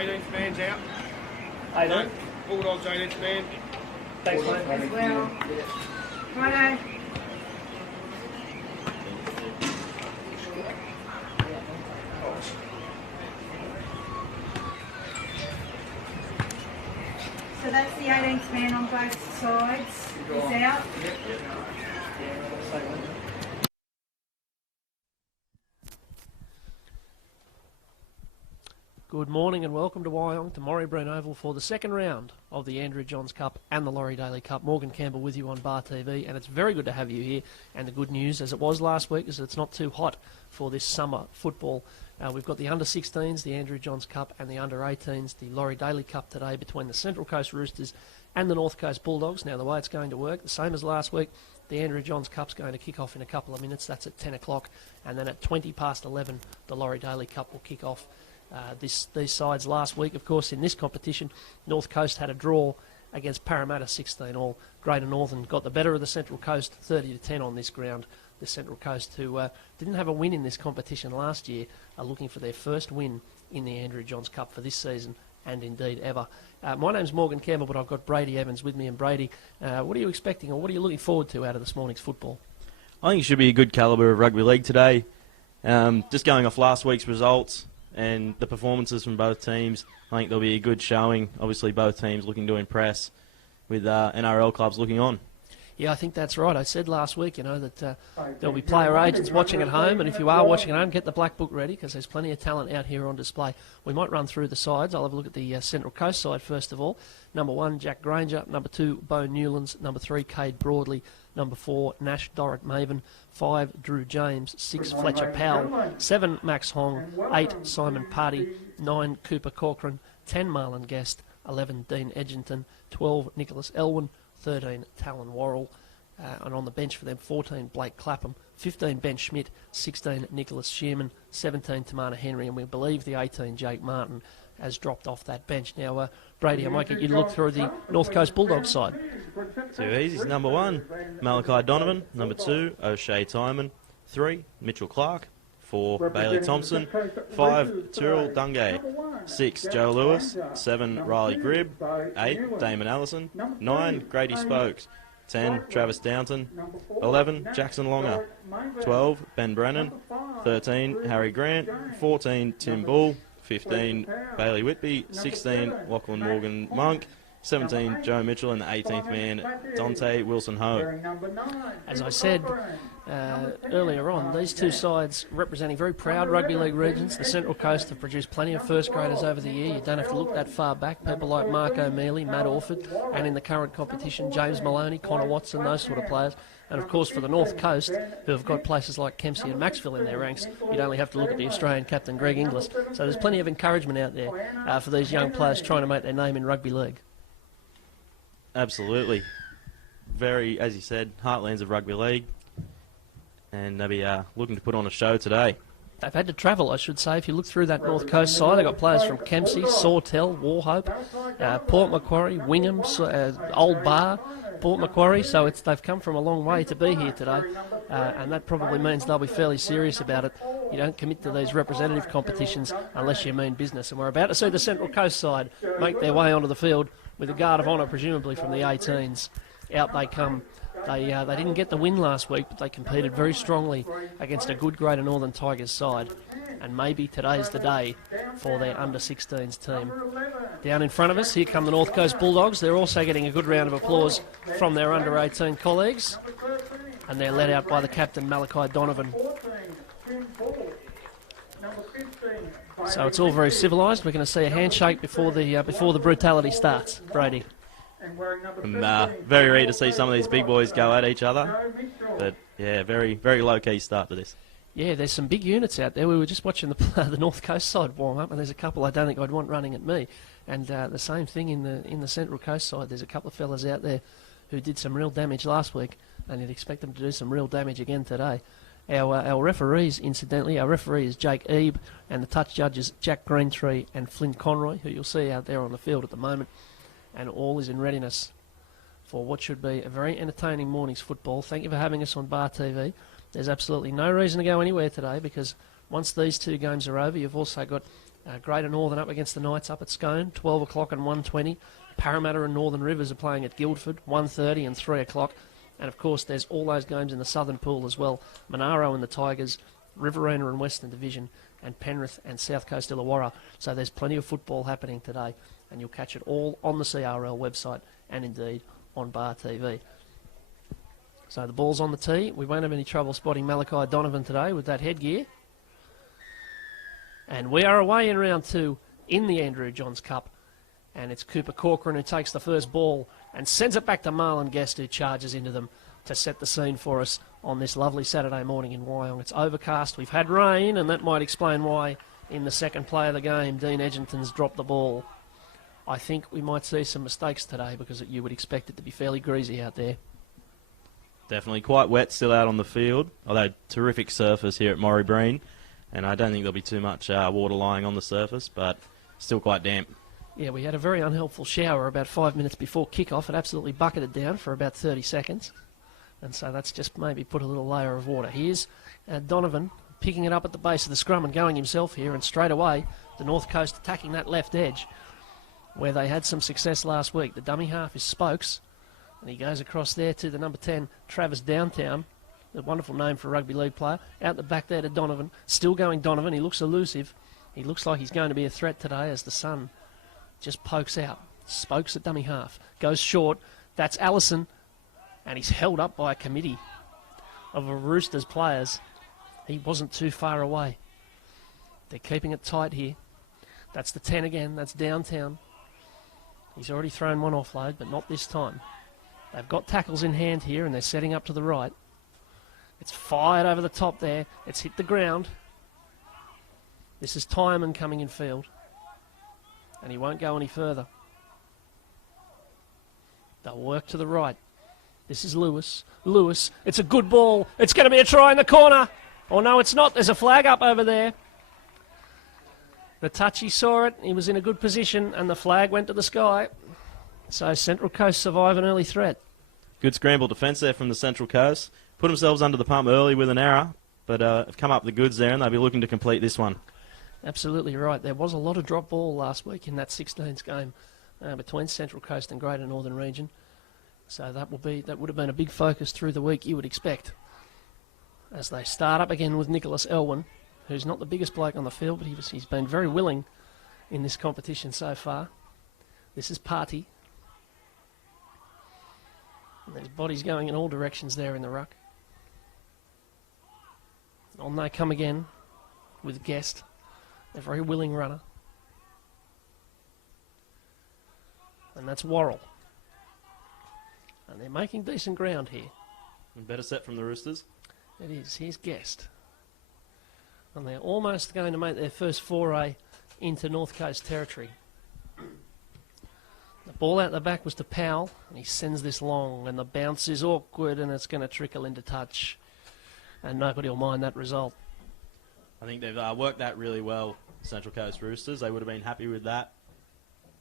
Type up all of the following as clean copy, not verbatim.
18th man's out. 18? No, Bulldogs 18th man. Thanks, mate. As well. Righto. So that's the 18th man on both sides. He's out. Good morning and welcome to Wyong to Morriebreen Oval for the second round of the Andrew Johns Cup and the Laurie Daily Cup. Morgan Campbell with you on Bar TV, and it's very good to have you here. And the good news, as it was last week, is that it's not too hot for this summer football. We've got the under-16s, the Andrew Johns Cup, and the under-18s, the Laurie Daily Cup today between the Central Coast Roosters and the North Coast Bulldogs. Now, the way it's going to work, the same as last week, the Andrew Johns Cup's going to kick off in a couple of minutes. That's at 10 o'clock. And then at 20 past 11, the Laurie Daily Cup will kick off. These sides last week, of course, in this competition, North Coast had a draw against Parramatta 16-all. Greater Northern got the better of the Central Coast 30-10 on this ground. The Central Coast, who didn't have a win in this competition last year, are looking for their first win in the Andrew Johns Cup for this season and indeed ever. My name's Morgan Campbell, but I've got Brady Evans with me. And Brady, what are you expecting, or what are you looking forward to out of this morning's football? I think it should be a good calibre of rugby league today. Just going off last week's results and the performances from both teams, I think there'll be a good showing. Obviously, both teams looking to impress, with NRL clubs looking on. Yeah, I think that's right. I said last week, that there'll be player agents watching at home, and if you are watching at home, get the black book ready, because there's plenty of talent out here on display. We might run through the sides. I'll have a look at the Central Coast side first of all. Number 1, Jack Granger. Number 2, Bo Newlands. Number 3, Cade Broadley. Number 4, Nash Doric Maven. 5, Drew James. 6, Fletcher Powell. 7, Max Hong. 8, Simon Party. 9, Cooper Corcoran. 10, Marlon Guest. 11, Dean Edginton. 12, Nicholas Elwyn. 13, Talon Worrell. And on the bench for them, 14, Blake Clapham. 15, Ben Schmidt. 16, Nicholas Shearman. 17, Tamana Henry. And we believe the 18, Jake Martin, has dropped off that bench. Now, Brady, I might get you to look through the North Coast Bulldogs side. Too easy. Number 1, Malachi Donovan. Number 2, O'Shea Tyman. 3, Mitchell Clark. 4, Bailey Thompson. 5, Tyrrell Dungay. 6, Joe Lewis. 7, Riley Gribb. 8, Damon Allison. 9, Grady Spokes. 10, Travis Downton. 11, Jackson Longer. 12, Ben Brennan. 13, Harry Grant. 14, Tim Bull. 15, Bailey Whitby. 16, Lachlan Morgan Monk. 17, Joe Mitchell, and the 18th man, Dante Wilson-Ho. As I said earlier on, these two sides representing very proud rugby league regions. The Central Coast have produced plenty of first graders over the year. You don't have to look that far back. People like Mark O'Mealy, Matt Orford, and in the current competition, James Maloney, Connor Watson, those sort of players. And of course, for the North Coast, who have got places like Kempsey and Maxville in their ranks, you'd only have to look at the Australian captain, Greg Inglis. So there's plenty of encouragement out there for these young players trying to make their name in rugby league. Absolutely. Very, as you said, heartlands of rugby league. And they'll be looking to put on a show today. They've had to travel, I should say. If you look through that North Coast side, they've got players from Kempsey, Sawtell, Wauchope, Port Macquarie, Wingham, Old Bar, Port Macquarie. So they've come from a long way to be here today. And that probably means they'll be fairly serious about it. You don't commit to these representative competitions unless you mean business. And we're about to see the Central Coast side make their way onto the field with a guard of honour, presumably from the 18s. Out they come. They didn't get the win last week, but they competed very strongly against a good Greater Northern Tigers side. And maybe today's the day for their under-16s team. Down in front of us, here come the North Coast Bulldogs. They're also getting a good round of applause from their under-18 colleagues. And they're led out by the captain, Malachi Donovan. So it's all very civilised. We're going to see a handshake before the brutality starts. Brady. I'm very ready to see some of these big boys go at each other. But, yeah, very, very low-key start to this. Yeah, there's some big units out there. We were just watching the North Coast side warm up, and there's a couple I don't think I'd want running at me. And the same thing in the Central Coast side. There's a couple of fellas out there who did some real damage last week, and you'd expect them to do some real damage again today. Our referees, incidentally, our referee is Jake Ebe, and the touch judges Jack Greentree and Flynn Conroy, who you'll see out there on the field at the moment. And all is in readiness for what should be a very entertaining morning's football. Thank you for having us on Bar TV. There's absolutely no reason to go anywhere today, because once these two games are over, you've also got Greater Northern up against the Knights up at Scone, 12 o'clock and 1:20. Parramatta and Northern Rivers are playing at Guildford, 1:30 and 3 o'clock. And, of course, there's all those games in the Southern Pool as well. Monaro and the Tigers, Riverina and Western Division, and Penrith and South Coast Illawarra. So there's plenty of football happening today, and you'll catch it all on the CRL website and, indeed, on Bar TV. So the ball's on the tee. We won't have any trouble spotting Malachi Donovan today with that headgear. And we are away in round 2 in the Andrew Johns Cup. And it's Cooper Corcoran who takes the first ball and sends it back to Marlon Guest, who charges into them to set the scene for us on this lovely Saturday morning in Wyong. It's overcast. We've had rain, and that might explain why in the second play of the game, Dean Edgington's dropped the ball. I think we might see some mistakes today because you would expect it to be fairly greasy out there. Definitely quite wet still out on the field, although terrific surface here at Morrie Breen, and I don't think there'll be too much water lying on the surface, but still quite damp. Yeah, we had a very unhelpful shower about 5 minutes before kickoff. It absolutely bucketed down for about 30 seconds. And so that's just maybe put a little layer of water. Here's Donovan picking it up at the base of the scrum and going himself here. And straight away, the North Coast attacking that left edge where they had some success last week. The dummy half is Spokes. And he goes across there to the number 10, Travis Downtown. A wonderful name for a rugby league player. Out the back there to Donovan. Still going Donovan. He looks elusive. He looks like he's going to be a threat today as the sun just pokes out. Spokes at dummy half. Goes short. That's Allison. And he's held up by a committee of Roosters players. He wasn't too far away. They're keeping it tight here. That's the 10 again. That's Downtown. He's already thrown one offload, but not this time. They've got tackles in hand here, and they're setting up to the right. It's fired over the top there. It's hit the ground. This is Tyman coming in field. And he won't go any further. They'll work to the right. This is Lewis. Lewis, it's a good ball. It's going to be a try in the corner. Oh, no, it's not. There's a flag up over there. The touchy saw it. He was in a good position, and the flag went to the sky. So Central Coast survive an early threat. Good scramble defence there from the Central Coast. Put themselves under the pump early with an error, but have come up the goods there, and they'll be looking to complete this one. Absolutely right. There was a lot of drop ball last week in that 16th game between Central Coast and Greater Northern Region. So that would have been a big focus through the week, you would expect. As they start up again with Nicholas Elwyn, who's not the biggest bloke on the field, but he's been very willing in this competition so far. This is Party. And there's bodies going in all directions there in the ruck. On they come again with Guest, a very willing runner. And that's Worrell. And they're making decent ground here. And better set from the Roosters. It is. Here's Guest. And they're almost going to make their first foray into North Coast territory. The ball out the back was to Powell, and he sends this long, and the bounce is awkward, and it's going to trickle into touch. And nobody will mind that result. I think they've worked that really well, Central Coast Roosters. They would have been happy with that.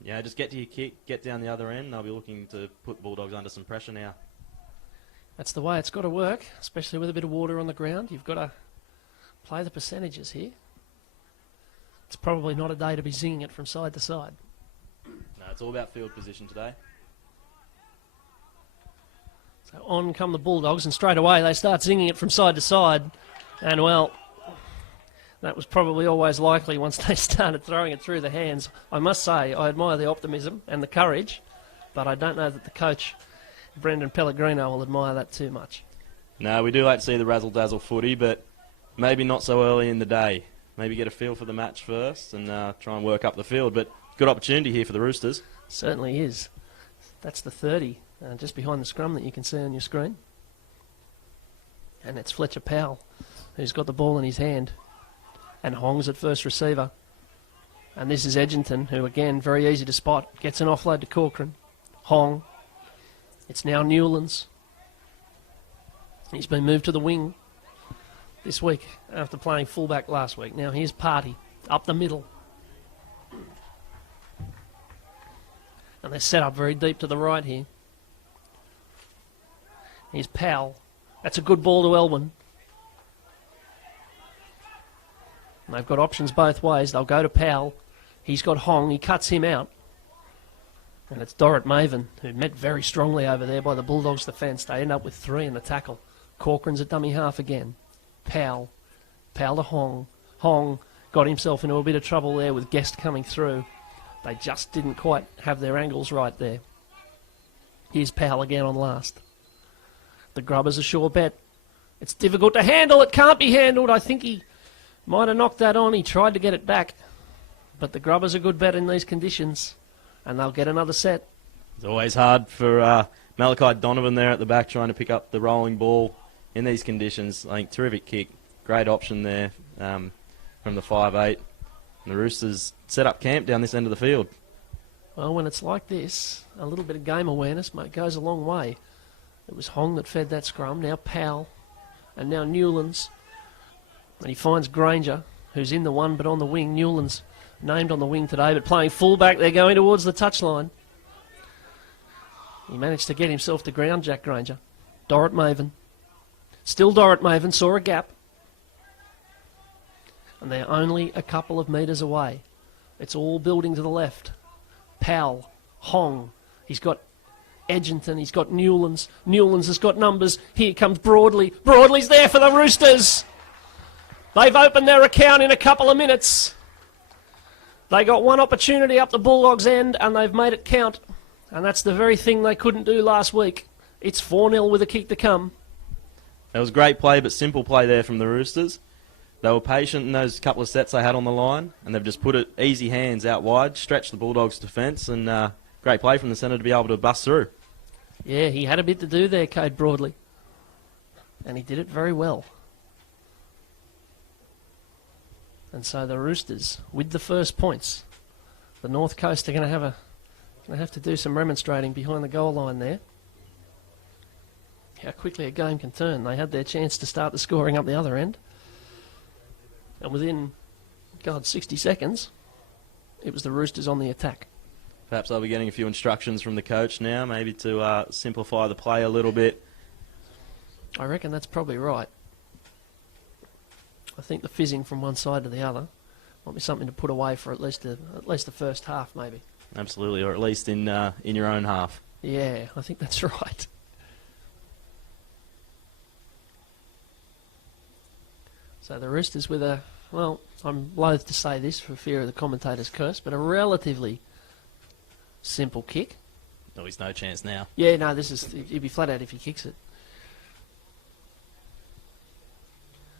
Yeah, just get to your kick, get down the other end. They'll be looking to put Bulldogs under some pressure now. That's the way it's got to work, especially with a bit of water on the ground. You've got to play the percentages here. It's probably not a day to be zinging it from side to side. No, it's all about field position today. So on come the Bulldogs, and straight away they start zinging it from side to side. And, well, that was probably always likely once they started throwing it through the hands. I must say, I admire the optimism and the courage, but I don't know that the coach, Brendan Pellegrino, will admire that too much. No, we do like to see the razzle-dazzle footy, but maybe not so early in the day. Maybe get a feel for the match first and try and work up the field. But good opportunity here for the Roosters. Certainly is. That's the 30, just behind the scrum that you can see on your screen. And it's Fletcher Powell, who's got the ball in his hand. And Hong's at first receiver. And this is Edgington, who, again, very easy to spot. Gets an offload to Corcoran. Hong. It's now Newlands. He's been moved to the wing this week after playing fullback last week. Now here's Party, up the middle. And they're set up very deep to the right here. Here's Powell. That's a good ball to Elwyn. And they've got options both ways. They'll go to Powell. He's got Hong. He cuts him out. And it's Dorrit Maven, who met very strongly over there by the Bulldogs' defence. They end up with 3 in the tackle. Corcoran's at dummy half again. Powell. Powell to Hong. Hong got himself into a bit of trouble there with Guest coming through. They just didn't quite have their angles right there. Here's Powell again on last. The grubber's a sure bet. It's difficult to handle. It can't be handled. I think he might have knocked that on. He tried to get it back. But the grubber's a good bet in these conditions. And they'll get another set. It's always hard for Malachi Donovan there at the back trying to pick up the rolling ball in these conditions. I think terrific kick. Great option there from the 5'8". And the Roosters set up camp down this end of the field. Well, when it's like this, a little bit of game awareness goes a long way. It was Hong that fed that scrum. Now Powell. And now Newlands. And he finds Granger, who's in the one but on the wing. Newlands named on the wing today, but playing fullback. They're going towards the touchline. He managed to get himself to ground, Jack Granger. Dorrit Maven. Still Dorrit Maven. Saw a gap. And they're only a couple of metres away. It's all building to the left. Powell. Hong. He's got Edgerton. He's got Newlands. Newlands has got numbers. Here comes Broadley. Broadley's there for the Roosters. They've opened their account in a couple of minutes. They got one opportunity up the Bulldogs' end, and they've made it count. And that's the very thing they couldn't do last week. It's 4-0 with a kick to come. That was great play, but simple play there from the Roosters. They were patient in those couple of sets they had on the line, and they've just put it easy hands out wide, stretched the Bulldogs' defence, and great play from the centre to be able to bust through. Yeah, he had a bit to do there, Cade Broadley. And he did it very well. And so the Roosters, with the first points, the North Coast are going to have to do some remonstrating behind the goal line there. How quickly a game can turn. They had their chance to start the scoring up the other end. And within, 60 seconds, it was the Roosters on the attack. Perhaps they'll be getting a few instructions from the coach now, maybe to simplify the play a little bit. I reckon that's probably right. I think the fizzing from one side to the other might be something to put away for at least the first half, maybe. Absolutely, or at least in your own half. Yeah, I think that's right. So the Roosters with I'm loath to say this for fear of the commentator's curse, but a relatively simple kick. No, he's no chance now. Yeah, no, he'd be flat out if he kicks it.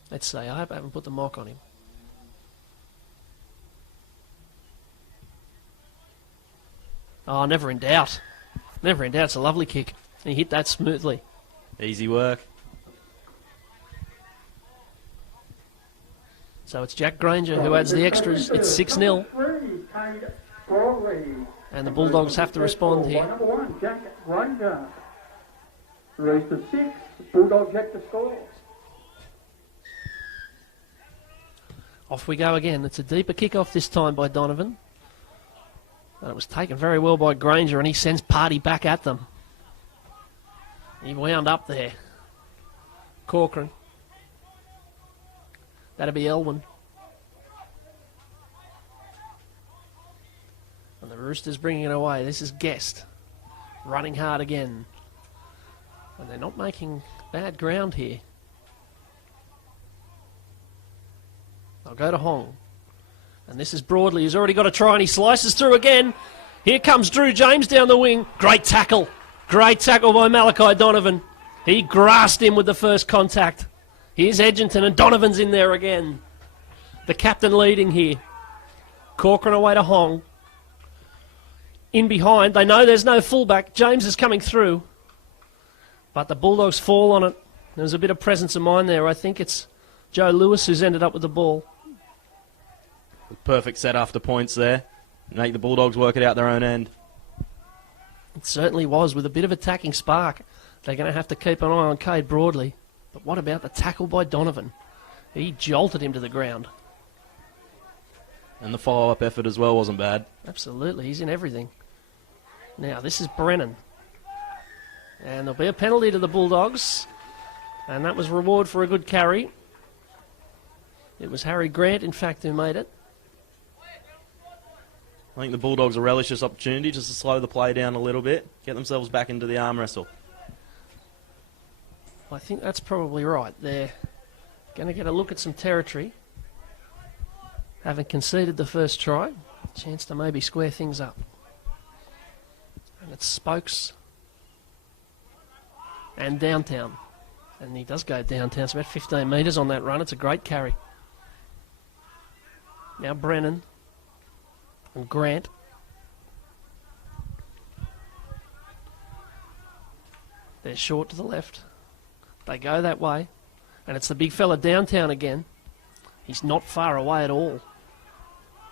Let's see, I hope I haven't put the mock on him. Oh, never in doubt. Never in doubt, it's a lovely kick. He hit that smoothly. Easy work. So it's Jack Granger who adds the extras. It's 6-0. And the Bulldogs have to respond here. Number 1, Jack Granger. Roosters 6, Bulldogs yet to score. Off we go again. It's a deeper kickoff this time by Donovan. And it was taken very well by Granger, and he sends Party back at them. He wound up there. Corcoran. That'll be Elwyn. And the Roosters bringing it away. This is Guest. Running hard again. And they're not making bad ground here. They'll go to Hong. And this is Broadley. He's already got a try and he slices through again. Here comes Drew James down the wing. Great tackle. Great tackle by Malachi Donovan. He grasped him with the first contact. Here's Edgerton and Donovan's in there again. The captain leading here. Corcoran away to Hong. In behind. They know there's no fullback. James is coming through. But the Bulldogs fall on it. There's a bit of presence of mind there. I think it's Joe Lewis who's ended up with the ball. Perfect set after points there. Make the Bulldogs work it out their own end. It certainly was, with a bit of attacking spark. They're going to have to keep an eye on Cade Broadley. But what about the tackle by Donovan? He jolted him to the ground. And the follow-up effort as well wasn't bad. Absolutely, he's in everything. Now, this is Brennan. And there'll be a penalty to the Bulldogs. And that was reward for a good carry. It was Harry Grant, in fact, who made it. I think the Bulldogs will relish this opportunity just to slow the play down a little bit, get themselves back into the arm wrestle. I think that's probably right. They're going to get a look at some territory. Having conceded the first try, chance to maybe square things up. And it's Spokes and downtown. And he does go downtown. It's about 15 metres on that run. It's a great carry. Now Brennan and Grant. They're short to the left. They go that way. And it's the big fella downtown again. He's not far away at all.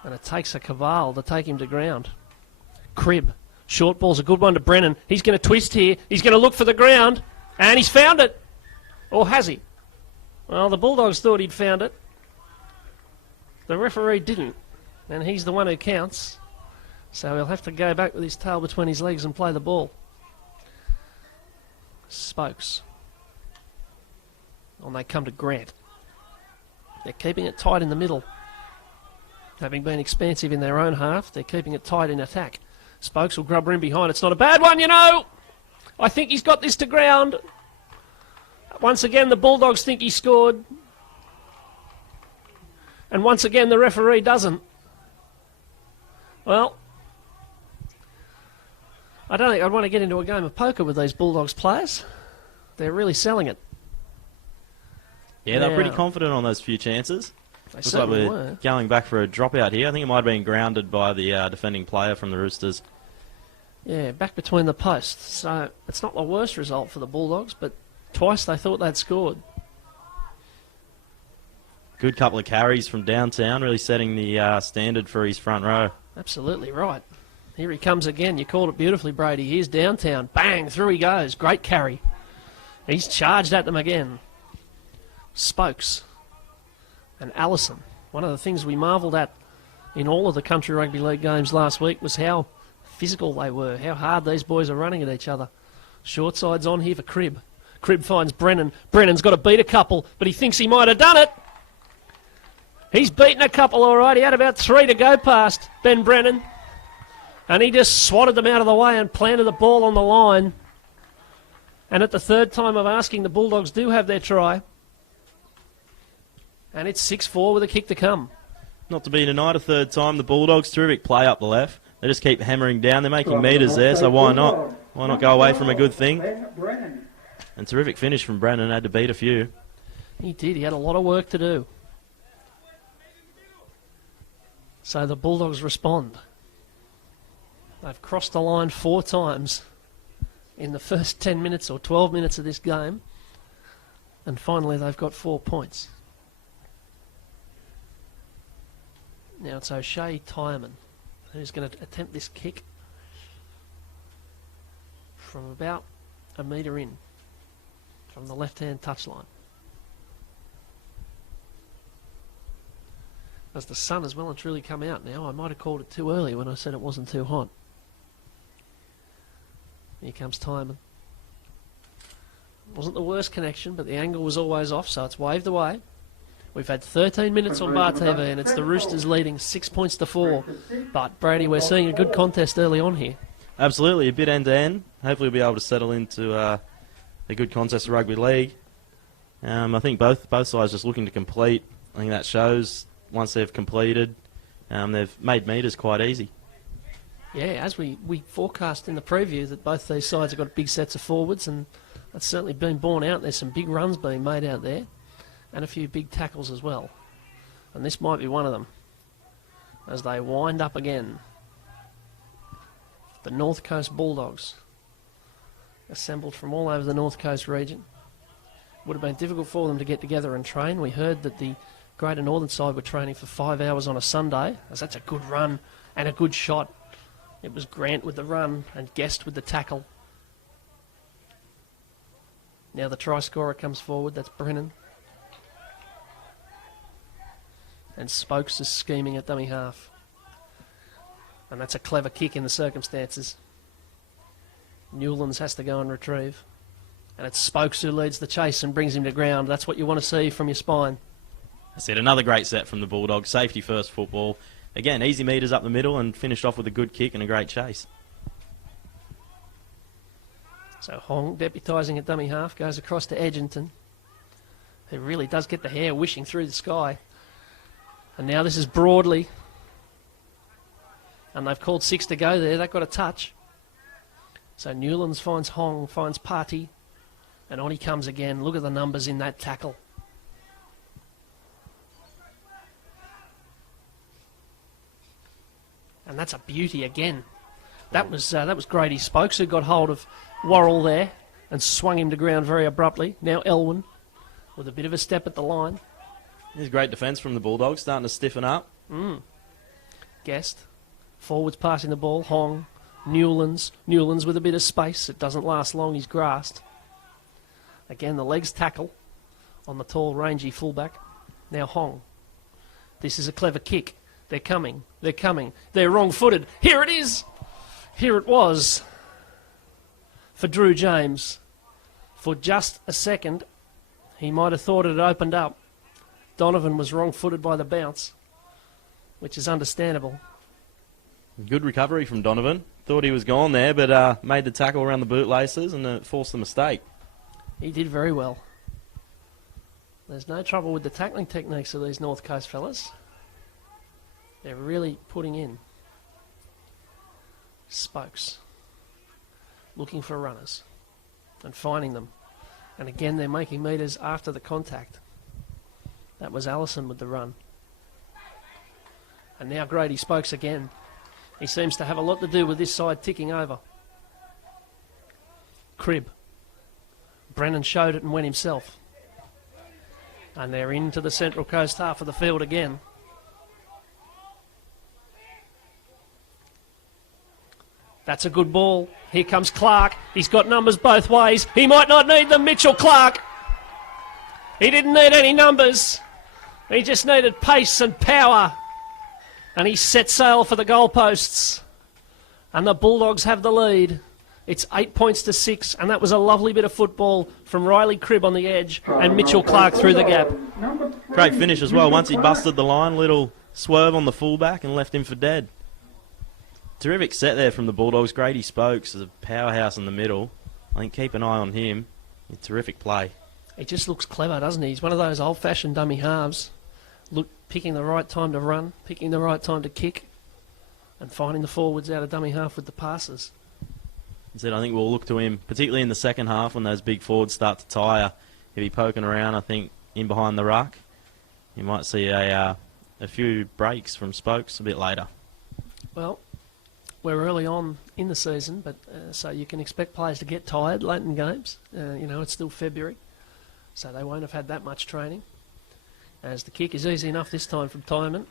And it takes a cabal to take him to ground. Cribb. Short ball's a good one to Brennan. He's going to twist here. He's going to look for the ground. And he's found it. Or has he? Well, the Bulldogs thought he'd found it. The referee didn't. And he's the one who counts. So he'll have to go back with his tail between his legs and play the ball. Spokes. And they come to Grant. They're keeping it tight in the middle. Having been expansive in their own half, they're keeping it tight in attack. Spokes will grub her in behind. It's not a bad one, you know. I think he's got this to ground. Once again, the Bulldogs think he scored. And once again, the referee doesn't. Well, I don't think I'd want to get into a game of poker with these Bulldogs players. They're really selling it. Yeah, they're pretty confident on those few chances. They Looks like certainly we're were. going back for a dropout here. I think it might have been grounded by the defending player from the Roosters. Yeah, back between the posts. So it's not the worst result for the Bulldogs, but twice they thought they'd scored. Good couple of carries from downtown, really setting the standard for his front row. Absolutely right. Here he comes again. You called it beautifully, Brady. Here's downtown. Bang, through he goes. Great carry. He's charged at them again. Spokes and Allison. One of the things we marvelled at in all of the Country Rugby League games last week was how physical they were, how hard these boys are running at each other. Short side's on here for Cribb. Cribb finds Brennan. Brennan's got to beat a couple, but he thinks he might have done it. He's beaten a couple, all right. He had about 3 to go past Ben Brennan. And he just swatted them out of the way and planted the ball on the line. And at the third time of asking, the Bulldogs do have their try. And it's 6-4 with a kick to come. Not to be denied a third time. The Bulldogs, terrific play up the left. They just keep hammering down. They're making metres there, so why not? Why not go away from a good thing? And terrific finish from Brennan. Had to beat a few. He did. He had a lot of work to do. So the Bulldogs respond. They've crossed the line 4 times in the first 10 minutes or 12 minutes of this game. And finally they've got 4 points. Now it's O'Shea Tyman who's going to attempt this kick from about a metre in from the left-hand touchline. As the sun has well and truly come out now, I might have called it too early when I said it wasn't too hot. Here comes Tyman. Wasn't the worst connection, but the angle was always off, so it's waved away. We've had 13 minutes on Bar TV, and it's the Roosters leading 6 points to 4. But, Brady, we're seeing a good contest early on here. Absolutely, a bit end-to-end. Hopefully we'll be able to settle into a good contest of rugby league. I think both sides just looking to complete. I think that shows once they've completed, they've made metres quite easy. Yeah, as we forecast in the preview that both these sides have got big sets of forwards, and that's certainly been borne out. There's some big runs being made out there, and a few big tackles as well. And this might be one of them, as they wind up again. The North Coast Bulldogs, assembled from all over the North Coast region. Would have been difficult for them to get together and train. We heard that the Greater Northern side were training for 5 hours on a Sunday, as that's a good run and a good shot. It was Grant with the run and Guest with the tackle. Now the try scorer comes forward, that's Brennan. And Spokes is scheming at dummy half. And that's a clever kick in the circumstances. Newlands has to go and retrieve. And it's Spokes who leads the chase and brings him to ground. That's what you want to see from your spine. I said another great set from the Bulldogs. Safety first football. Again, easy meters up the middle and finished off with a good kick and a great chase. So Hong, deputising at dummy half, goes across to Edgerton, who really does get the hair wishing through the sky. And now this is Broadley. And they've called 6 to go there. They've got a touch. So Newlands finds Hong, finds Party. And on he comes again. Look at the numbers in that tackle. And that's a beauty again. That was Grady Spokes who got hold of Worrell there and swung him to ground very abruptly. Now Elwyn with a bit of a step at the line. There's great defence from the Bulldogs, starting to stiffen up. Guest. Forwards passing the ball. Hong. Newlands. Newlands with a bit of space. It doesn't last long. He's grasped. Again, the legs tackle on the tall, rangy fullback. Now Hong. This is a clever kick. They're coming. They're coming. They're wrong-footed. Here it is. Here it was for Drew James. For just a second, he might have thought it had opened up. Donovan was wrong-footed by the bounce, which is understandable. Good recovery from Donovan. Thought he was gone there, but made the tackle around the bootlaces and forced the mistake. He did very well. There's no trouble with the tackling techniques of these North Coast fellas. They're really putting in. Spokes. Looking for runners. And finding them. And again, they're making meters after the contact. That was Allison with the run. And now Grady Spokes again. He seems to have a lot to do with this side ticking over. Cribb. Brennan showed it and went himself. And they're into the Central Coast half of the field again. That's a good ball. Here comes Clark. He's got numbers both ways. He might not need them, Mitchell Clark. He didn't need any numbers. He just needed pace and power. And he set sail for the goalposts. And the Bulldogs have the lead. It's 8 points to 6, and that was a lovely bit of football from Riley Cribb on the edge and Mitchell Clark through the gap. Great finish as well. Once he busted the line, little swerve on the fullback and left him for dead. Terrific set there from the Bulldogs. Grady Spokes is a powerhouse in the middle. I think keep an eye on him. A terrific play. He just looks clever, doesn't he? He's one of those old-fashioned dummy halves. Picking the right time to run, picking the right time to kick, and finding the forwards out of dummy half with the passes. I think we'll look to him, particularly in the second half when those big forwards start to tire. He'll be poking around, I think, in behind the ruck. You might see a few breaks from Spokes a bit later. Well, we're early on in the season, but so you can expect players to get tired late in games. It's still February, so they won't have had that much training. As the kick is easy enough this time from Timon.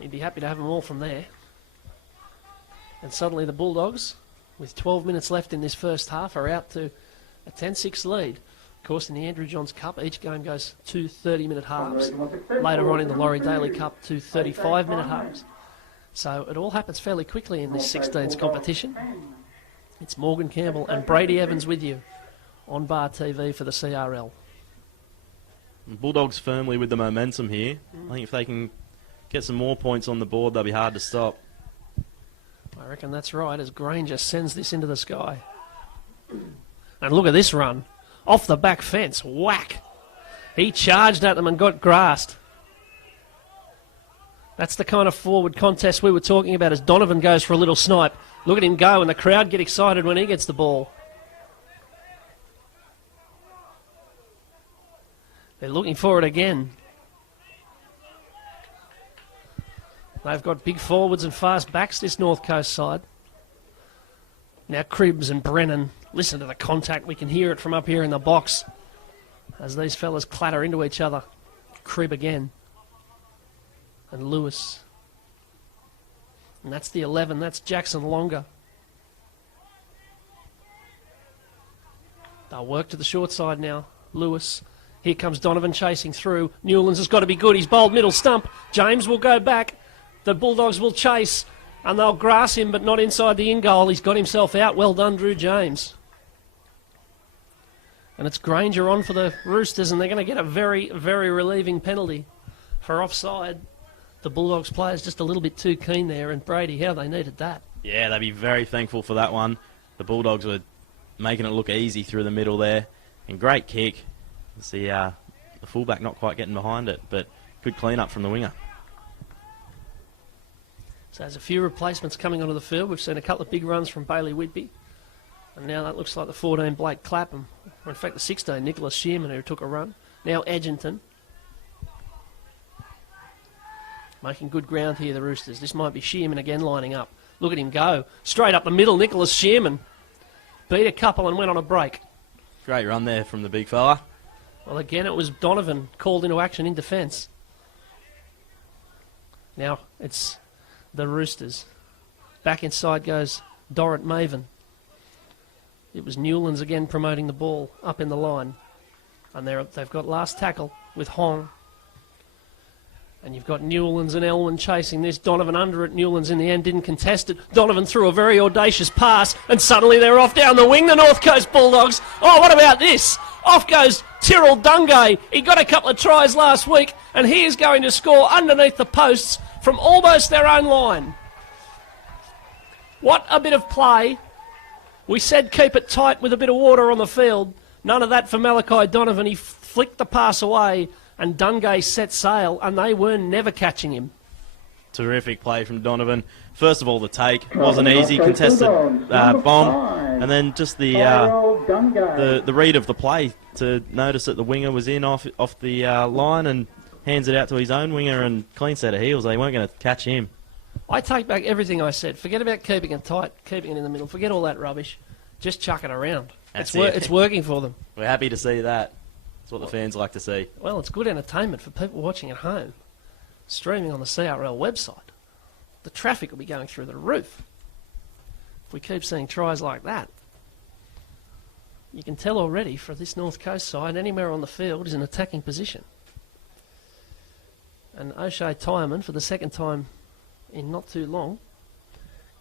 He'd be happy to have them all from there. And suddenly the Bulldogs, with 12 minutes left in this first half, are out to a 10-6 lead. Of course, in the Andrew Johns Cup, each game goes 2 30-minute halves. Later on in the Laurie Daily Cup, 2 35-minute halves. So it all happens fairly quickly in this 16s competition. It's Morgan Campbell and Brady Evans with you on Bar TV for the CRL. Bulldogs firmly with the momentum here. I think if they can get some more points on the board, they'll be hard to stop. I reckon that's right, as Granger sends this into the sky. And look at this run. Off the back fence. Whack. He charged at them and got grassed. That's the kind of forward contest we were talking about as Donovan goes for a little snipe. Look at him go, and the crowd get excited when he gets the ball. They're looking for it again. They've got big forwards and fast backs, this North Coast side. Now Cribbs and Brennan. Listen to the contact. We can hear it from up here in the box as these fellas clatter into each other. Cribb again. And Lewis. And that's the 11. That's Jackson Longer. They'll work to the short side now. Lewis. Here comes Donovan chasing through. Newlands has got to be good. He's bowled middle stump. James will go back. The Bulldogs will chase. And they'll grass him, but not inside the in goal. He's got himself out. Well done, Drew James. And it's Granger on for the Roosters, and they're going to get a very, very relieving penalty for offside. The Bulldogs players just a little bit too keen there, and Brady, how they needed that. Yeah, they'd be very thankful for that one. The Bulldogs were making it look easy through the middle there. And great kick. It's the fullback not quite getting behind it, but good clean up from the winger. So there's a few replacements coming onto the field. We've seen a couple of big runs from Bailey Whitby. And now that looks like the 14, Blake Clapham. Or in fact, the 16, Nicholas Shearman, who took a run. Now Edginton. Making good ground here, the Roosters. This might be Shearman again lining up. Look at him go. Straight up the middle, Nicholas Shearman. Beat a couple and went on a break. Great run there from the big fella. Well, again, it was Donovan called into action in defence. Now it's the Roosters. Back inside goes Dorrit Maven. It was Newlands again promoting the ball up in the line. And they've got last tackle with Hong. And you've got Newlands and Elwyn chasing this. Donovan under it. Newlands in the end didn't contest it. Donovan threw a very audacious pass, and suddenly they're off down the wing, the North Coast Bulldogs. Oh, what about this? Off goes Tyrrell Dungay. He got a couple of tries last week, and he is going to score underneath the posts from almost their own line. What a bit of play. We said keep it tight with a bit of water on the field. None of that for Malachi Donovan. He flicked the pass away, and Dungay set sail, and they were never catching him. Terrific play from Donovan. First of all, the take wasn't easy, contested bomb, and then just the read of the play to notice that the winger was in off the line and hands it out to his own winger and clean set of heels. They weren't going to catch him. I take back everything I said. Forget about keeping it tight, keeping it in the middle. Forget all that rubbish. Just chuck it around. It's working for them. We're happy to see that. That's what the fans like to see. Well, it's good entertainment for people watching at home. Streaming on the CRL website. The traffic will be going through the roof if we keep seeing tries like that. You can tell already for this North Coast side, anywhere on the field is an attacking position. And O'Shea Tyerman, for the second time in not too long,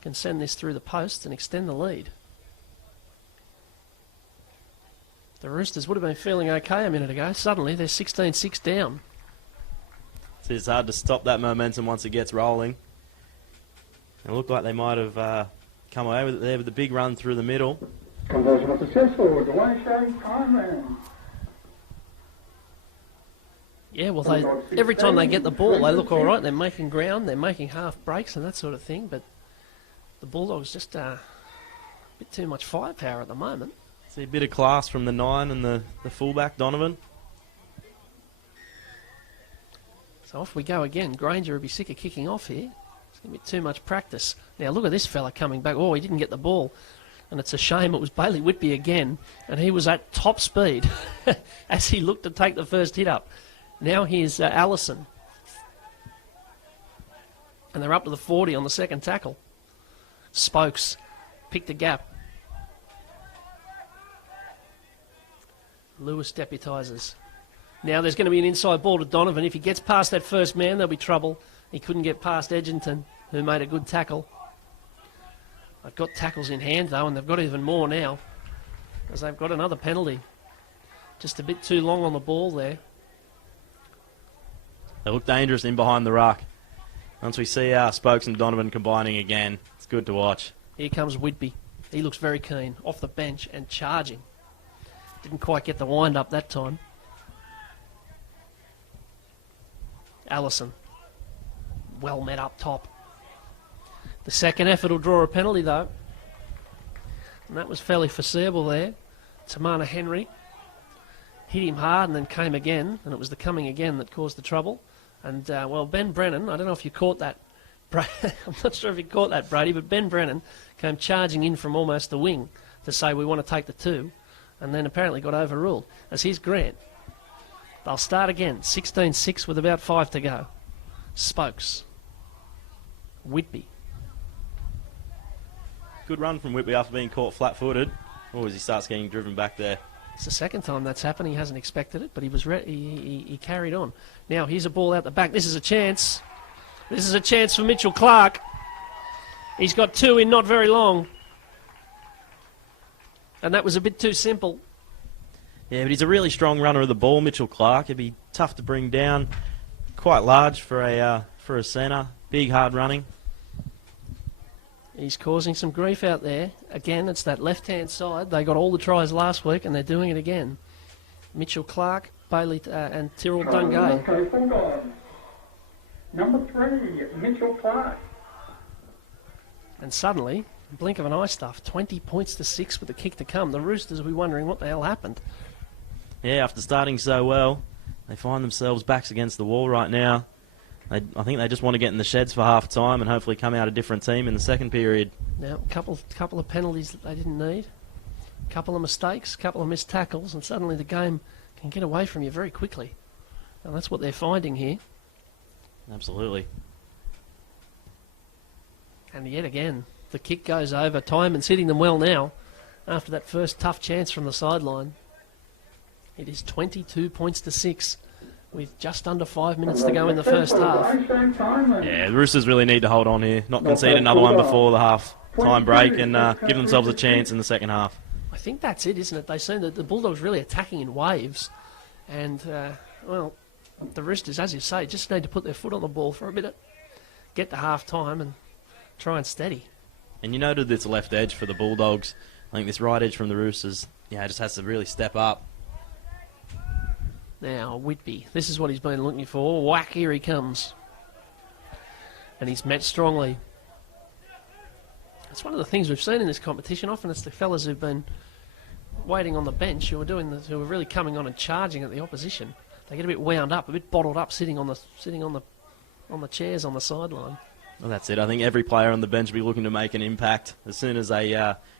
can send this through the post and extend the lead. The Roosters would have been feeling okay a minute ago. Suddenly, they're 16-6 down. It's hard to stop that momentum once it gets rolling. It looked like they might have come away with it there with the big run through the middle. Conversion was successful. O'Shea Tyerman. Yeah, well, every time they get the ball, they look all right. They're making ground, they're making half breaks and that sort of thing. But the Bulldogs just a bit too much firepower at the moment. See a bit of class from the 9 and the fullback, Donovan. So off we go again. Granger will be sick of kicking off here. It's going to be too much practice. Now look at this fella coming back. Oh, he didn't get the ball. And it's a shame it was Bailey Whitby again. And he was at top speed as he looked to take the first hit up. Now here's Allison. And they're up to the 40 on the second tackle. Spokes picked a gap. Lewis deputises. Now there's going to be an inside ball to Donovan. If he gets past that first man, there'll be trouble. He couldn't get past Edginton, who made a good tackle. They've got tackles in hand, though, and they've got even more now, as they've got another penalty. Just a bit too long on the ball there. They look dangerous in behind the ruck. Once we see Spokes and Donovan combining again, it's good to watch. Here comes Whitby. He looks very keen, off the bench and charging. Didn't quite get the wind up that time. Allison. Well met up top. The second effort will draw a penalty, though. And that was fairly foreseeable there. Tamana Henry hit him hard and then came again, and it was the coming again that caused the trouble. And, well, Ben Brennan, I don't know if you caught that. I'm not sure if you caught that, Brady, but Ben Brennan came charging in from almost the wing to say we want to take the 2, and then apparently got overruled. As here's Grant. They'll start again, 16-6 with about 5 to go. Spokes. Whitby. Good run from Whitby after being caught flat-footed. Or as he starts getting driven back there. It's the second time that's happened. He hasn't expected it, but he was he carried on. Now here's a ball out the back. This is a chance. This is a chance for Mitchell Clark. He's got 2 in not very long. And that was a bit too simple. Yeah, but he's a really strong runner of the ball, Mitchell Clark. It'd be tough to bring down. Quite large for a centre. Big, hard running. He's causing some grief out there. Again, it's that left-hand side. They got all the tries last week, and they're doing it again. Mitchell Clark, Bailey, and Tyrrell Dungay. Coast Bulldogs. Number 3, Mitchell Clark. And suddenly, blink of an eye stuff, 20 points to 6 with the kick to come. The Roosters will be wondering what the hell happened. Yeah, after starting so well, they find themselves backs against the wall right now. I think they just want to get in the sheds for half time and hopefully come out a different team in the second period. Now, a couple of penalties that they didn't need, a couple of mistakes, a couple of missed tackles, and suddenly the game can get away from you very quickly. And that's what they're finding here. Absolutely. And yet again, the kick goes over. Tyman's hitting them well now after that first tough chance from the sideline. It is 22 points to 6 with just under 5 minutes to go in the first half. Yeah, the Roosters really need to hold on here, not concede another one before the half-time break and give themselves a chance in the second half. I think that's it, isn't it? They seem that the Bulldogs really attacking in waves. And, well, the Roosters, as you say, just need to put their foot on the ball for a minute, get to half-time and try and steady. And you noted this left edge for the Bulldogs. I think this right edge from the Roosters, just has to really step up. Now, Whitby, this is what he's been looking for. Whack, here he comes. And he's met strongly. It's one of the things we've seen in this competition. Often it's the fellas who've been waiting on the bench who are really coming on and charging at the opposition. They get a bit wound up, a bit bottled up, sitting on the chairs on the sideline. Well, that's it. I think every player on the bench will be looking to make an impact as soon as they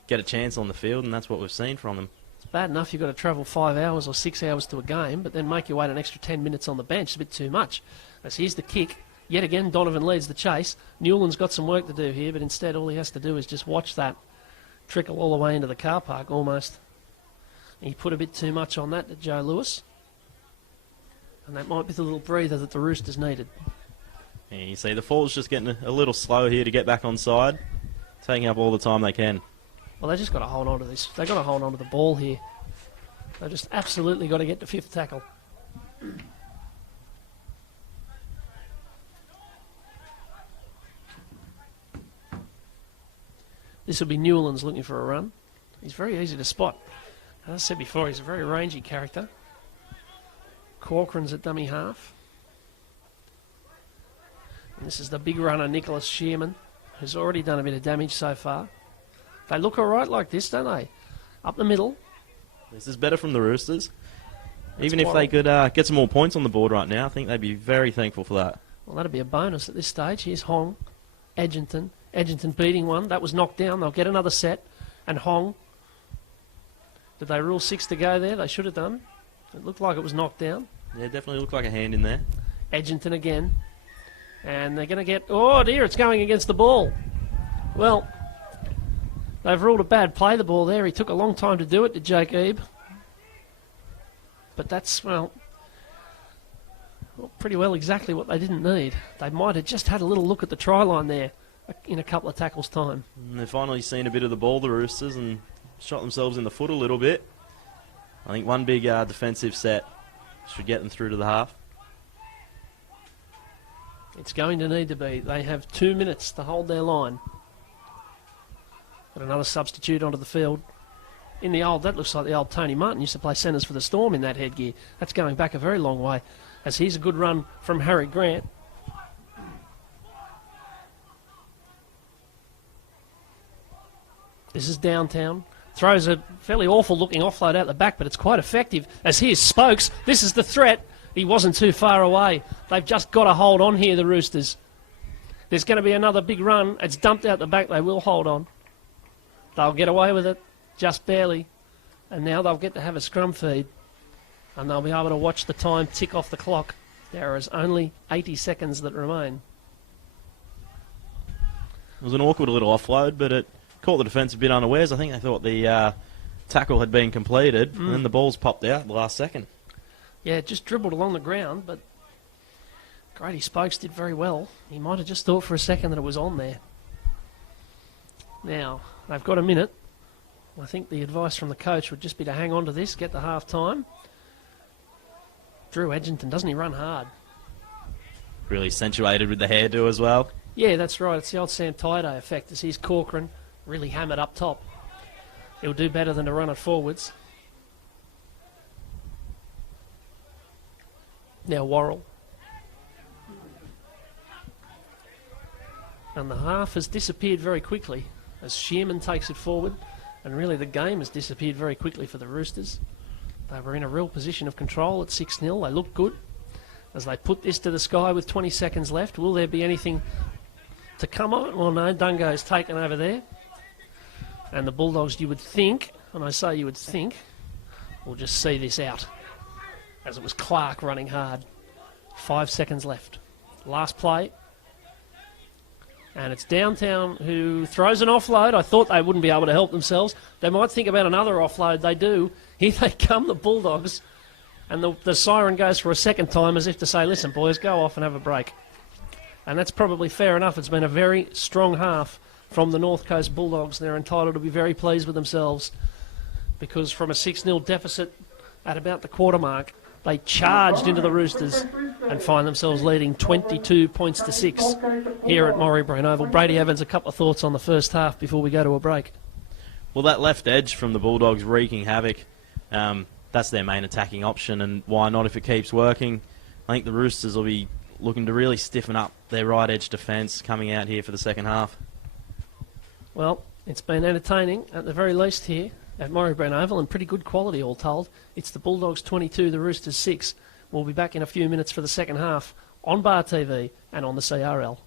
get a chance on the field, and that's what we've seen from them. Bad enough you've got to travel 5 hours or 6 hours to a game, but then make you wait an extra 10 minutes on the bench. It's a bit too much. As here's the kick. Yet again, Donovan leads the chase. Newland's got some work to do here, but instead all he has to do is just watch that trickle all the way into the car park almost. He put a bit too much on that to Joe Lewis. And that might be the little breather that the Roosters needed. Yeah, you see the fall's just getting a little slow here to get back on side, taking up all the time they can. Well, they just got to hold on to this. They've got to hold on to the ball here. They've just absolutely got to get to fifth tackle. This will be Newlands looking for a run. He's very easy to spot. As I said before, he's a very rangy character. Corcoran's at dummy half. And this is the big runner, Nicholas Shearman, who's already done a bit of damage so far. They look all right like this, don't they? Up the middle. This is better from the Roosters. Even if they could get some more points on the board right now, I think they'd be very thankful for that. Well, that'd be a bonus at this stage. Here's Hong, Edgerton. Edgerton beating one. That was knocked down. They'll get another set. And Hong. Did they rule 6 to go there? They should have done. It looked like it was knocked down. Yeah, definitely looked like a hand in there. Edgerton again. And they're going to get... Oh, dear, it's going against the ball. Well, they've ruled a bad play, the ball there. He took a long time to do it, to Jake Ebe. But that's, well, pretty well exactly what they didn't need. They might have just had a little look at the try line there in a couple of tackles' time. And they've finally seen a bit of the ball, the Roosters, and shot themselves in the foot a little bit. I think one big defensive set should get them through to the half. It's going to need to be. They have 2 minutes to hold their line. Got another substitute onto the field. In the old, that looks like the old Tony Martin used to play centres for the Storm in that headgear. That's going back a very long way. As here's a good run from Harry Grant. This is downtown. Throws a fairly awful looking offload out the back, but it's quite effective. As here's Spokes. This is the threat. He wasn't too far away. They've just got to hold on here, the Roosters. There's going to be another big run. It's dumped out the back. They will hold on. They'll get away with it, just barely. And now they'll get to have a scrum feed. And they'll be able to watch the time tick off the clock. There is only 80 seconds that remain. It was an awkward little offload, but it caught the defence a bit unawares. I think they thought the tackle had been completed, and then the ball's popped out at the last second. Yeah, it just dribbled along the ground, but Grady Spokes did very well. He might have just thought for a second that it was on there. Now, they've got a minute. I think the advice from the coach would just be to hang on to this, get to half-time. Drew Edgington, doesn't he run hard? Really accentuated with the hairdo as well. Yeah, that's right. It's the old Sam Tyday effect. As he's Corcoran, really hammered up top. He'll do better than to run it forwards. Now Worrell. And the half has disappeared very quickly as Shearman takes it forward. And really the game has disappeared very quickly for the Roosters. They were in a real position of control at 6-0. They looked good as they put this to the sky with 20 seconds left. Will there be anything to come on? Well, no, Dungo's taken over there. And the Bulldogs, you would think, and I say you would think, will just see this out. As it was Clark running hard. 5 seconds left. Last play. And it's Downtown who throws an offload. I thought they wouldn't be able to help themselves. They might think about another offload. They do. Here they come, the Bulldogs. And the siren goes for a second time as if to say, listen, boys, go off and have a break. And that's probably fair enough. It's been a very strong half from the North Coast Bulldogs. They're entitled to be very pleased with themselves because from a 6-0 deficit at about the quarter mark, they charged into the Roosters and find themselves leading 22 points to 6 here at Moraybreen Oval. Brady Evans, a couple of thoughts on the first half before we go to a break. Well, that left edge from the Bulldogs wreaking havoc. That's their main attacking option, and why not if it keeps working? I think the Roosters will be looking to really stiffen up their right edge defence coming out here for the second half. Well, it's been entertaining at the very least here at Moraybreen Oval and pretty good quality all told. It's the Bulldogs 22, the Roosters 6. We'll be back in a few minutes for the second half on Bar TV and on the CRL.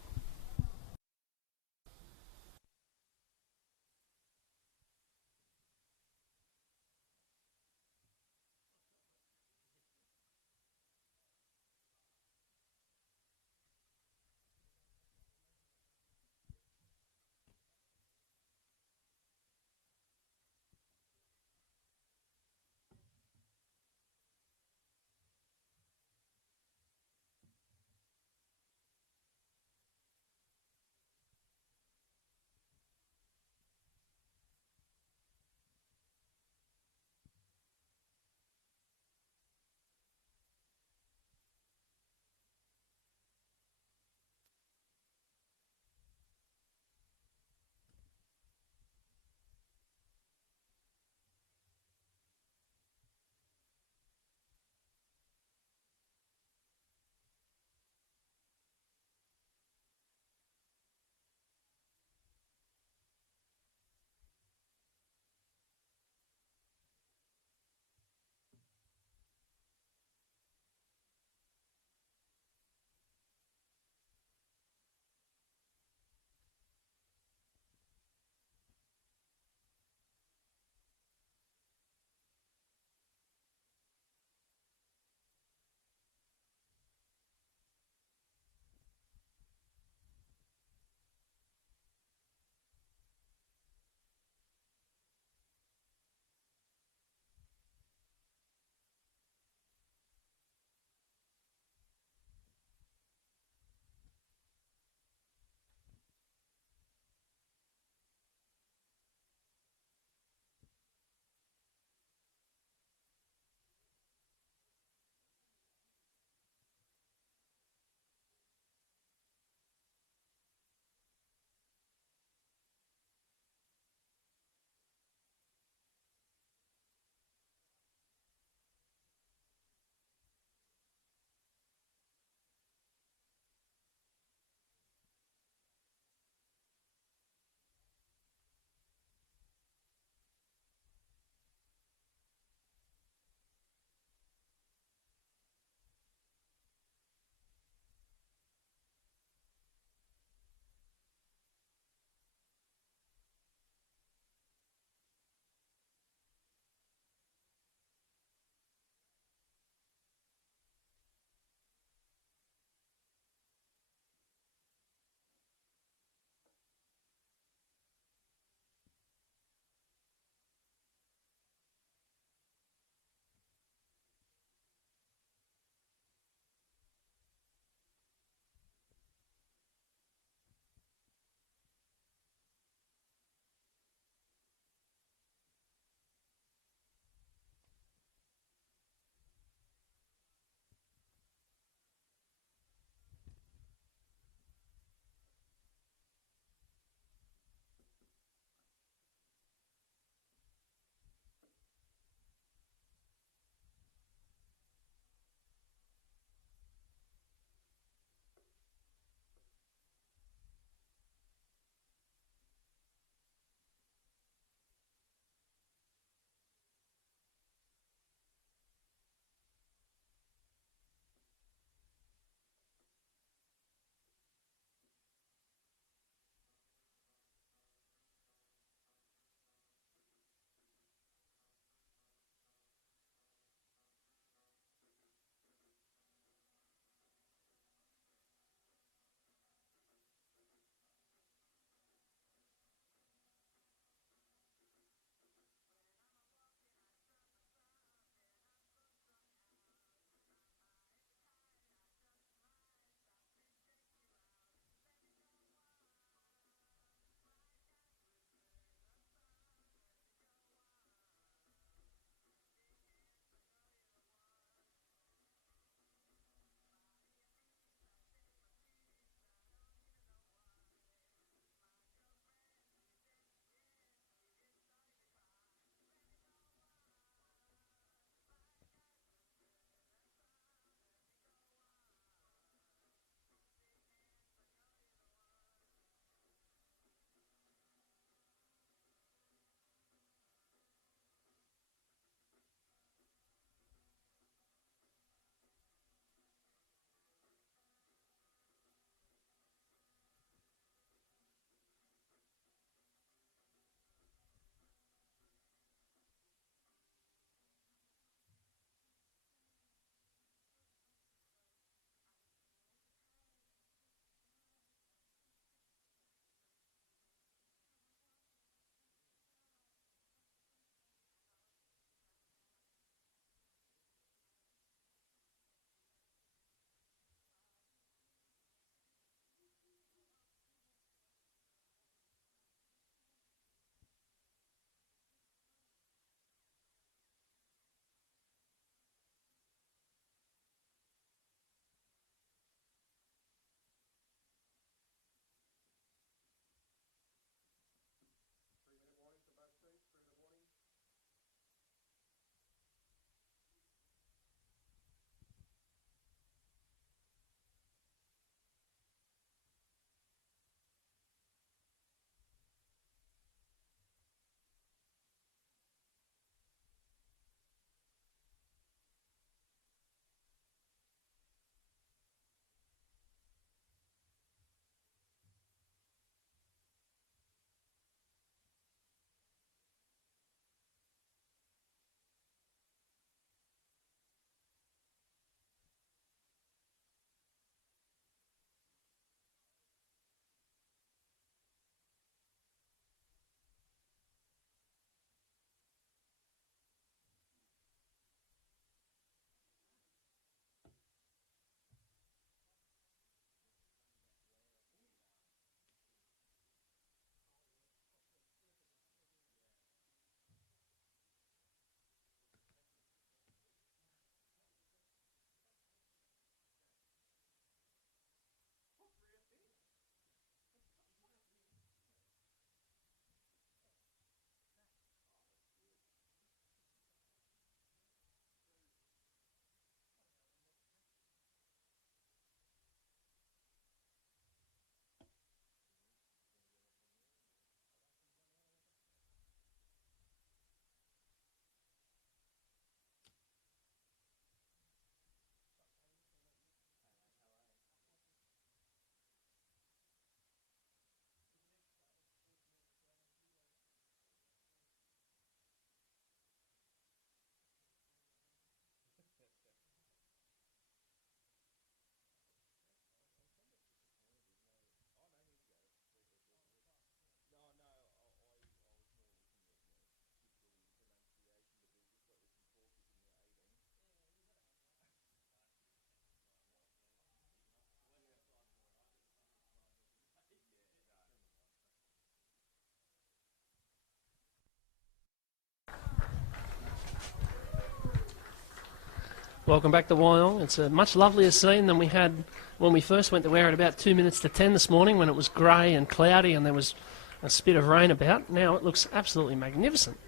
Welcome back to Wyong. It's a much lovelier scene than we had when we first went to Ware at about 2 minutes to 10 this morning, when it was grey and cloudy and there was a spit of rain about. Now it looks absolutely magnificent.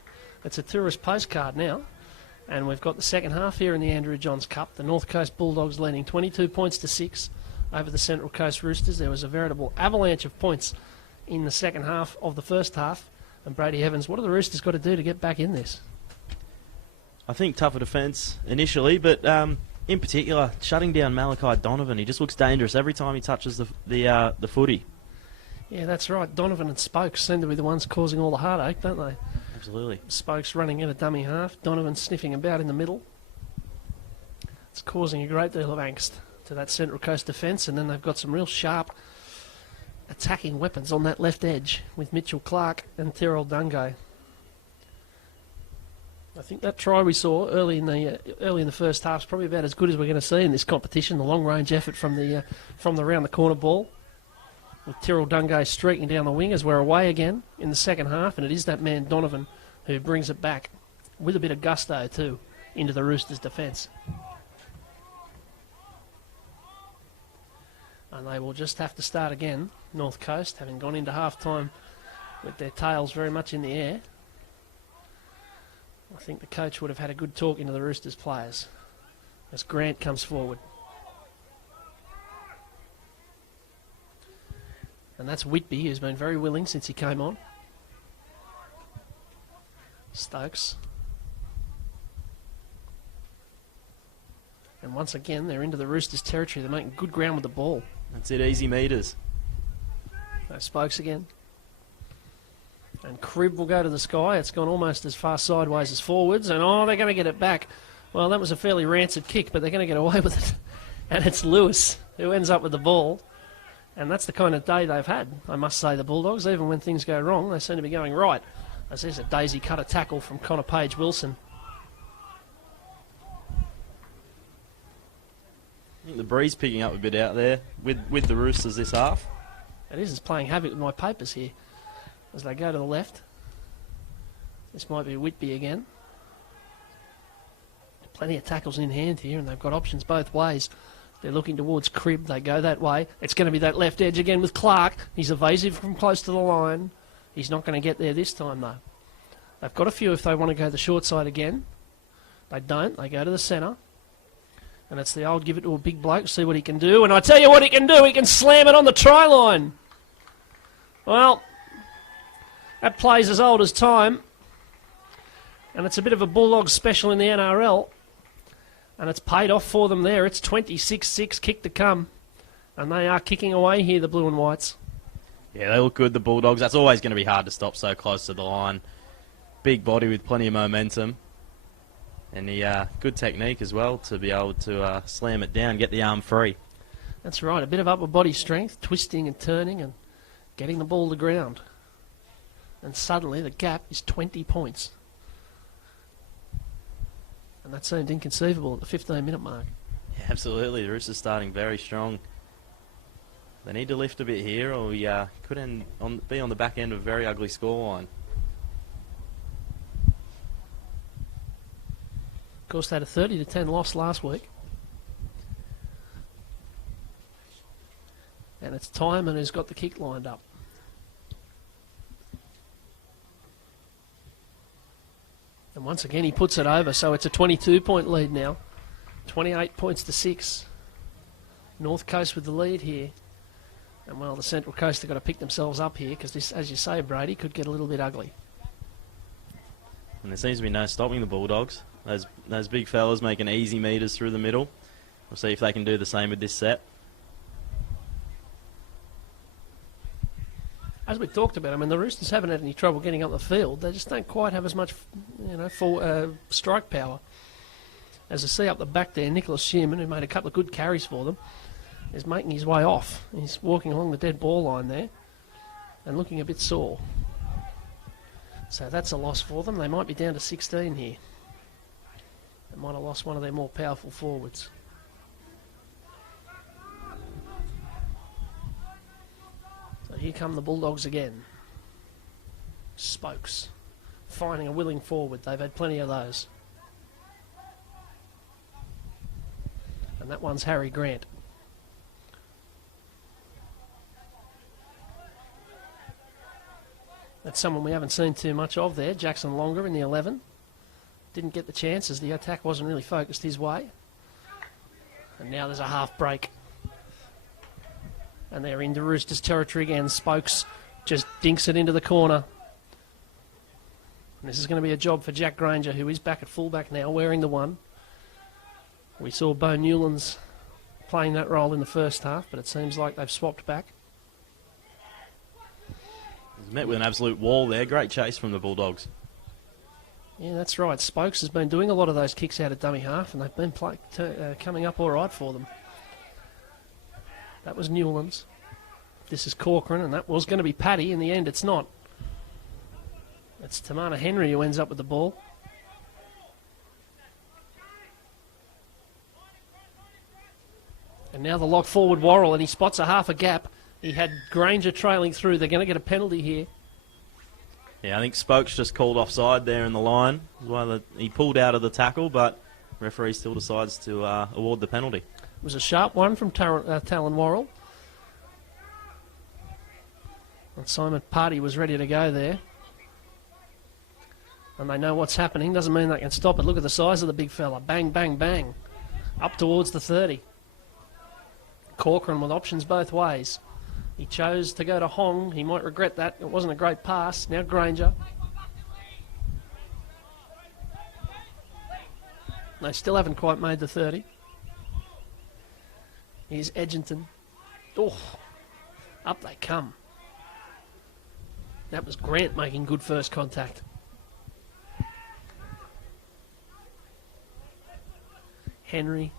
It's a tourist postcard now. And we've got the second half here in the Andrew Johns Cup. The North Coast Bulldogs leading 22 points to 6 over the Central Coast Roosters. There was a veritable avalanche of points in the second half of the first half. And Brady Evans, what have the Roosters got to do to get back in this? I think tougher defence initially, but in particular, shutting down Malachi Donovan. He just looks dangerous every time he touches the footy. Yeah, that's right. Donovan and Spokes seem to be the ones causing all the heartache, don't they? Absolutely. Spokes running in a dummy half. Donovan sniffing about in the middle. It's causing a great deal of angst to that Central Coast defence, and then they've got some real sharp attacking weapons on that left edge with Mitchell Clark and Tyrrell Dungay. I think that try we saw early in the first half is probably about as good as we're going to see in this competition. The long range effort from the round the corner ball, with Tyrrell Dungay streaking down the wing as we're away again in the second half, and it is that man Donovan who brings it back with a bit of gusto too into the Roosters' defence. And they will just have to start again, North Coast, having gone into half-time with their tails very much in the air. I think the coach would have had a good talk into the Roosters players as Grant comes forward. And that's Whitby, who's been very willing since he came on. Stokes. And once again, they're into the Roosters' territory. They're making good ground with the ball. That's it, easy meters. No Spokes again. And Cribb will go to the sky. It's gone almost as far sideways as forwards. And, they're going to get it back. Well, that was a fairly rancid kick, but they're going to get away with it. And it's Lewis who ends up with the ball. And that's the kind of day they've had, I must say, the Bulldogs. Even when things go wrong, they seem to be going right. As there's a daisy cutter tackle from Connor Page-Wilson. I think the breeze picking up a bit out there with the Roosters this half. It is. It's playing havoc with my papers here. As they go to the left. This might be Whitby again. Plenty of tackles in hand here, and they've got options both ways. They're looking towards Cribb. They go that way. It's going to be that left edge again with Clark. He's evasive from close to the line. He's not going to get there this time, though. They've got a few if they want to go the short side again. They don't. They go to the centre. And it's the old give it to a big bloke, see what he can do. And I tell you what he can do. He can slam it on the try line. Well, that play's as old as time. And it's a bit of a Bulldogs special in the NRL. And it's paid off for them there. It's 26-6 kick to come. And they are kicking away here, the Blue and Whites. Yeah, they look good, the Bulldogs. That's always going to be hard to stop so close to the line. Big body with plenty of momentum. And the good technique as well to be able to slam it down, get the arm free. That's right, a bit of upper body strength, twisting and turning and getting the ball to ground. And suddenly the gap is 20 points. And that seemed inconceivable at the 15-minute mark. Yeah, absolutely. The Roosters starting very strong. They need to lift a bit here, or we could be on the back end of a very ugly scoreline. Of course, they had a 30-10 loss last week. And it's Tyman who's got the kick lined up. And once again, he puts it over, so it's a 22-point lead now. 28 points to 6. North Coast with the lead here. And, well, the Central Coast have got to pick themselves up here because this, as you say, Brady, could get a little bit ugly. And there seems to be no stopping the Bulldogs. Those big fellas making easy meters through the middle. We'll see if they can do the same with this set. As we talked about, I mean, the Roosters haven't had any trouble getting up the field. They just don't quite have as much, full strike power. As I see up the back there, Nicholas Shearman, who made a couple of good carries for them, is making his way off. He's walking along the dead ball line there and looking a bit sore. So that's a loss for them. They might be down to 16 here. They might have lost one of their more powerful forwards. So here come the Bulldogs again. Spokes finding a willing forward. They've had plenty of those. And that one's Harry Grant. That's someone we haven't seen too much of there. Jackson Longer in the 11. Didn't get the chance as the attack wasn't really focused his way. And now there's a half break. And they're into Roosters territory again. Spokes just dinks it into the corner. And this is going to be a job for Jack Granger, who is back at fullback now, wearing the 1. We saw Bo Newlands playing that role in the first half, but it seems like they've swapped back. He's met with an absolute wall there. Great chase from the Bulldogs. Yeah, that's right. Spokes has been doing a lot of those kicks out of dummy half, and they've been coming up all right for them. That was Newlands. This is Corcoran, and that was going to be Paddy. In the end, it's not. It's Tamana Henry who ends up with the ball. And now the lock forward Worrell, and he spots a half a gap. He had Granger trailing through. They're going to get a penalty here. Yeah, I think Spokes just called offside there in the line. Well, he pulled out of the tackle, but referee still decides to award the penalty. It was a sharp one from Talon Worrell. And Simon Party was ready to go there. And they know what's happening. Doesn't mean they can stop it. Look at the size of the big fella. Bang, bang, bang. Up towards the 30. Corcoran with options both ways. He chose to go to Hong. He might regret that. It wasn't a great pass. Now Granger. They still haven't quite made the 30. Here's Edginton. Oh, up they come. That was Grant making good first contact. Henry.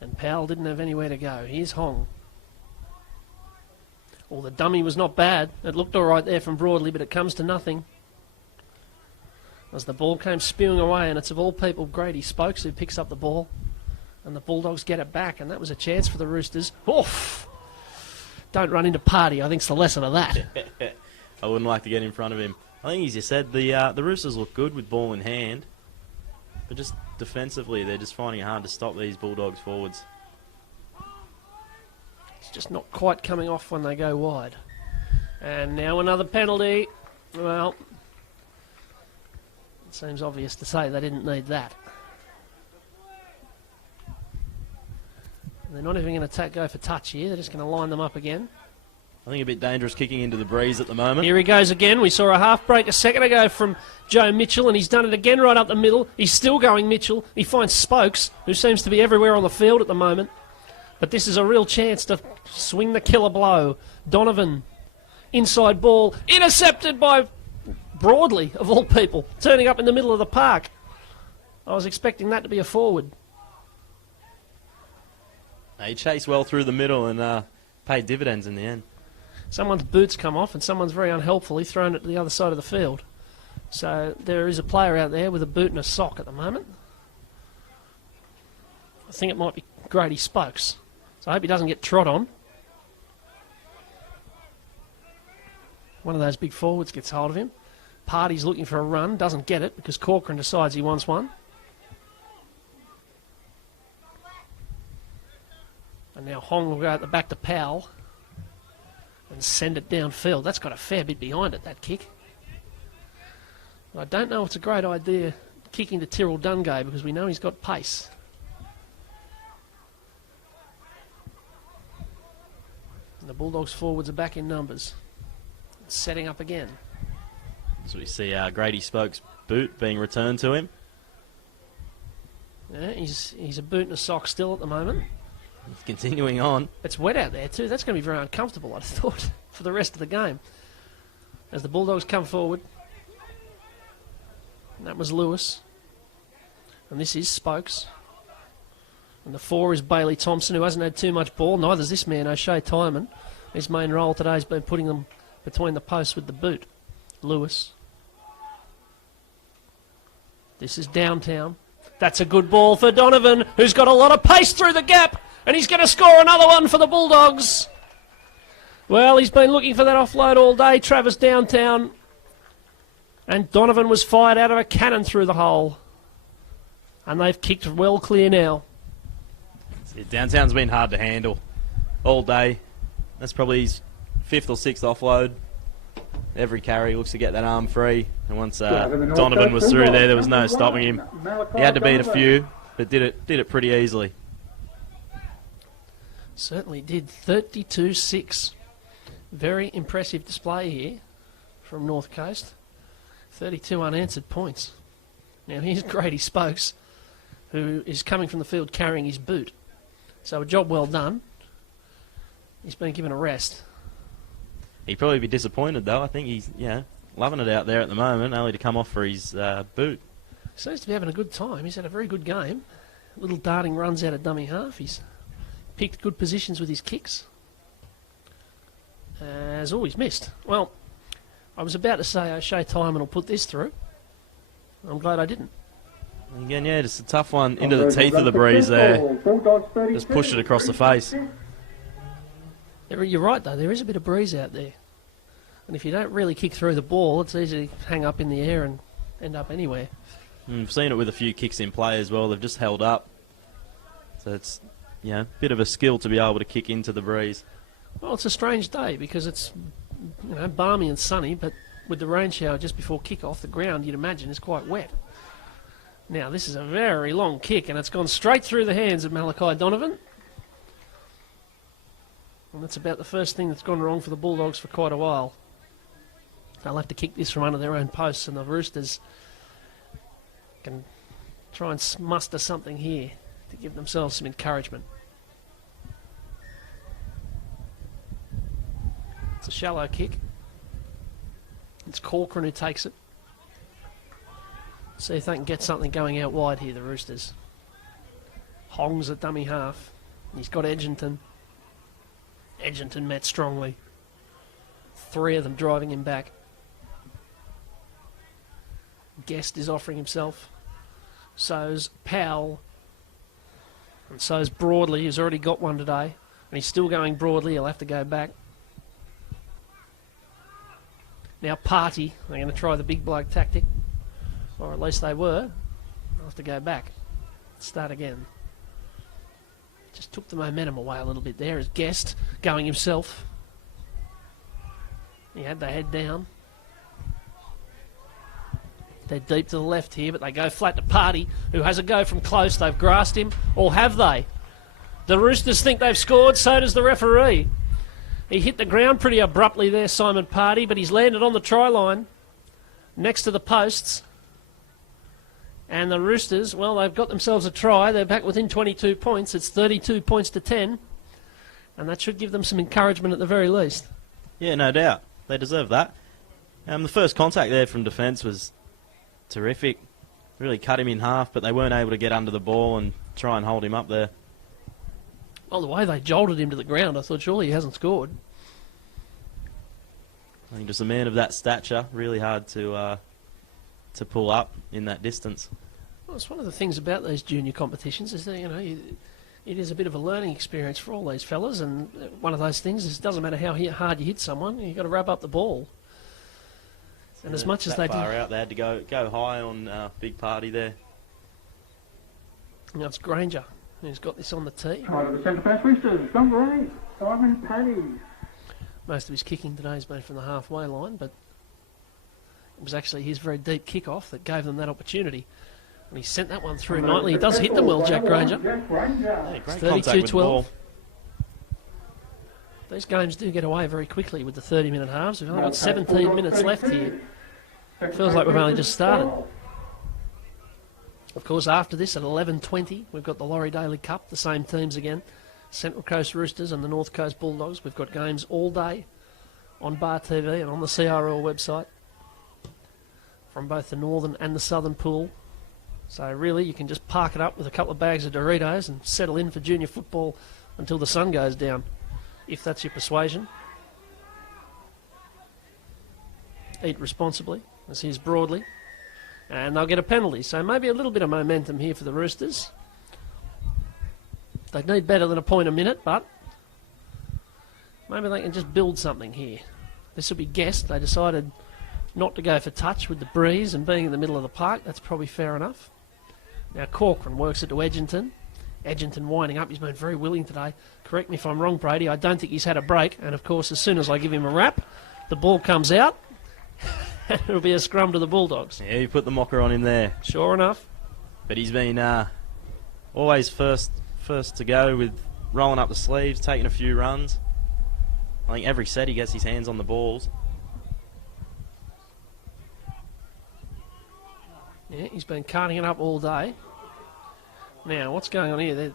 And Powell didn't have anywhere to go. Here's Hong. Well, the dummy was not bad. It looked all right there from Broadley, but it comes to nothing. As the ball came spewing away, and it's of all people Grady Spokes who picks up the ball. And the Bulldogs get it back, and that was a chance for the Roosters. Oof! Don't run into Party. I think's the lesson of that. I wouldn't like to get in front of him. I think, as you said, the Roosters look good with ball in hand. But just defensively, they're just finding it hard to stop these Bulldogs forwards. It's just not quite coming off when they go wide. And now another penalty. Well, it seems obvious to say they didn't need that. They're not even going to go for touch here. They're just going to line them up again. I think a bit dangerous kicking into the breeze at the moment. Here he goes again. We saw a half break a second ago from Joe Mitchell, and he's done it again right up the middle. He's still going Mitchell. He finds Spokes, who seems to be everywhere on the field at the moment. But this is a real chance to swing the killer blow. Donovan, inside ball, intercepted by Broadley, of all people, turning up in the middle of the park. I was expecting that to be a forward. He chased well through the middle and paid dividends in the end. Someone's boots come off and someone's very unhelpfully thrown it to the other side of the field. So there is a player out there with a boot and a sock at the moment. I think it might be Grady Spokes. So I hope he doesn't get trod on. One of those big forwards gets hold of him. Party's looking for a run, doesn't get it because Corcoran decides he wants one. And now Hong will go at the back to Powell and send it downfield. That's got a fair bit behind it, that kick. But I don't know if it's a great idea kicking to Tyrrell Dungay because we know he's got pace. And the Bulldogs forwards are back in numbers. Setting up again. So we see Grady Spokes' boot being returned to him. Yeah, he's a boot and a sock still at the moment. He's continuing on. It's wet out there too. That's going to be very uncomfortable, I'd thought, for the rest of the game. As the Bulldogs come forward. And that was Lewis. And this is Spokes. And the 4 is Bailey Thompson, who hasn't had too much ball. Neither's this man, O'Shea Tyman. His main role today has been putting them between the posts with the boot. Lewis. This is downtown. That's a good ball for Donovan, who's got a lot of pace through the gap. And he's going to score another one for the Bulldogs. Well, he's been looking for that offload all day, Travis Downtown. And Donovan was fired out of a cannon through the hole. And they've kicked well clear now. Downtown's been hard to handle all day. That's probably his 5th or 6th offload. Every carry looks to get that arm free. And once Donovan was through there was no stopping him. He had to beat a few, but did it pretty easily. Certainly did. 32-6. Very impressive display here from North Coast. 32 unanswered points. Now here's Grady Spokes, who is coming from the field carrying his boot. So a job well done. He's been given a rest. He'd probably be disappointed though. I think he's loving it out there at the moment, only to come off for his boot. Seems to be having a good time. He's had a very good game. Little darting runs out of dummy half. He's picked good positions with his kicks. Has always missed. Well, I was about to say O'Shea Tyman will put this through. I'm glad I didn't. Again, just a tough one into the teeth of the breeze there. Just pushed it across the face. You're right, though. There is a bit of breeze out there. And if you don't really kick through the ball, it's easy to hang up in the air and end up anywhere. We've seen it with a few kicks in play as well. They've just held up. So it's, a bit of a skill to be able to kick into the breeze. Well, it's a strange day because it's, balmy and sunny, but with the rain shower just before kick-off, the ground, you'd imagine, is quite wet. Now, this is a very long kick, and it's gone straight through the hands of Malachi Donovan. And that's about the first thing that's gone wrong for the Bulldogs for quite a while. They'll have to kick this from under their own posts, and the Roosters can try and muster something here to give themselves some encouragement. It's a shallow kick. It's Corcoran who takes it. See if they can get something going out wide here, the Roosters. Hong's at dummy half. He's got Edgerton. Edgerton met strongly. 3 of them driving him back. Guest is offering himself. So's Powell. And so's Broadley, who's already got one today. And he's still going Broadley. He'll have to go back. Now Party, they're going to try the big bloke tactic. Or at least they were. They'll have to go back. Start again. Just took the momentum away a little bit there as Guest going himself. He had the head down. They're deep to the left here, but they go flat to Party, who has a go from close. They've grasped him, or have they? The Roosters think they've scored, so does the referee. He hit the ground pretty abruptly there, Simon Party, but he's landed on the try line next to the posts. And the Roosters, well, they've got themselves a try. They're back within 22 points. It's 32 points to 10. And that should give them some encouragement at the very least. Yeah, no doubt. They deserve that. The first contact there from defence was terrific. Really cut him in half, but they weren't able to get under the ball and try and hold him up there. Well, the way they jolted him to the ground, I thought surely he hasn't scored. I think just a man of that stature, really hard to pull up in that distance. Well, it's one of the things about these junior competitions is that, it is a bit of a learning experience for all these fellas, and one of those things is it doesn't matter how hard you hit someone, you've got to wrap up the ball. And as much as they far out, they had to go high on Big Party there. Now it's Granger who's got this on the tee. Try to the centre pass Roosters, number 8, Simon Paddy. Most of his kicking today has been from the halfway line, but it was actually his very deep kick-off that gave them that opportunity. And he sent that one through nicely. He does hit them well, Jack Granger. Hey, great 32-12. These games do get away very quickly with the 30-minute halves. We've only got 17 minutes left here. Feels like we've only just started. Of course, after this at 11:20, we've got the Laurie Daily Cup, the same teams again. Central Coast Roosters and the North Coast Bulldogs. We've got games all day on Bar TV and on the CRL website from both the northern and the southern pool. So really, you can just park it up with a couple of bags of Doritos and settle in for junior football until the sun goes down, if that's your persuasion. Eat responsibly, as here's Broadley. And they'll get a penalty, so maybe a little bit of momentum here for the Roosters. They need better than a point a minute, but maybe they can just build something here. This will be Guest. They decided not to go for touch with the breeze and being in the middle of the park. That's probably fair enough. Now Corcoran works it to Edgerton. Edgerton winding up. He's been very willing today. Correct me if I'm wrong, Brady. I don't think he's had a break. And, of course, as soon as I give him a wrap, the ball comes out. It'll be a scrum to the Bulldogs. Yeah, you put the mocker on him there. Sure enough. But he's been always first to go with rolling up the sleeves, taking a few runs. I think every set he gets his hands on the balls. Yeah, he's been carting it up all day. Now, what's going on here? There's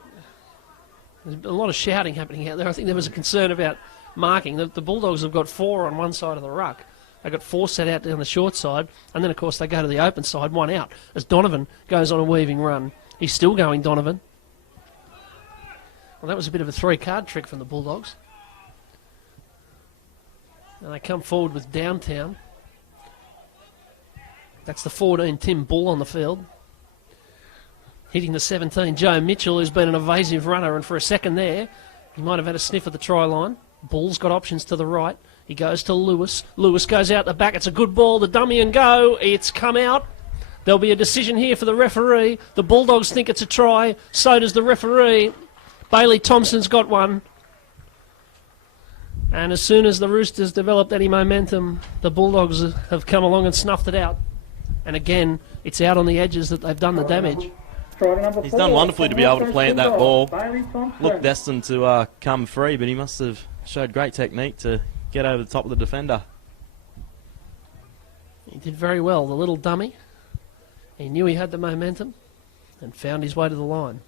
a lot of shouting happening out there. I think there was a concern about marking. The Bulldogs have got 4 on one side of the ruck. They've got 4 set out down the short side, and then, of course, they go to the open side, 1 out, as Donovan goes on a weaving run. He's still going, Donovan. Well, that was a bit of a 3-card trick from the Bulldogs. And they come forward with Downtown. That's the 14, Tim Bull, on the field. Hitting the 17, Joe Mitchell, who's been an evasive runner, and for a second there, he might have had a sniff at the try line. Bull's got options to the right. He goes to Lewis. Lewis goes out the back. It's a good ball. The dummy and go. It's come out. There'll be a decision here for the referee. The Bulldogs think it's a try. So does the referee. Bailey Thompson's got one. And as soon as the Roosters developed any momentum, the Bulldogs have come along and snuffed it out. And again, it's out on the edges that they've done the damage. He's done wonderfully to be able to plant that ball. Looked destined to come free, but he must have showed great technique to get over the top of the defender. He did very well, the little dummy. He knew he had the momentum and found his way to the line.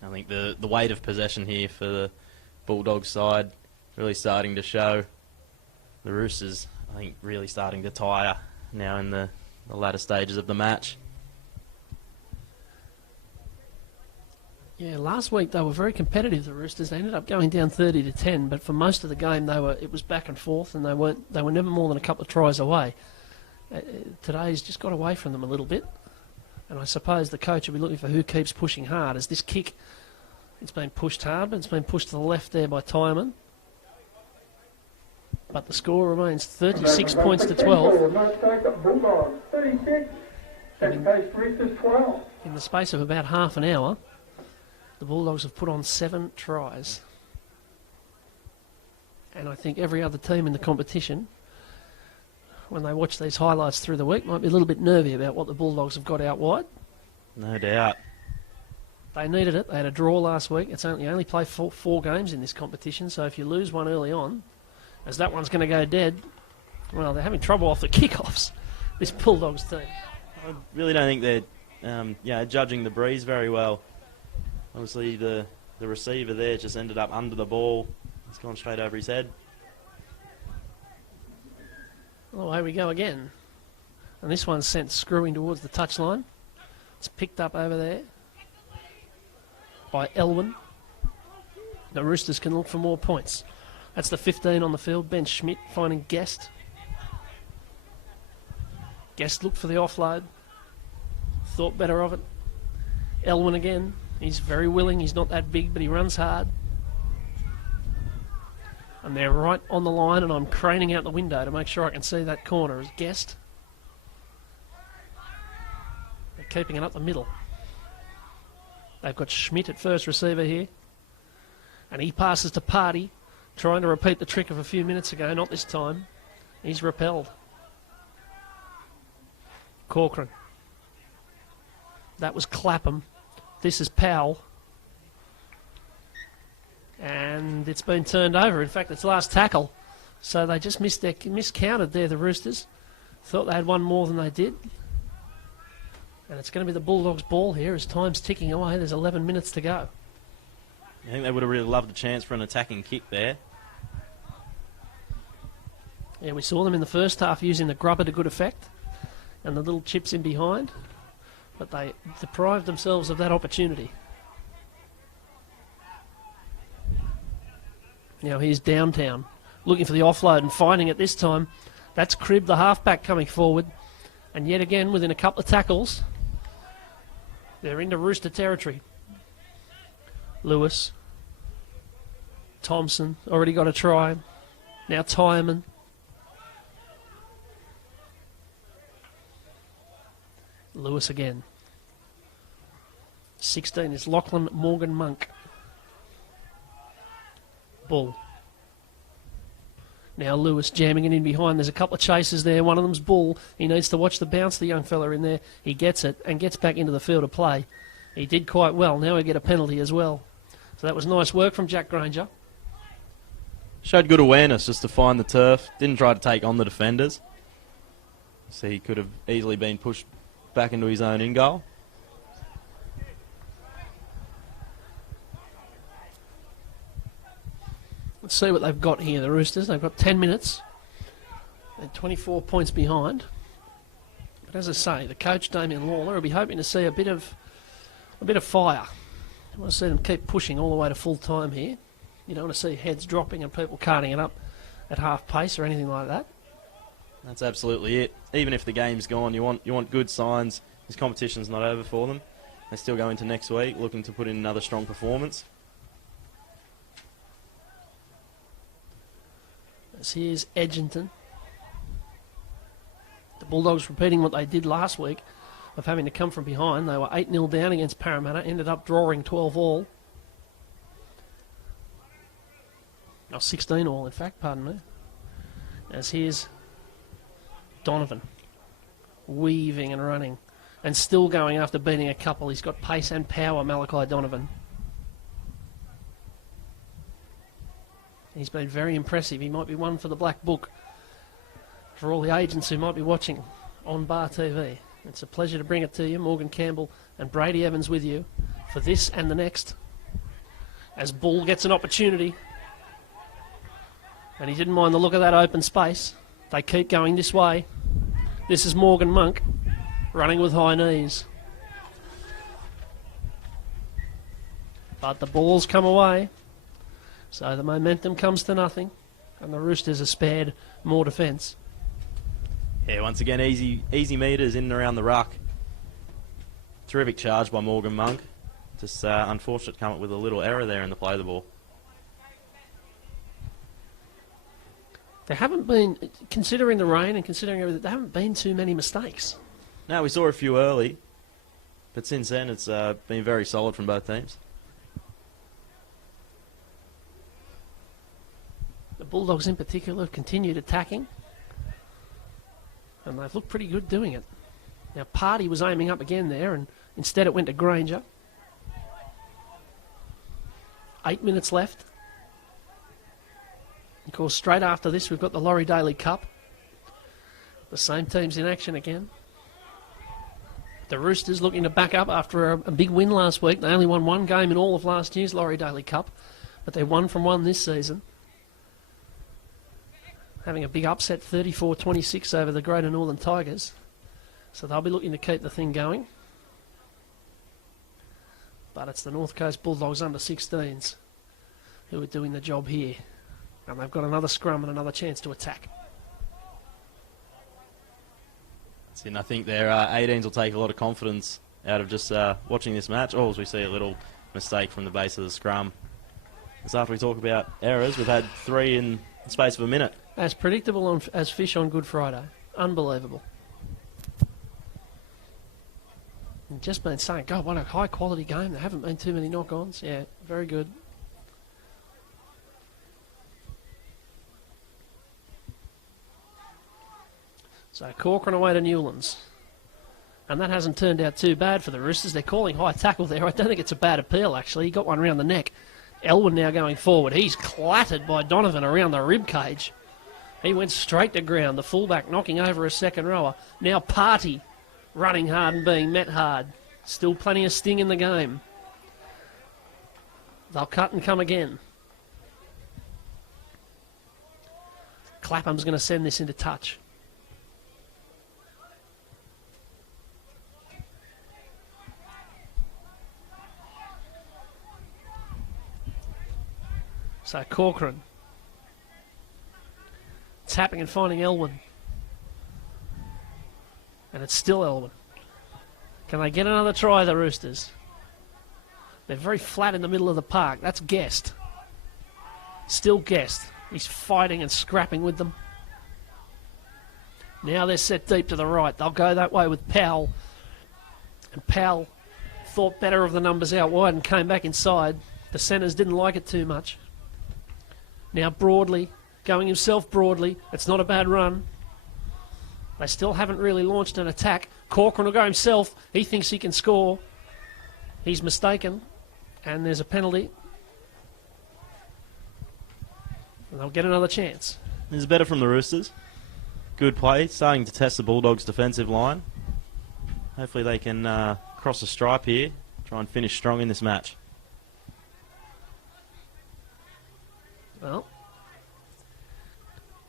I think the weight of possession here for the Bulldogs side really starting to show. The Roosters, I think, really starting to tire now in the latter stages of the match. Yeah, last week they were very competitive, the Roosters. They ended up going down 30-10, but for most of the game it was back and forth, and they were never more than a couple of tries away. Today's just got away from them a little bit, and I suppose the coach will be looking for who keeps pushing hard. As this kick, it's been pushed hard, but it's been pushed to the left there by Tyman. But the score remains 36 points to 12. In the space of about half an hour, the Bulldogs have put on 7 tries. And I think every other team in the competition, when they watch these highlights through the week, might be a little bit nervy about what the Bulldogs have got out wide. No doubt. They needed it. They had a draw last week. It's only play 4 games in this competition, so if you lose one early on, as that one's going to go dead, well, they're having trouble off the kickoffs, this Bulldogs team. I really don't think they're judging the breeze very well. Obviously, the receiver there just ended up under the ball. It's gone straight over his head. Well, away we go again. And this one's sent screwing towards the touchline. It's picked up over there by Elwyn. The Roosters can look for more points. That's the 15 on the field. Ben Schmidt finding Guest. Guest looked for the offload. Thought better of it. Elwyn again. He's very willing. He's not that big, but he runs hard. And they're right on the line, and I'm craning out the window to make sure I can see that corner as Guest. They're keeping it up the middle. They've got Schmidt at first receiver here. And he passes to Party, trying to repeat the trick of a few minutes ago. Not this time. He's repelled. Corcoran. That was Clapham. This is Powell. And it's been turned over. In fact, it's last tackle. So they just miscounted there, the Roosters. Thought they had one more than they did. And it's going to be the Bulldogs' ball here as time's ticking away. There's 11 minutes to go. I think they would have really loved a chance for an attacking kick there. Yeah, we saw them in the first half using the grubber to good effect and the little chips in behind, but they deprived themselves of that opportunity. Now here's Downtown, looking for the offload and finding it this time. That's Cribb, the halfback, coming forward. And yet again, within a couple of tackles, they're into Rooster territory. Lewis. Thompson, already got a try. Now Tyman. Lewis again. 16 is Lachlan Morgan Monk. Bull. Now Lewis jamming it in behind. There's a couple of chases there. One of them's Bull. He needs to watch the bounce, the young fella in there. He gets it and gets back into the field of play. He did quite well. Now we get a penalty as well. So that was nice work from Jack Granger. Showed good awareness just to find the turf. Didn't try to take on the defenders. So he could have easily been pushed back into his own in-goal. Let's see what they've got here, the Roosters. They've got 10 minutes. They're 24 points behind. But as I say, the coach, Damien Lawler, will be hoping to see a bit of fire. You want to see them keep pushing all the way to full time here. You don't want to see heads dropping and people carting it up at half pace or anything like that. That's absolutely it. Even if the game's gone, you want good signs. This competition's not over for them. They still go into next week looking to put in another strong performance. As here's Edginton. The Bulldogs repeating what they did last week of having to come from behind. They were 8-0 down against Parramatta, ended up drawing 12 all. Oh, 16 all, in fact, pardon me. As here's Donovan, weaving and running, and still going after beating a couple. He's got pace and power, Malachi Donovan. He's been very impressive. He might be one for the Black Book for all the agents who might be watching on Bar TV. It's a pleasure to bring it to you. Morgan Campbell and Brady Evans with you for this and the next. As Bull gets an opportunity. And he didn't mind the look of that open space. They keep going this way. This is Morgan Monk running with high knees. But the ball's come away. So the momentum comes to nothing. And the Roosters are spared more defence. Yeah, once again, easy meters in and around the ruck. Terrific charge by Morgan Monk. Just unfortunate to come up with a little error there in the play of the ball. There haven't been, considering the rain and considering everything, there haven't been too many mistakes. No, we saw a few early, but since then it's been very solid from both teams. The Bulldogs in particular have continued attacking, and they've looked pretty good doing it. Now, Party was aiming up again there, and instead it went to Granger. 8 minutes left. Of course, straight after this, we've got the Laurie Daily Cup. The same team's in action again. The Roosters looking to back up after a big win last week. They only won one game in all of last year's Laurie Daily Cup, but they won from one this season. Having a big upset, 34-26 over the Greater Northern Tigers. So they'll be looking to keep the thing going. But it's the North Coast Bulldogs under 16s who are doing the job here. And they've got another scrum and another chance to attack. And I think their 18s will take a lot of confidence out of just watching this match. Or as we see a little mistake from the base of the scrum. As after we talk about errors, we've had 3 in the space of a minute. As predictable as fish on Good Friday. Unbelievable. And just been saying, God, what a high quality game. There haven't been too many knock-ons. Yeah, very good. So Corcoran away to Newlands. And that hasn't turned out too bad for the Roosters. They're calling high tackle there. I don't think it's a bad appeal, actually. He got one around the neck. Elwyn now going forward. He's clattered by Donovan around the rib cage. He went straight to ground. The fullback knocking over a second rower. Now Party running hard and being met hard. Still plenty of sting in the game. They'll cut and come again. Clapham's going to send this into touch. So Corcoran tapping and finding Elwyn. And it's still Elwyn. Can they get another try, the Roosters? They're very flat in the middle of the park. That's Guest. Still Guest. He's fighting and scrapping with them. Now they're set deep to the right. They'll go that way with Powell. And Powell thought better of the numbers out wide and came back inside. The centres didn't like it too much. Now Broadley, going himself Broadley. It's not a bad run. They still haven't really launched an attack. Corcoran will go himself. He thinks he can score. He's mistaken. And there's a penalty. And they'll get another chance. This is better from the Roosters. Good play, starting to test the Bulldogs' defensive line. Hopefully they can cross the stripe here, try and finish strong in this match. Well,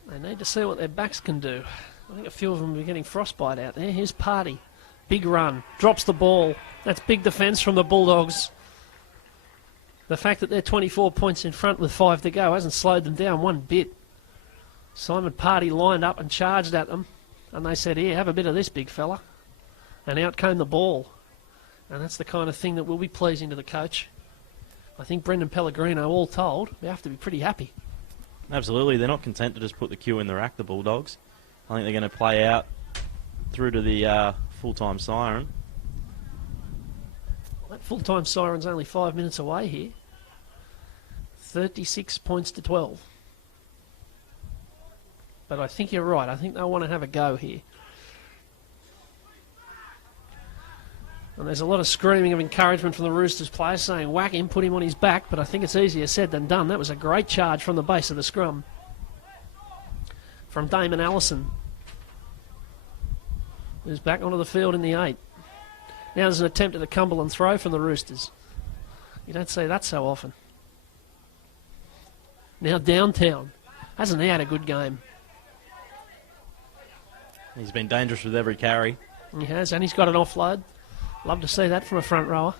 they need to see what their backs can do. I think a few of them are getting frostbite out there. Here's Party. Big run. Drops the ball. That's big defence from the Bulldogs. The fact that they're 24 points in front with 5 to go hasn't slowed them down one bit. Simon Party lined up and charged at them. And they said, here, have a bit of this, big fella. And out came the ball. And that's the kind of thing that will be pleasing to the coach. I think Brendan Pellegrino, all told, they have to be pretty happy. Absolutely. They're not content to just put the cue in the rack, the Bulldogs. I think they're going to play out through to the full-time siren. Well, that full-time siren's only 5 minutes away here. 36 points to 12. But I think you're right. I think they'll want to have a go here. And there's a lot of screaming of encouragement from the Roosters players saying, whack him, put him on his back. But I think it's easier said than done. That was a great charge from the base of the scrum. From Damon Allison, who's back onto the field in the 8. Now there's an attempt at a Cumberland throw from the Roosters. You don't see that so often. Now Downtown. Hasn't he had a good game? He's been dangerous with every carry. He has, and he's got an offload. Love to see that from a front rower.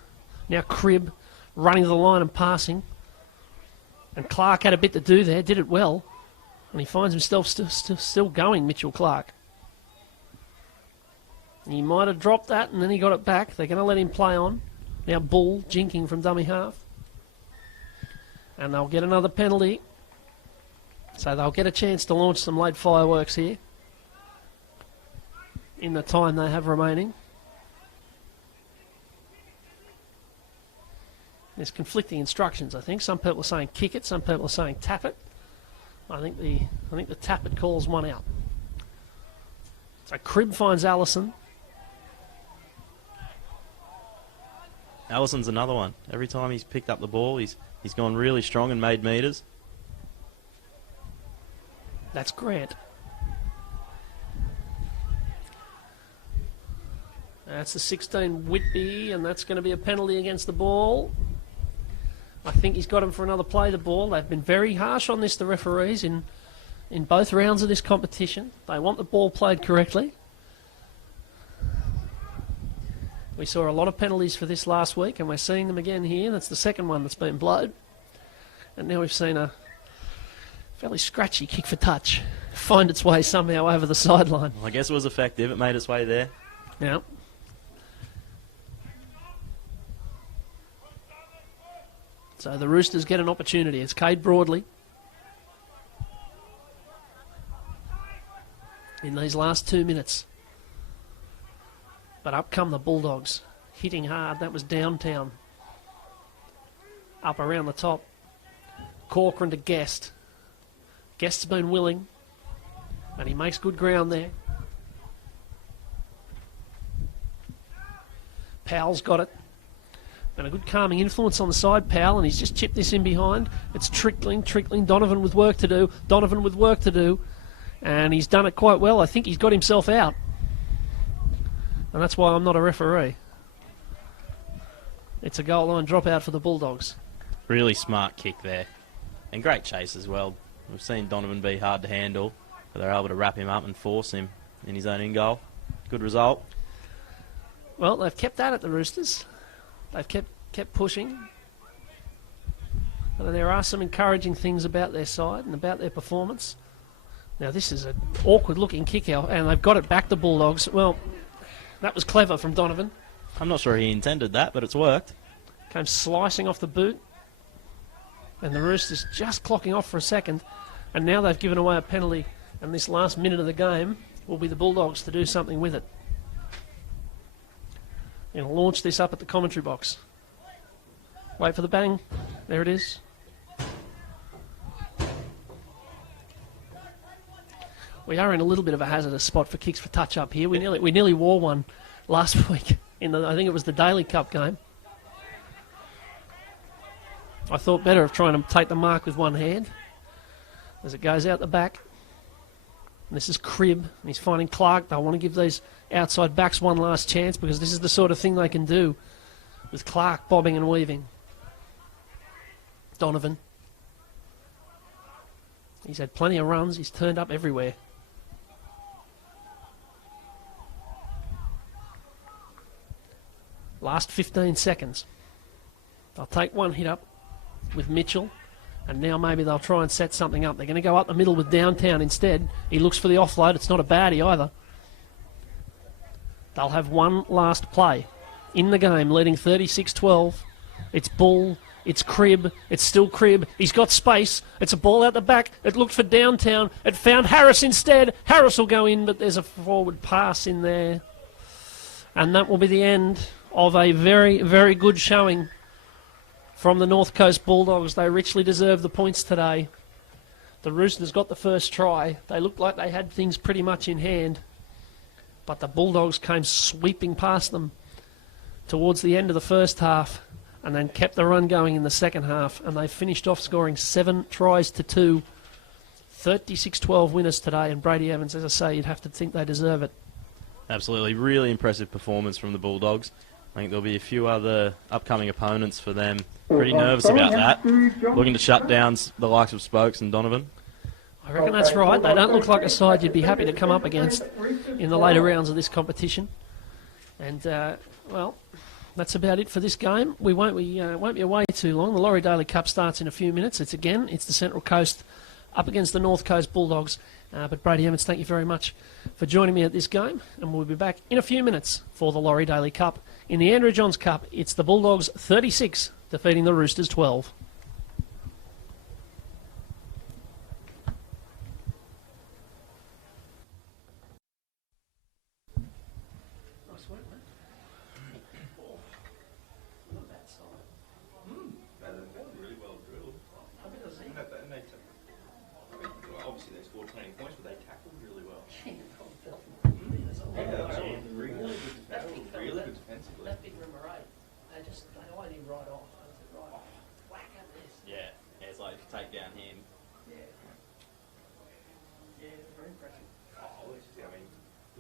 Now Cribb running to the line and passing. And Clark had a bit to do there, did it well. And he finds himself still going, Mitchell Clark. He might have dropped that and then he got it back. They're going to let him play on. Now Bull jinking from dummy half. And they'll get another penalty. So they'll get a chance to launch some late fireworks here in the time they have remaining. There's conflicting instructions, I think. Some people are saying kick it, some people are saying tap it. I think the tap it calls one out. So Cribb finds Allison. Allison's another one. Every time he's picked up the ball, he's gone really strong and made metres. That's Grant. That's the 16 Whitby, and that's going to be a penalty against the ball. I think he's got him for another play the ball. They've been very harsh on this, the referees, in both rounds of this competition. They want the ball played correctly. We saw a lot of penalties for this last week, and we're seeing them again here. That's the second one that's been blown. And now we've seen a fairly scratchy kick for touch find its way somehow over the sideline. Well, I guess it was effective. It made its way there. Yeah. So the Roosters get an opportunity. It's Cade Broadley in these last 2 minutes. But up come the Bulldogs, hitting hard. That was Downtown. Up around the top. Corcoran to Guest. Guest's been willing, and he makes good ground there. Powell's got it. And a good calming influence on the side, Powell, and he's just chipped this in behind. It's trickling. Donovan with work to do. And he's done it quite well. I think he's got himself out. And that's why I'm not a referee. It's a goal line dropout for the Bulldogs. Really smart kick there. And great chase as well. We've seen Donovan be hard to handle, but they're able to wrap him up and force him in his own in-goal. Good result. Well, they've kept at it, the Roosters. They've kept pushing. But there are some encouraging things about their side and about their performance. Now, this is an awkward-looking kick-out, and they've got it back, the Bulldogs. Well, that was clever from Donovan. I'm not sure he intended that, but it's worked. Came slicing off the boot. And the Roosters just clocking off for a second. And now they've given away a penalty, and this last minute of the game will be the Bulldogs to do something with it. Going to launch this up at the commentary box. Wait for the bang. There it is. We are in a little bit of a hazardous spot for kicks for touch up here. We nearly wore one last week in I think it was the Daily Cup game. I thought better of trying to take the mark with one hand as it goes out the back. And this is Cribb, and he's finding Clark. They'll want to give these outside backs one last chance because this is the sort of thing they can do with Clark bobbing and weaving. Donovan. He's had plenty of runs. He's turned up everywhere. Last 15 seconds. They'll take one hit up with Mitchell, and now maybe they'll try and set something up. They're going to go up the middle with Downtown instead. He looks for the offload. It's not a baddie either. They'll have one last play in the game, leading 36-12. It's Bull. It's Cribb. It's still Cribb. He's got space. It's a ball out the back. It looked for Downtown. It found Harris instead. Harris will go in, but there's a forward pass in there. And that will be the end of a very, very good showing from the North Coast Bulldogs. They richly deserve the points today. The Roosters got the first try. They looked like they had things pretty much in hand, but the Bulldogs came sweeping past them towards the end of the first half and then kept the run going in the second half, and they finished off scoring 7 tries to 2. 36-12 winners today, and Brady Evans, as I say, you'd have to think they deserve it. Absolutely, really impressive performance from the Bulldogs. I think there'll be a few other upcoming opponents for them. Pretty nervous about that. Looking to shut down the likes of Spokes and Donovan. I reckon that's right. They don't look like a side you'd be happy to come up against in the later rounds of this competition. And, well, that's about it for this game. We won't be away too long. The Laurie Daily Cup starts in a few minutes. It's the Central Coast up against the North Coast Bulldogs. But Brady Evans, thank you very much for joining me at this game. And we'll be back in a few minutes for the Laurie Daily Cup. In the Andrew Johns Cup, it's the Bulldogs 36 defeating the Roosters 12. Nice work, mate. Not a bad side. That was really well drilled. I bet I see. Obviously they scored 20 points, but they tackled really well. Really good defensively. That big room array, they eyed him right off. I said, right off. Whack at this. Yeah, it's like take down him. Yeah. Yeah, very impressive. Oh, I mean,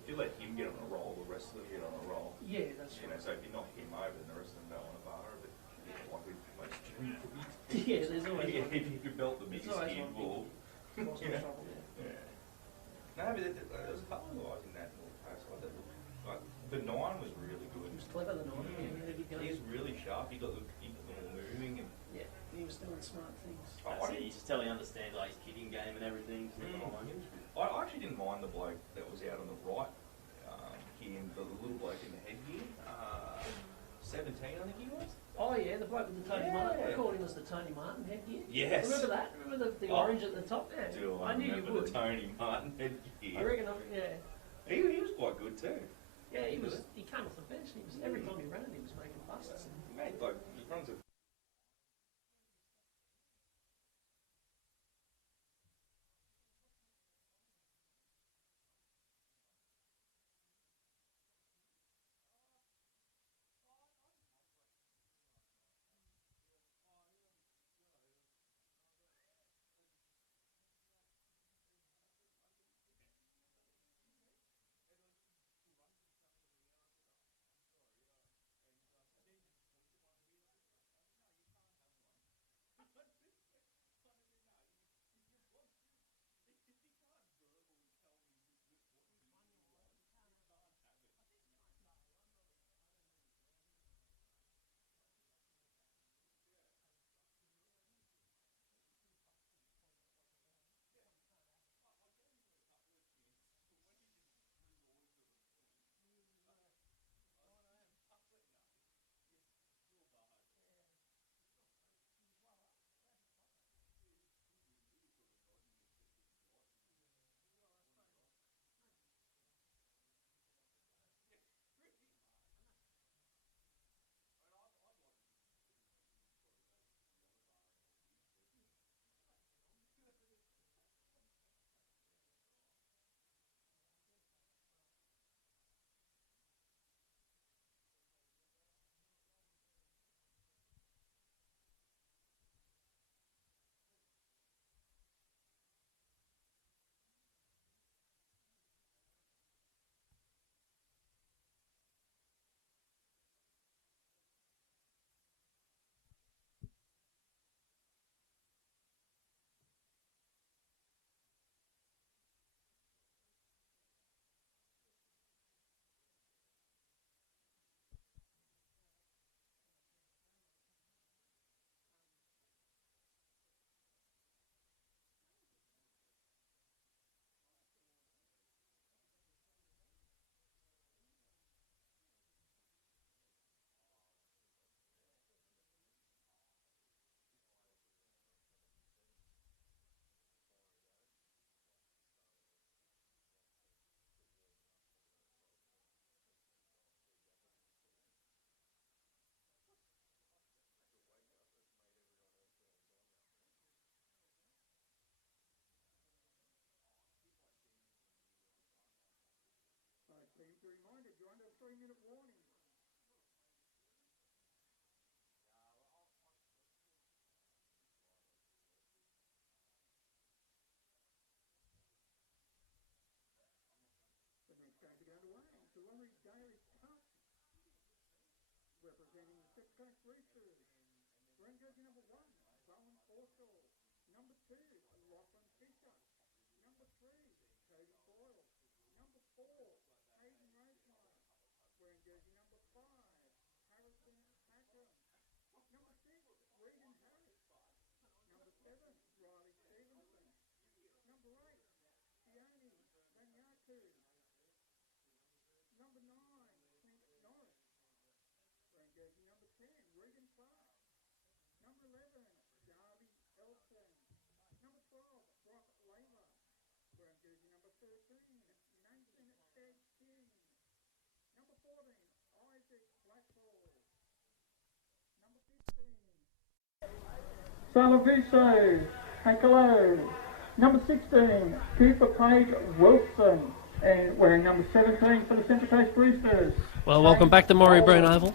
if you let him get on a roll, the rest of them get on a roll. Yeah, that's You know, so if you knock him over, then the rest of them don't want to bar it. But like with most Yeah, there's always if you belt the biggest always kid, one well, Lost Yeah. trouble there. yeah. No, but there was a couple of guys in that North Coast side that looked like the 9 was really good. He was clever, the Northern. He's really sharp. He got them all moving, and Yeah, he was doing smart things. You just tell he understands like his kicking game and everything. I actually didn't mind the bloke that was out on the right here, the little bloke in the headgear. 17, I think he was. Oh yeah, the bloke with the Tony Yeah. Martin. I called him as the Tony Martin headgear. Yes. Remember that? Remember the Oh. orange at the top? Yeah. Do I knew you remember would. the Tony Martin I headgear. reckon. Yeah. He was quite good too. Yeah, he was. He came off the bench. And he was every time he ran it, he was making busts. He made like he runs a 3-minute warning. The next game to go underway is the Laurie Daily Cup, representing the Central Coast Roosters. Wearing jersey number 1, Bowen Forshall. Number 2, Lachlan Fisher. Number 3, Cody Boyle. Number 4, Hayden Rosemire. Wearing jersey number 5, Harrison Hacker. Number 6, Regan Harris. Number 7, Riley Stevenson. Number 8, Sione Vanyatu. Number 9, Clint Norris. Wearing jersey number 10, Regan Clark. Number 11, Darby Elton. Number 12, Brock Layla. Wearing jersey number 13, Nathan Ted King. Number 14, Isaac Blackwell. Number 15, Salaviso Hankalo. Number 16, Cooper Page Wilson. And wearing number 17 for the Central Coast Roosters. Well, welcome back to Maury Breen Oval.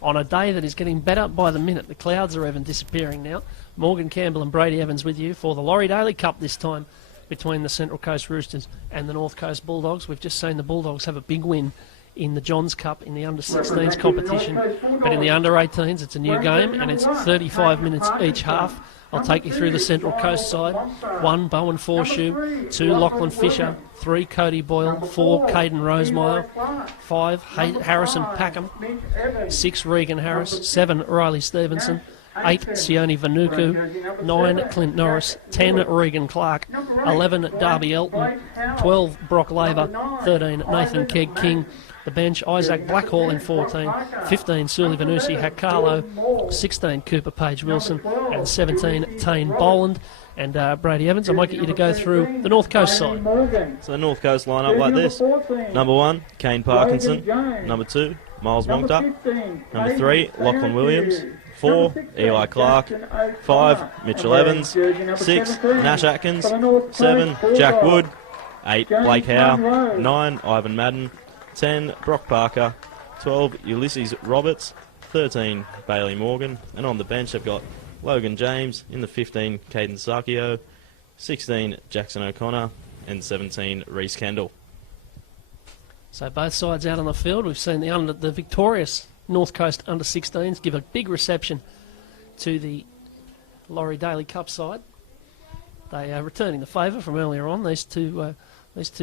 On a day that is getting better by the minute. The clouds are even disappearing now. Morgan Campbell and Brady Evans with you for the Laurie Daily Cup this time between the Central Coast Roosters and the North Coast Bulldogs. We've just seen the Bulldogs have a big win in the Johns Cup in the under-16s competition. But in the under-18s, it's a new game and it's 35 minutes each half. I'll take you through the Central Coast side. 1, Bowen Forshoe. 2, Lachlan Fisher. 3, Cody Boyle. 4, Caden Rosemire. 5, Harrison Packham. 6, Regan Harris. 7, Riley Stevenson. 8, Sione Vanuku. 9, Clint Norris. 10, Regan Clark. 11, Darby Elton. 12, Brock Laver. 13, Nathan Keg King. The bench, Isaac Blackhall in 14, 15, Suli Vanusi Hakalo, 16, Cooper Page Wilson, and 17, Tane Boland. And Brady Evans, I might get you to go through the North Coast side. So the North Coast line up like this. Number 1, Kane Parkinson. Number 2, Miles Moncta. Number 3, Lachlan Williams. 4, Eli Clark. 5, Mitchell Evans. 6, Nash Atkins. 7, Jack Wood. 8, Blake Howe. 9, Ivan Madden. 10, Brock Parker. 12, Ulysses Roberts. 13, Bailey Morgan. And on the bench, they've got Logan James. In the 15, Caden Sakio. 16, Jackson O'Connor. And 17, Reece Kendall. So both sides out on the field. We've seen the victorious North Coast under-16s give a big reception to the Laurie Daily Cup side. They are returning the favour from earlier on. These two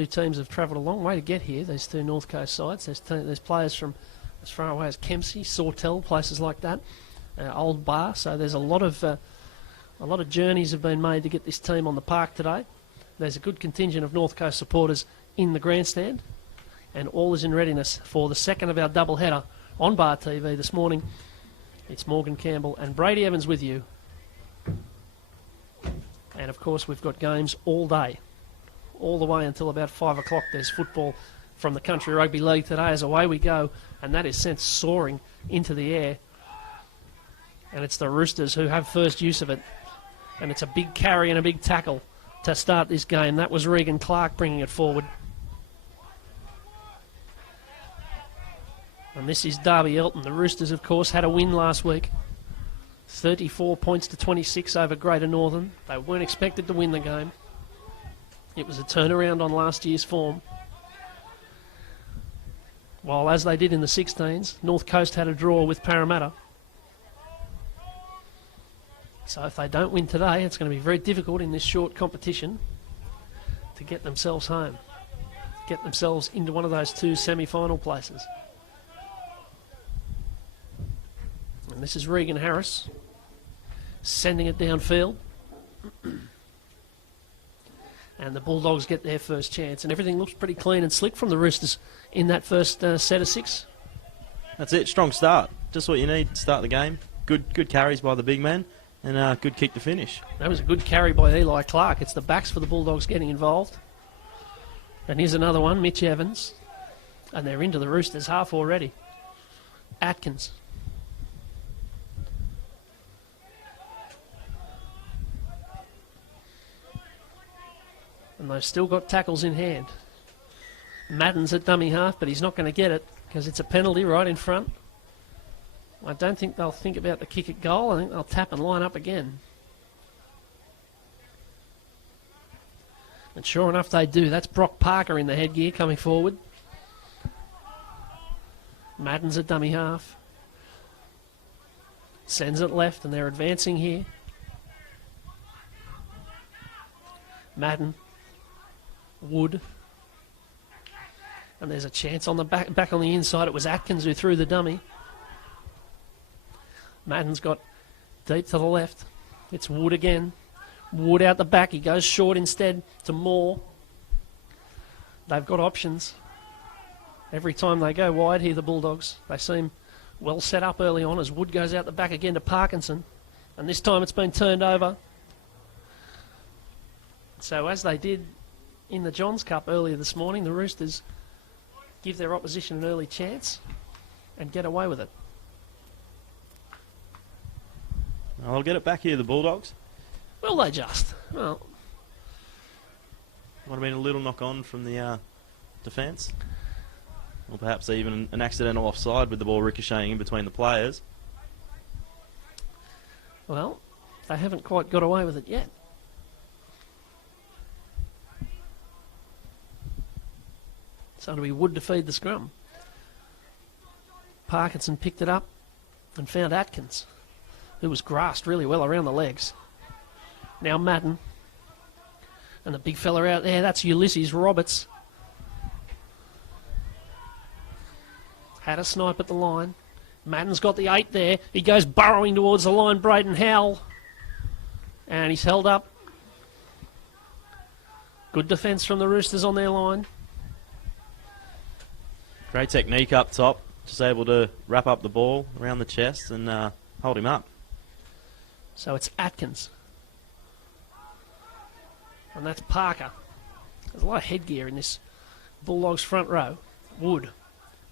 teams have travelled a long way to get here, these two North Coast sides. There's players from as far away as Kempsey, Sawtell, places like that, Old Bar. So there's a lot of journeys have been made to get this team on the park today. There's a good contingent of North Coast supporters in the grandstand, and all is in readiness for the second of our double header on Bar TV this morning. It's Morgan Campbell and Brady Evans with you. And of course we've got games all day, all the way until about 5 o'clock. There's football from the Country Rugby League today as away we go, and that is sent soaring into the air. And it's the Roosters who have first use of it. And it's a big carry and a big tackle to start this game. That was Regan Clark bringing it forward. And this is Darby Elton. The Roosters, of course, had a win last week. 34 points to 26 over Greater Northern. They weren't expected to win the game. It was a turnaround on last year's form. While as they did in the 16s, North Coast had a draw with Parramatta. So if they don't win today, it's going to be very difficult in this short competition to get themselves home, get themselves into one of those two semi-final places. And this is Regan Harris sending it downfield. And the Bulldogs get their first chance. And everything looks pretty clean and slick from the Roosters in that first set of 6. That's it. Strong start. Just what you need to start the game. Good carries by the big man. And a good kick to finish. That was a good carry by Eli Clark. It's the backs for the Bulldogs getting involved. And here's another one, Mitch Evans. And they're into the Roosters half already. Atkins. And they've still got tackles in hand. Madden's at dummy half, but he's not going to get it. because it's a penalty right in front. I don't think they'll think about the kick at goal. I think they'll tap and line up again. And sure enough, they do. That's Brock Parker in the headgear coming forward. Madden's a dummy half. Sends it left, and they're advancing here. Madden. Wood. And there's a chance on the back on the inside. It was Atkins who threw the dummy. Madden's got deep to the left. It's Wood again. Wood out the back. He goes short instead to Moore. They've got options. Every time they go wide here, the Bulldogs, they seem well set up early on as Wood goes out the back again to Parkinson. And this time it's been turned over. So as they did in the Johns Cup earlier this morning, the Roosters give their opposition an early chance and get away with it. I'll get it back here, the Bulldogs. Will they just? Well, Might have been a little knock on from the defence. Or perhaps even an accidental offside with the ball ricocheting in between the players. well, they haven't quite got away with it yet. So it'll be Wood to feed the scrum. Parkinson picked it up and found Atkins, who was grasped really well around the legs. Now Madden. And the big fella out there, that's Ulysses Roberts. Had a snipe at the line. Madden's got the 8 there. He goes burrowing towards the line, Braden Howell. And he's held up. Good defence from the Roosters on their line. Great technique up top. Just able to wrap up the ball around the chest and hold him up. So it's Atkins. And that's Parker. There's a lot of headgear in this Bulldogs front row. Wood.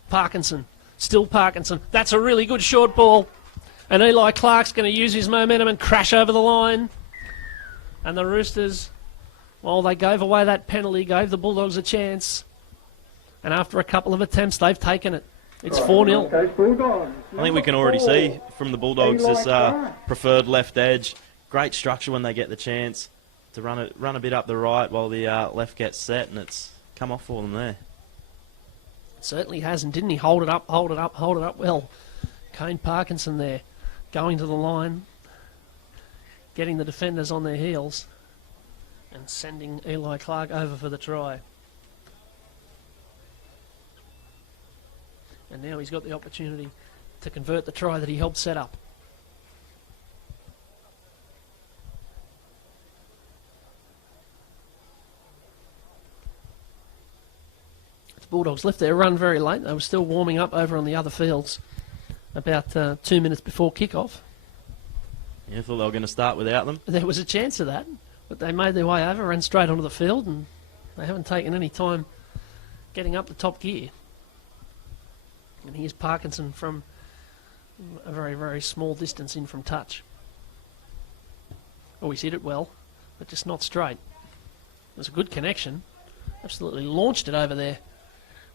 Parkinson. Still Parkinson. That's a really good short ball. And Eli Clark's going to use his momentum and crash over the line. And the Roosters, well, they gave away that penalty, gave the Bulldogs a chance. And after a couple of attempts, they've taken it. It's 4-0. Coast Bulldogs. I think we can already see from the Bulldogs this preferred left edge. Great structure when they get the chance to run a bit up the right while the left gets set, and it's come off for them there. Certainly hasn't, didn't he? Hold it up, hold it up, hold it up. Well, Kane Parkinson there, going to the line, getting the defenders on their heels, and sending Eli Clark over for the try. And now he's got the opportunity to convert the try that he helped set up. Bulldogs left their run very late. They were still warming up over on the other fields about 2 minutes before kickoff. Yeah, I thought they were going to start without them. There was a chance of that, but they made their way over, ran straight onto the field, and they haven't taken any time getting up the top gear. And here's Parkinson from a very, very small distance in from touch. Oh, he's hit it well, but just not straight. It was a good connection. Absolutely launched it over there.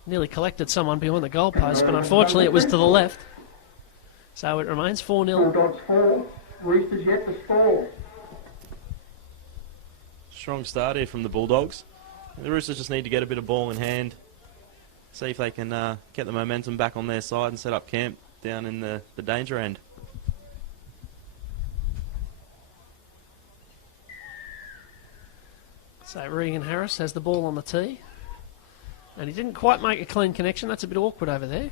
Nearly collected someone behind the goalpost, but unfortunately it was to the left. So it remains 4-0. Bulldogs 4, Roosters yet to score. Strong start here from the Bulldogs. The Roosters just need to get a bit of ball in hand. See if they can get the momentum back on their side and set up camp down in the danger end. So Regan Harris has the ball on the tee. And he didn't quite make a clean connection. That's a bit awkward over there.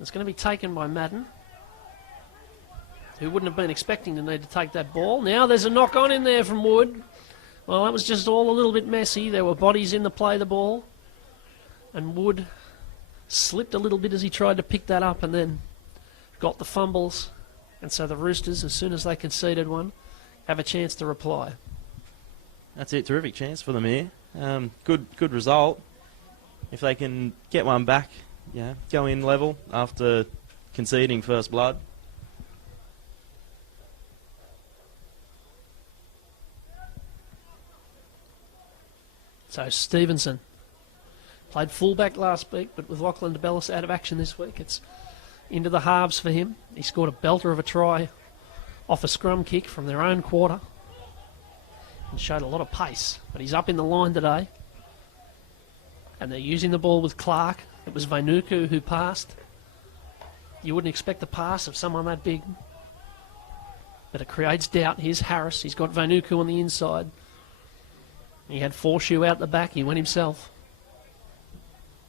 It's going to be taken by Madden, who wouldn't have been expecting to need to take that ball. Now there's a knock on in there from Wood. Well, that was just all a little bit messy. There were bodies in the play the ball. And Wood slipped a little bit as he tried to pick that up and then got the fumbles. And so the Roosters, as soon as they conceded one, have a chance to reply. That's it. Terrific chance for them here. Good result. If they can get one back, go in level after conceding first blood. So Stevenson Played fullback last week, but with Lachlan DeBellis out of action this week, it's into the halves for him. He scored a belter of a try off a scrum kick from their own quarter and showed a lot of pace. But he's up in the line today. And they're using the ball with Clark. It was Vainuku who passed. You wouldn't expect the pass of someone that big. But it creates doubt. Here's Harris. He's got Vainuku on the inside. He had Forshoe out the back. He went himself.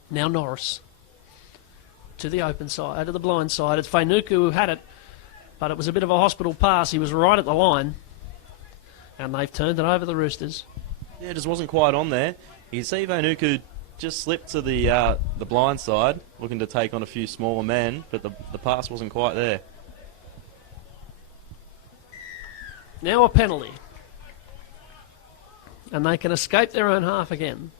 Now Norris. To the open side, to the blind side. It's Vainuku who had it. But it was a bit of a hospital pass. He was right at the line. And they've turned it over the Roosters. Yeah, it just wasn't quite on there. You see Vainuku just slipped to the blind side, looking to take on a few smaller men, but the pass wasn't quite there. Now a penalty. And they can escape their own half again.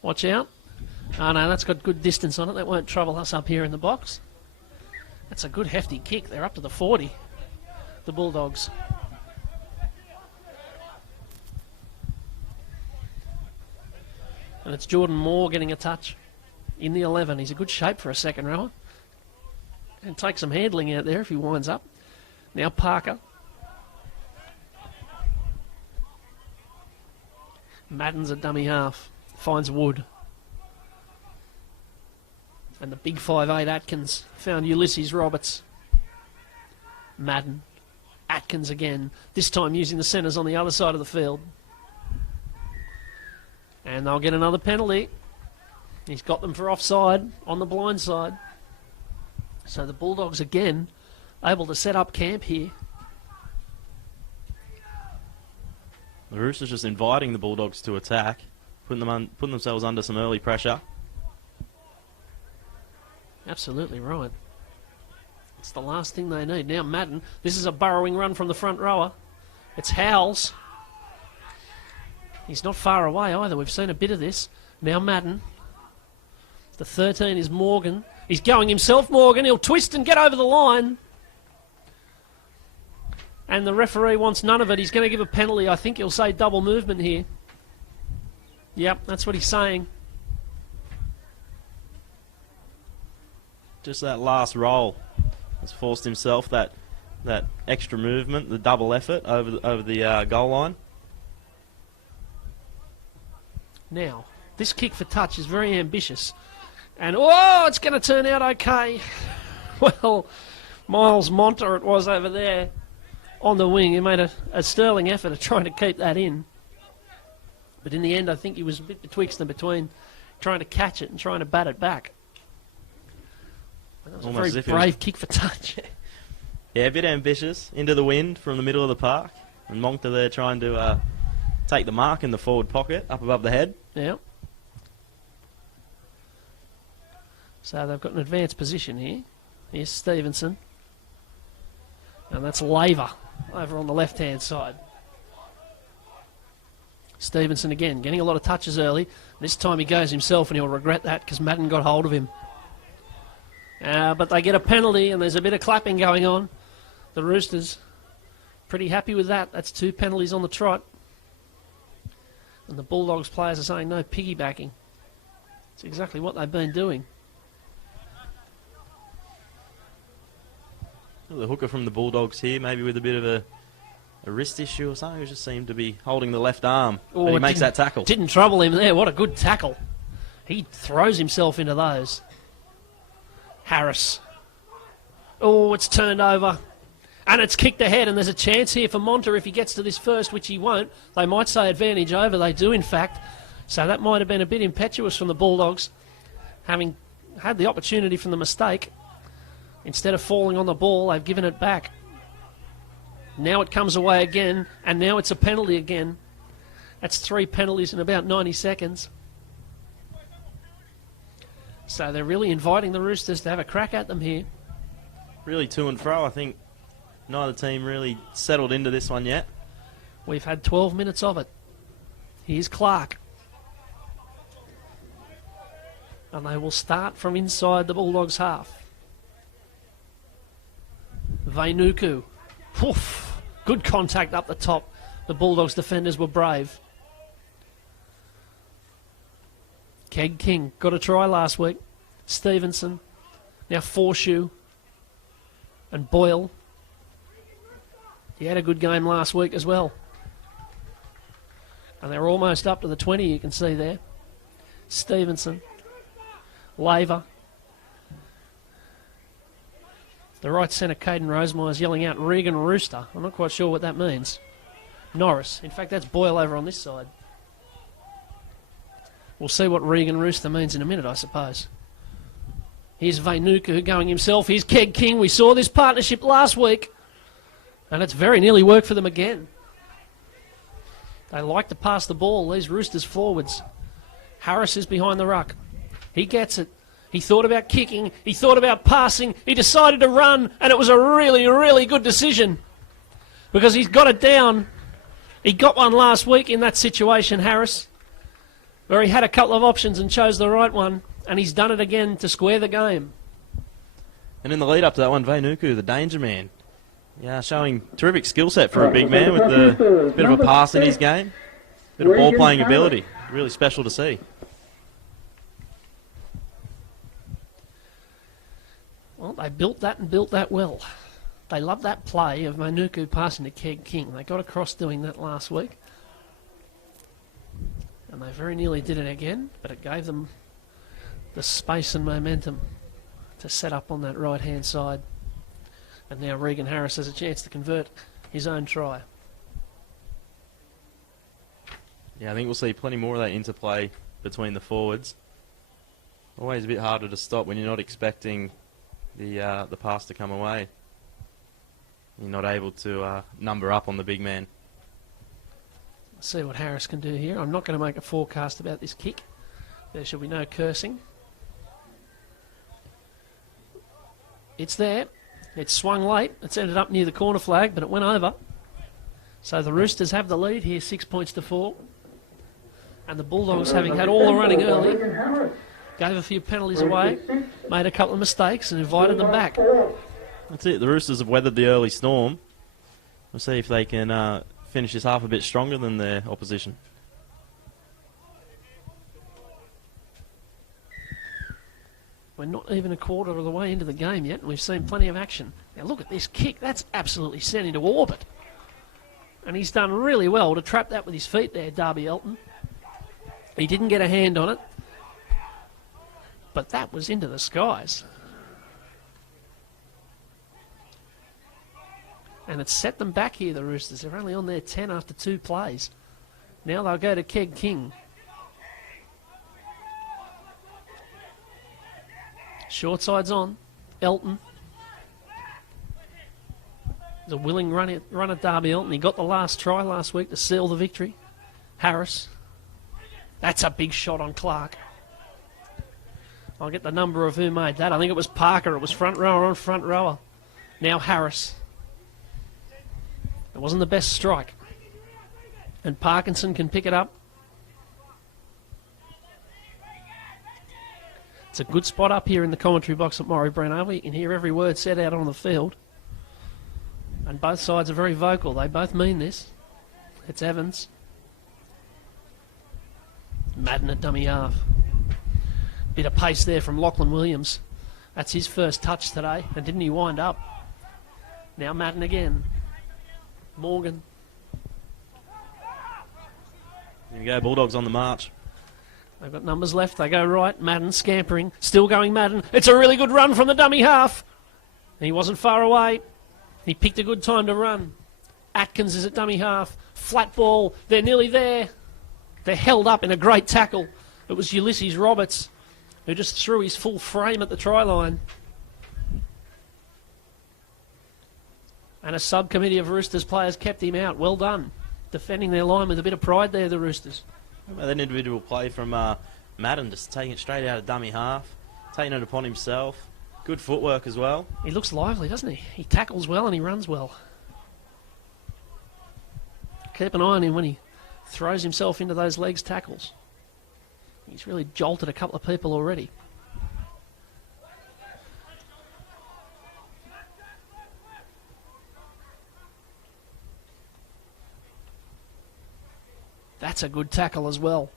Watch out. Oh no, that's got good distance on it. That won't trouble us up here in the box. That's a good hefty kick. They're up to the 40, the Bulldogs. And it's Jordan Moore getting a touch in the 11. He's a good shape for a second rower. And take some handling out there if he winds up. Now Parker. Madden's a dummy half. Finds Wood. And the big 5'8" Atkins found Ulysses Roberts. Madden. Atkins again. This time using the centres on the other side of the field. And they'll get another penalty. He's got them for offside on the blind side. So the Bulldogs again able to set up camp here. The Roosters just inviting the Bulldogs to attack, putting themselves under some early pressure. Absolutely right. It's the last thing they need. Now Madden, this is a burrowing run from the front rower. It's Howells. He's not far away either. We've seen a bit of this. Now Madden. The 13 is Morgan. He's going himself, Morgan. He'll twist and get over the line. And the referee wants none of it. He's going to give a penalty. I think he'll say double movement here. Yep, that's what he's saying. Just that last roll has forced himself that extra movement, the double effort over the goal line. Now, this kick for touch is very ambitious. And, oh, it's going to turn out okay. Well, Miles Monter it was over there on the wing. He made a sterling effort of trying to keep that in. But in the end, I think he was a bit betwixt and between trying to catch it and trying to bat it back. That was Almost a very brave kick for touch. Yeah, a bit ambitious. Into the wind from the middle of the park. And Monter there trying to take the mark in the forward pocket, up above the head. Yeah. So they've got an advanced position here. Here's Stevenson. And that's Laver over on the left-hand side. Stevenson again, getting a lot of touches early. This time he goes himself and he'll regret that because Madden got hold of him. But they get a penalty and there's a bit of clapping going on. The Roosters pretty happy with that. That's 2 penalties on the trot. And the Bulldogs players are saying no piggybacking. It's exactly what they've been doing. The hooker from the Bulldogs here, maybe with a bit of a wrist issue or something. He just seemed to be holding the left arm. Oh, but he makes that tackle. Didn't trouble him there. What a good tackle. He throws himself into those. Harris. Oh, it's turned over. And it's kicked ahead, and there's a chance here for Monter if he gets to this first, which he won't. They might say advantage over. They do, in fact. So that might have been a bit impetuous from the Bulldogs, having had the opportunity from the mistake. Instead of falling on the ball, they've given it back. Now it comes away again, and now it's a penalty again. That's 3 penalties in about 90 seconds. So they're really inviting the Roosters to have a crack at them here. Really to and fro. I think neither team really settled into this one yet. We've had 12 minutes of it. Here's Clark. And they will start from inside the Bulldogs' half. Vainuku. Poof. Good contact up the top. The Bulldogs defenders were brave. Keg King got a try last week. Stevenson. Now Forshoe. And Boyle. He had a good game last week as well. And they're almost up to the 20, you can see there. Stevenson. Laver. The right centre, Caden Rosemire, is yelling out Regan Rooster. I'm not quite sure what that means. Norris. In fact, that's Boyle over on this side. We'll see what Regan Rooster means in a minute, I suppose. Here's Vainuku going himself. Here's Keg King. We saw this partnership last week. And it's very nearly worked for them again. They like to pass the ball, these Roosters forwards. Harris is behind the ruck. He gets it. He thought about kicking. He thought about passing. He decided to run, and it was a really, really good decision because he's got it down. He got one last week in that situation, Harris, where he had a couple of options and chose the right one, and he's done it again to square the game. And in the lead up to that one, Vainuku, the danger man. Yeah, showing terrific skill set for a big man with a bit of a pass in his game. Bit of ball playing ability. Really special to see. Well, they built that and built that well. They loved that play of Vainuku passing to Keg King. They got across doing that last week. And they very nearly did it again, but it gave them the space and momentum to set up on that right-hand side. And now Regan Harris has a chance to convert his own try. Yeah, I think we'll see plenty more of that interplay between the forwards. Always a bit harder to stop when you're not expecting the pass to come away. You're not able to number up on the big man. Let's see what Harris can do here. I'm not going to make a forecast about this kick. There shall be no cursing. It's there. It's swung late. It's ended up near the corner flag, but it went over. So the Roosters have the lead here, 6 points to 4. And the Bulldogs, having had all the running early, gave a few penalties away, made a couple of mistakes and invited them back. That's it. The Roosters have weathered the early storm. We'll see if they can finish this half a bit stronger than their opposition. We're not even a quarter of the way into the game yet, and we've seen plenty of action. Now look at this kick. That's absolutely sent into orbit. And he's done really well to trap that with his feet there, Darby Elton. He didn't get a hand on it, but that was into the skies. And it's set them back here, the Roosters. They're only on their 10 after 2 plays. Now they'll go to Keg King. Short side's on. Elton. There's a willing run at Darby Elton. He got the last try last week to seal the victory. Harris. That's a big shot on Clark. I'll get the number of who made that. I think it was Parker. It was front rower on front rower. Now Harris. It wasn't the best strike. And Parkinson can pick it up. It's a good spot up here in the commentary box at Maurie Brenover. You can hear every word said out on the field. And both sides are very vocal. They both mean this. It's Evans. Madden at dummy half. Bit of pace there from Lachlan Williams. That's his first touch today. And didn't he wind up? Now Madden again. Morgan. Here we go, Bulldogs on the march. They've got numbers left. They go right. Madden scampering. Still going Madden. It's a really good run from the dummy half. He wasn't far away. He picked a good time to run. Atkins is at dummy half. Flat ball. They're nearly there. They're held up in a great tackle. It was Ulysses Roberts who just threw his full frame at the try line. And a subcommittee of Roosters players kept him out. Well done. Defending their line with a bit of pride there, the Roosters. How about that individual play from Madden, just taking it straight out of dummy half, taking it upon himself. Good footwork as well. He looks lively, doesn't he? He tackles well and he runs well. Keep an eye on him when he throws himself into those legs tackles. He's really jolted a couple of people already. That's a good tackle as well.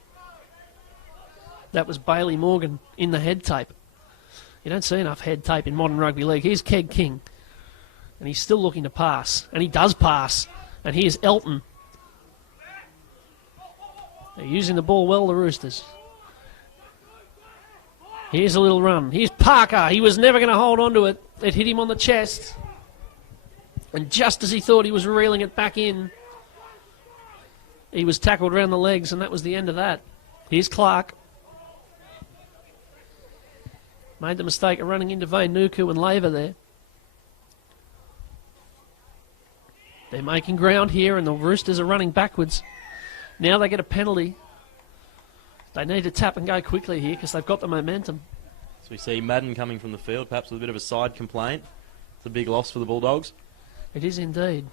That was Bailey Morgan in the head tape. You don't see enough head tape in modern rugby league. Here's Keg King. And he's still looking to pass. And he does pass. And here's Elton. They're using the ball well, the Roosters. Here's a little run. Here's Parker. He was never going to hold on to it. It hit him on the chest. And just as he thought he was reeling it back in, he was tackled around the legs, and that was the end of that. Here's Clark. Made the mistake of running into Vainuku and Laver there. They're making ground here, and the Roosters are running backwards. Now they get a penalty. They need to tap and go quickly here because they've got the momentum. So we see Madden coming from the field, perhaps with a bit of a side complaint. It's a big loss for the Bulldogs. It is indeed.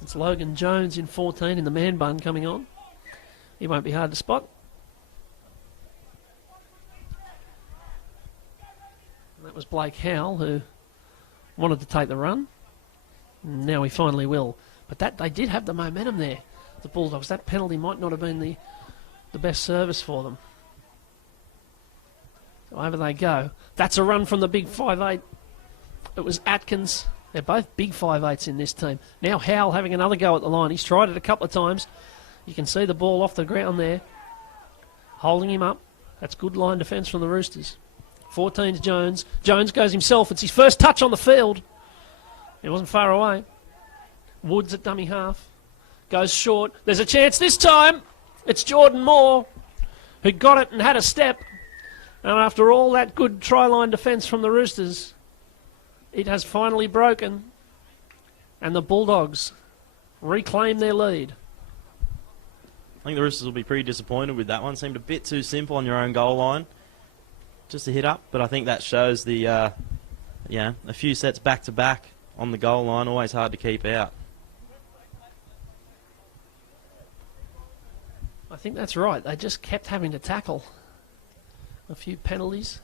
It's Logan Jones in 14 in the man bun coming on. He won't be hard to spot. And that was Blake Howell who wanted to take the run. And now he finally will. But that they did have the momentum there, the Bulldogs. That penalty might not have been the best service for them. Over they go. That's a run from the big 5'8". It was Atkins. They're both big 5'8s in this team. Now Howell having another go at the line. He's tried it a couple of times. You can see the ball off the ground there. Holding him up. That's good line defence from the Roosters. 14's Jones. Jones goes himself. It's his first touch on the field. It wasn't far away. Woods at dummy half. Goes short. There's a chance this time. It's Jordan Moore who got it and had a step. And after all that good try-line defence from the Roosters, it has finally broken. And the Bulldogs reclaim their lead. I think the Roosters will be pretty disappointed with that one. Seemed a bit too simple on your own goal line. Just a hit up, but I think that shows the, a few sets back-to-back on the goal line, always hard to keep out. I think that's right. They just kept having to tackle. A few penalties,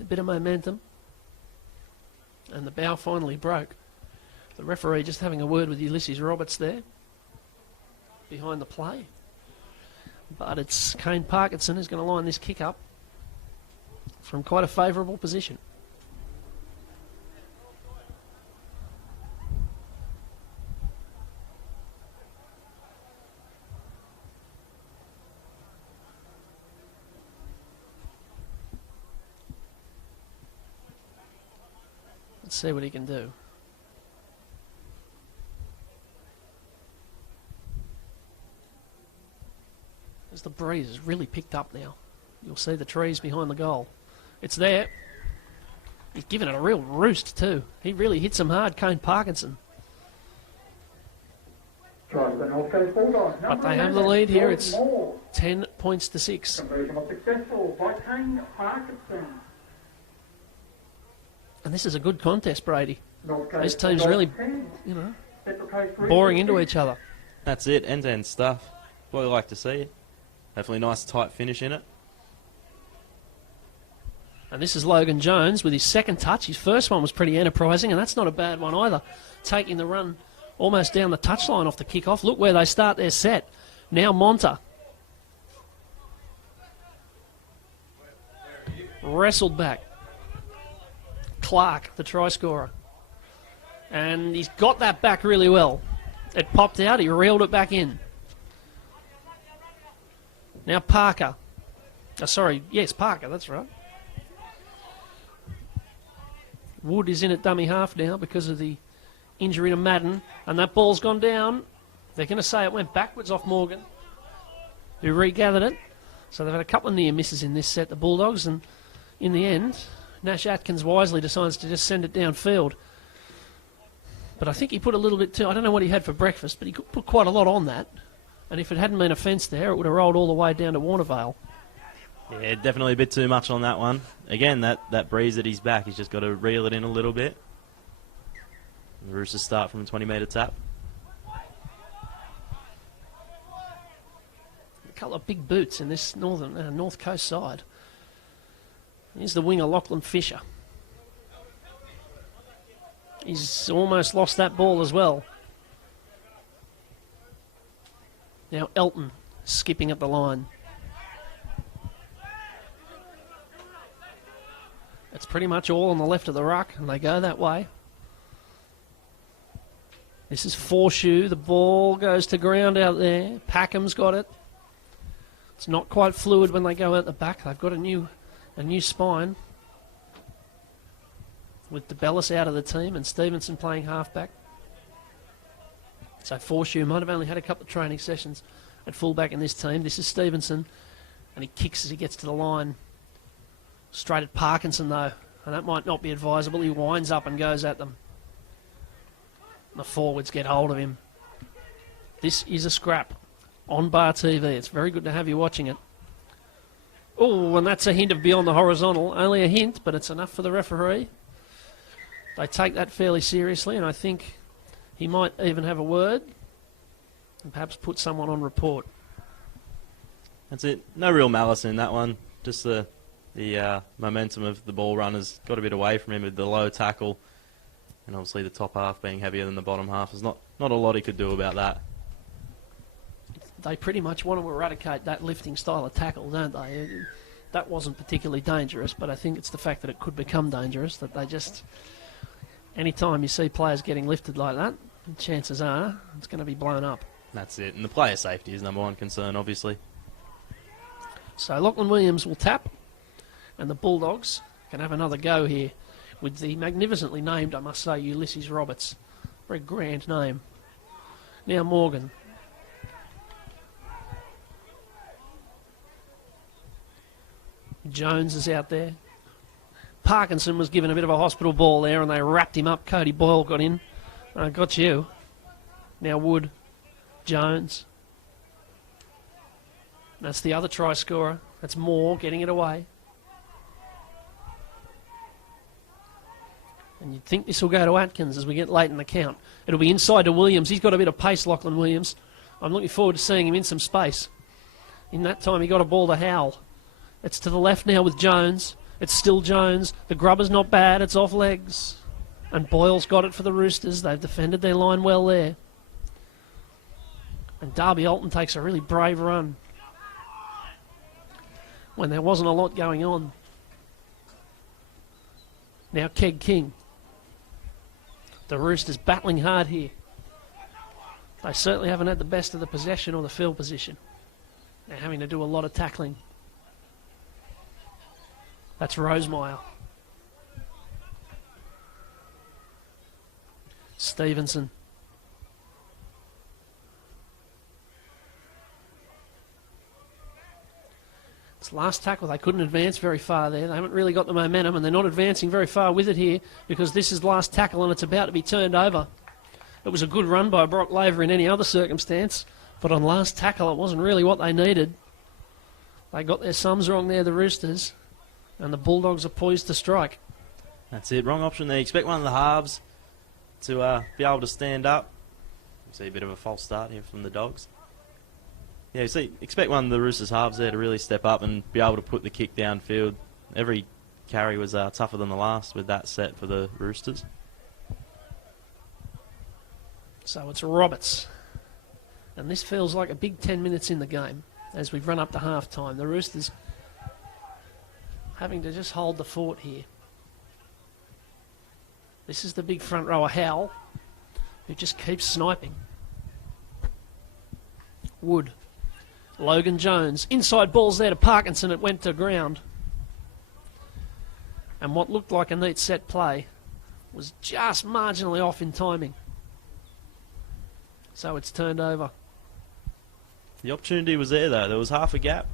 a bit of momentum, and the bow finally broke. The referee just having a word with Ulysses Roberts there, behind the play. But it's Kane Parkinson who's going to line this kick up from quite a favourable position. Let's see what he can do. As the breeze has really picked up now. You'll see the trees behind the goal. It's there. He's given it a real roost too. He really hits him hard, Kane Parkinson. But they have the lead here. It's 10 points to 6. Conversion was successful by Kane Parkinson. And this is a good contest, Brady. These teams really, boring into each other. That's it, end-to-end stuff. What we like to see. Hopefully nice tight finish in it. And this is Logan Jones with his second touch. His first one was pretty enterprising, and that's not a bad one either. Taking the run almost down the touchline off the kickoff. Look where they start their set. Now Monta. Wrestled back. Clark, the try scorer. And he's got that back really well. It popped out, he reeled it back in. Now Parker. Parker, that's right. Wood is in at dummy half now because of the injury to Madden. And that ball's gone down. They're going to say it went backwards off Morgan, who regathered it. So they've had a couple of near misses in this set, the Bulldogs. And in the end, Nash Atkins wisely decides to just send it downfield. But I think he put a little bit too... I don't know what he had for breakfast, but he put quite a lot on that. And if it hadn't been a fence there, it would have rolled all the way down to Warnervale. Yeah, definitely a bit too much on that one. Again, that breeze at his back, he's just got to reel it in a little bit. The Roosters start from a 20-metre tap. A couple of big boots in this North Coast side. Here's the winger, Lachlan Fisher. He's almost lost that ball as well. Now Elton skipping at the line. It's pretty much all on the left of the ruck, and they go that way. This is Forshoe. The ball goes to ground out there. Packham's got it. It's not quite fluid when they go out the back. They've got a new spine with DeBellis out of the team and Stevenson playing halfback. So Forshoe might have only had a couple of training sessions at fullback in this team. This is Stevenson, and he kicks as he gets to the line. Straight at Parkinson, though, and that might not be advisable. He winds up and goes at them. The forwards get hold of him. This is a scrap on Bar TV. It's very good to have you watching it. Oh, and that's a hint of beyond the horizontal. Only a hint, but it's enough for the referee. They take that fairly seriously, and I think he might even have a word and perhaps put someone on report. That's it. No real malice in that one. Just the momentum of the ball runners got a bit away from him with the low tackle, and obviously the top half being heavier than the bottom half. There's not a lot he could do about that. They pretty much want to eradicate that lifting style of tackle, don't they? That wasn't particularly dangerous, but I think it's the fact that it could become dangerous, that they just... Anytime you see players getting lifted like that, chances are it's going to be blown up. That's it. And the player safety is number one concern, obviously. So Lachlan Williams will tap, and the Bulldogs can have another go here with the magnificently named, I must say, Ulysses Roberts. Very grand name. Now Morgan. Jones is out there. Parkinson was given a bit of a hospital ball there, and they wrapped him up. Cody Boyle got in. Got you. Now Wood. Jones. That's the other try scorer. That's Moore getting it away. And you'd think this will go to Atkins as we get late in the count. It'll be inside to Williams. He's got a bit of pace, Lachlan Williams. I'm looking forward to seeing him in some space. In that time, he got a ball to Howell. It's to the left now with Jones. It's still Jones. The grubber's not bad. It's off legs. And Boyle's got it for the Roosters. They've defended their line well there. And Darby Alton takes a really brave run when there wasn't a lot going on. Now Keg King. The Roosters battling hard here. They certainly haven't had the best of the possession or the field position. They're having to do a lot of tackling. That's Rosemeyer. Stevenson. It's last tackle. They couldn't advance very far there. They haven't really got the momentum, and they're not advancing very far with it here because this is last tackle and it's about to be turned over. It was a good run by Brock Laver in any other circumstance, but on last tackle it wasn't really what they needed. They got their sums wrong there, the Roosters, and the Bulldogs are poised to strike. That's it. Wrong option there. Expect one of the halves to be able to stand up. See a bit of a false start here from the Dogs. Yeah, see, expect one of the Roosters halves there to really step up and be able to put the kick downfield. Every carry was tougher than the last with that set for the Roosters. So it's Roberts. And this feels like a big 10 minutes in the game as we've run up to half-time. The Roosters having to just hold the fort here. This is the big front rower, Howell, who just keeps sniping. Wood. Logan Jones. Inside ball's there to Parkinson. It went to ground. And what looked like a neat set play was just marginally off in timing. So it's turned over. The opportunity was there, though. There was half a gap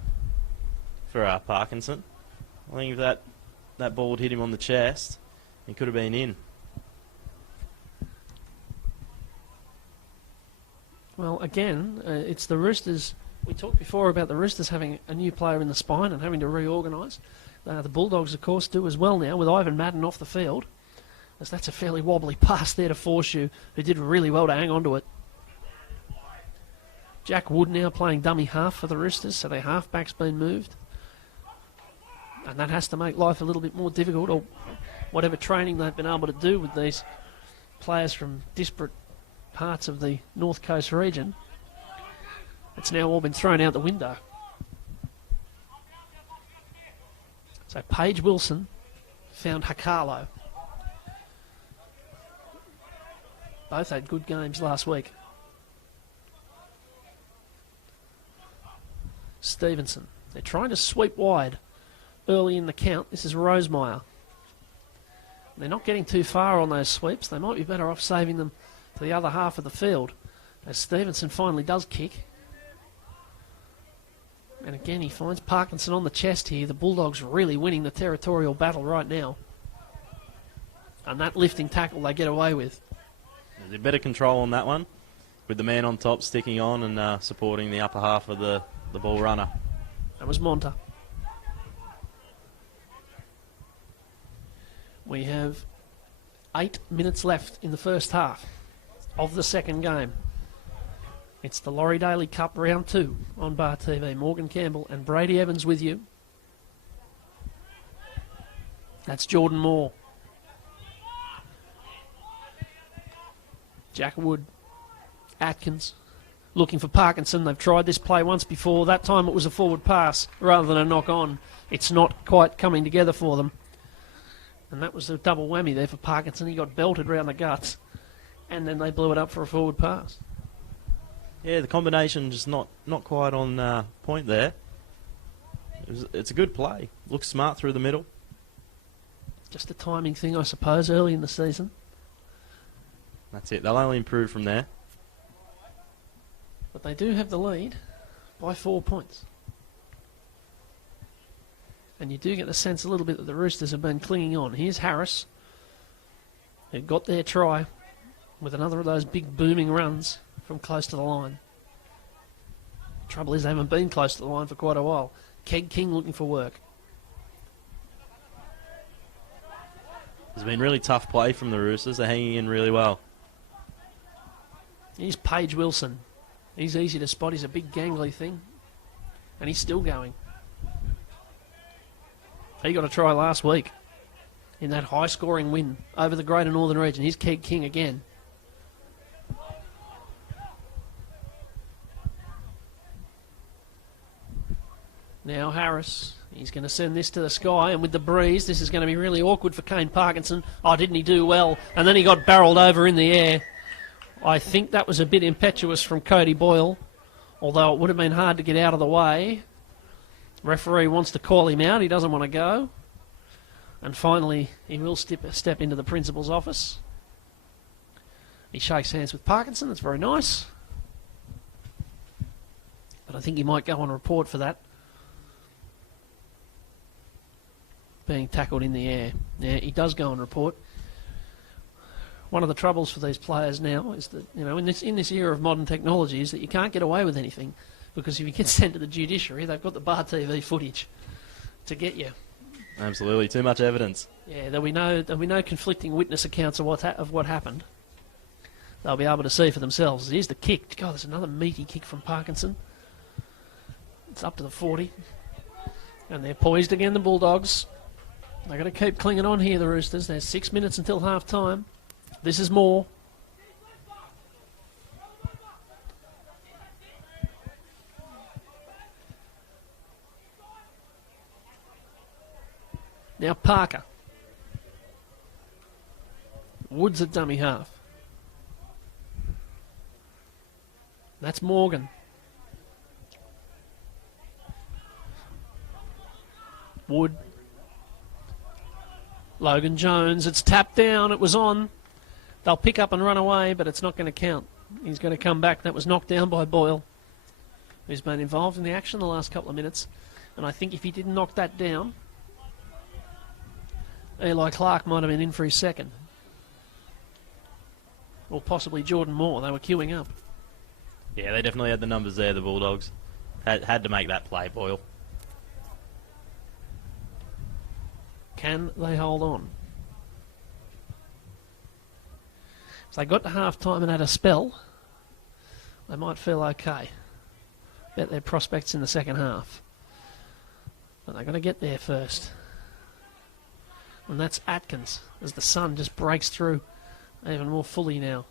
for Parkinson. I think if that ball would hit him on the chest, he could have been in. Well, again, it's the Roosters. We talked before about the Roosters having a new player in the spine and having to reorganise. The Bulldogs, of course, do as well now with Ivan Madden off the field, as that's a fairly wobbly pass there to Forshoe, who did really well to hang on to it. Jack Wood now playing dummy half for the Roosters, so their halfback's been moved. And that has to make life a little bit more difficult, or whatever training they've been able to do with these players from disparate parts of the North Coast region. It's now all been thrown out the window. So Paige Wilson found Hakalo. Both had good games last week. Stevenson. They're trying to sweep wide early in the count. This is Rosemeyer. They're not getting too far on those sweeps. They might be better off saving them to the other half of the field. As Stevenson finally does kick. And again, he finds Parkinson on the chest here. The Bulldogs really winning the territorial battle right now. And that lifting tackle they get away with. There's a bit of control on that one, with the man on top sticking on and supporting the upper half of the ball runner. That was Monta. We have 8 minutes left in the first half of the second game. It's the Laurie Daily Cup round 2 on Bar TV. Morgan Campbell and Brady Evans with you. That's Jordan Moore. Jack Wood. Atkins. Looking for Parkinson. They've tried this play once before. That time it was a forward pass rather than a knock on. It's not quite coming together for them. And that was a double whammy there for Parkinson. He got belted round the guts. And then they blew it up for a forward pass. Yeah, the combination just not quite on point there. It's a good play. Looks smart through the middle. Just a timing thing, I suppose, early in the season. That's it. They'll only improve from there. But they do have the lead by 4 points. And you do get the sense a little bit that the Roosters have been clinging on. Here's Harris, who got their try with another of those big booming runs from close to the line. Trouble is they haven't been close to the line for quite a while. Keg King looking for work. It's been really tough play from the Roosters. They're hanging in really well. Here's Paige Wilson. He's easy to spot. He's a big gangly thing. And he's still going. He got a try last week in that high-scoring win over the Greater Northern Region. Here's Keg King again. Now Harris, he's going to send this to the sky, and with the breeze, this is going to be really awkward for Kane Parkinson. Oh, didn't he do well? And then he got barreled over in the air. I think that was a bit impetuous from Cody Boyle, although it would have been hard to get out of the way. Referee wants to call him out. He doesn't want to go. And finally, he will step into the principal's office. He shakes hands with Parkinson. That's very nice. But I think he might go on report for that. Being tackled in the air. Yeah, he does go on report. One of the troubles for these players now is that, you know, in this era of modern technology, is that you can't get away with anything, because if you get sent to the judiciary, they've got the Bar TV footage to get you. Absolutely, too much evidence. Yeah, there'll be no conflicting witness accounts of what happened. They'll be able to see for themselves. Here's the kick. God, there's another meaty kick from Parkinson. It's up to the 40, and they're poised again. The Bulldogs. They've got to keep clinging on here, the Roosters. There's 6 minutes until half time. This is more. Now Parker. Woods at dummy half. That's Morgan. Wood. Logan Jones. It's tapped down. It was on. They'll pick up and run away, but it's not going to count. He's going to come back. That was knocked down by Boyle, who's been involved in the action the last couple of minutes. And I think if he didn't knock that down, Eli Clark might have been in for his second. Or possibly Jordan Moore. They were queuing up. Yeah, they definitely had the numbers there, the Bulldogs. Had to make that play, Boyle. Can they hold on? If they got to half-time and had a spell, they might feel okay. Bet their prospects in the second half. But they've got to get there first. And that's Atkins, as the sun just breaks through even more fully now.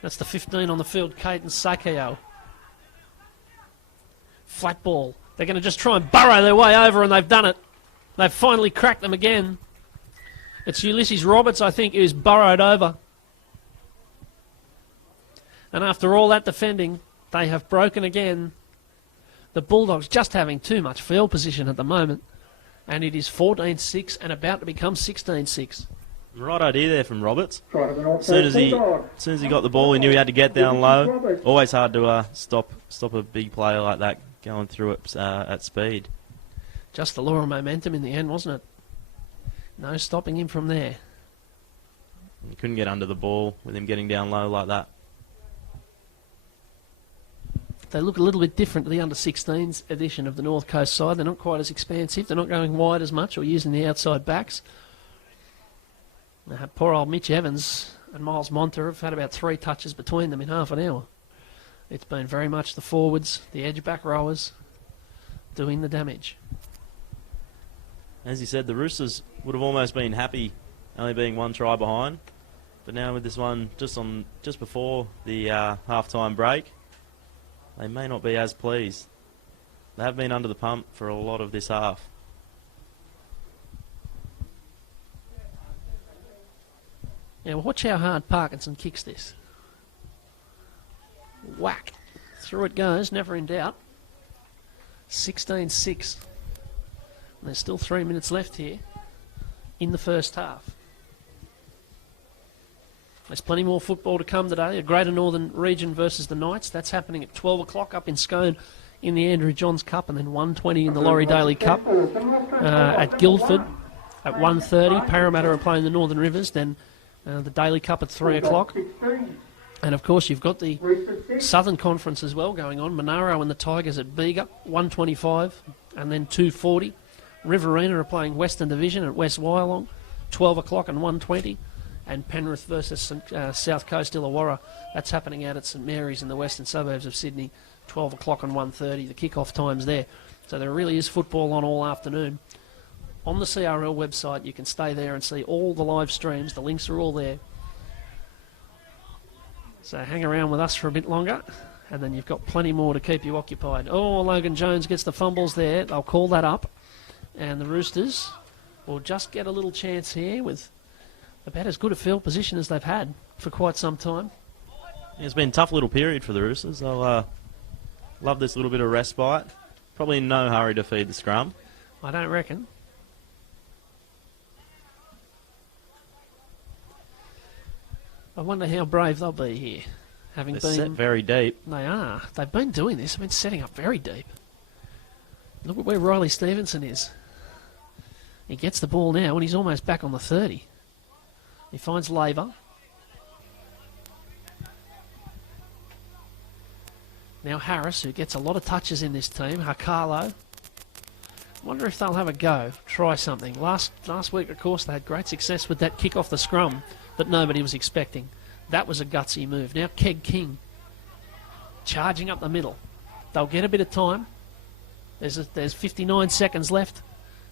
That's the 15 on the field, Caden Sakeo. Flat ball. They're going to just try and burrow their way over, and they've done it. They've finally cracked them again. It's Ulysses Roberts, I think, who's burrowed over. And after all that defending, they have broken again. The Bulldogs just having too much field position at the moment. And it is 14-6 and about to become 16-6. Right idea there from Roberts. Try to As soon as he got the ball, he knew he had to get down low. Always hard to stop a big player like that going through it at speed. Just the law of momentum in the end, wasn't it? No stopping him from there. He couldn't get under the ball with him getting down low like that. They look a little bit different to the under-16s edition of the North Coast side. They're not quite as expansive. They're not going wide as much or using the outside backs. Poor old Mitch Evans and Miles Monter have had about 3 touches between them in half an hour. It's been very much the forwards, the edge-back rowers, doing the damage. As you said, the Roosters would have almost been happy only being 1 try behind. But now with this one just before the half-time break, they may not be as pleased. They have been under the pump for a lot of this half. Now watch how hard Parkinson kicks this. Whack. Through it goes, never in doubt. 16-6. There's still 3 minutes left here in the first half. There's plenty more football to come today. A Greater Northern Region versus the Knights. That's happening at 12 o'clock up in Scone in the Andrew Johns Cup, and then 1:20 in the Laurie Daily Cup at Guildford at 1:30. Parramatta are playing the Northern Rivers. Then the Daily Cup at 3 o'clock. And of course you've got the Southern Conference as well going on. Monaro and the Tigers at Bega, 1:25, and then 2:40. Riverina are playing Western Division at West Wyalong, 12 o'clock and 1:20. And Penrith versus South Coast Illawarra. That's happening out at St Mary's in the western suburbs of Sydney, 12 o'clock and 1:30. The kick-off time's there. So there really is football on all afternoon. On the CRL website, you can stay there and see all the live streams. The links are all there. So hang around with us for a bit longer, and then you've got plenty more to keep you occupied. Oh, Logan Jones gets the fumbles there. They'll call that up. And the Roosters will just get a little chance here with about as good a field position as they've had for quite some time. It's been a tough little period for the Roosters. They'll love this little bit of respite. Probably in no hurry to feed the scrum. I don't reckon. I wonder how brave they'll be here. Having They're been set very deep. They are. They've been doing this. They've been setting up very deep. Look at where Riley Stevenson is. He gets the ball now and he's almost back on the 30. He finds Laver. Now Harris, who gets a lot of touches in this team. Hakalo. Wonder if they'll have a go, try something. Last week, of course, they had great success with that kick off the scrum that nobody was expecting. That was a gutsy move. Now Keg King charging up the middle. They'll get a bit of time. There's 59 seconds left.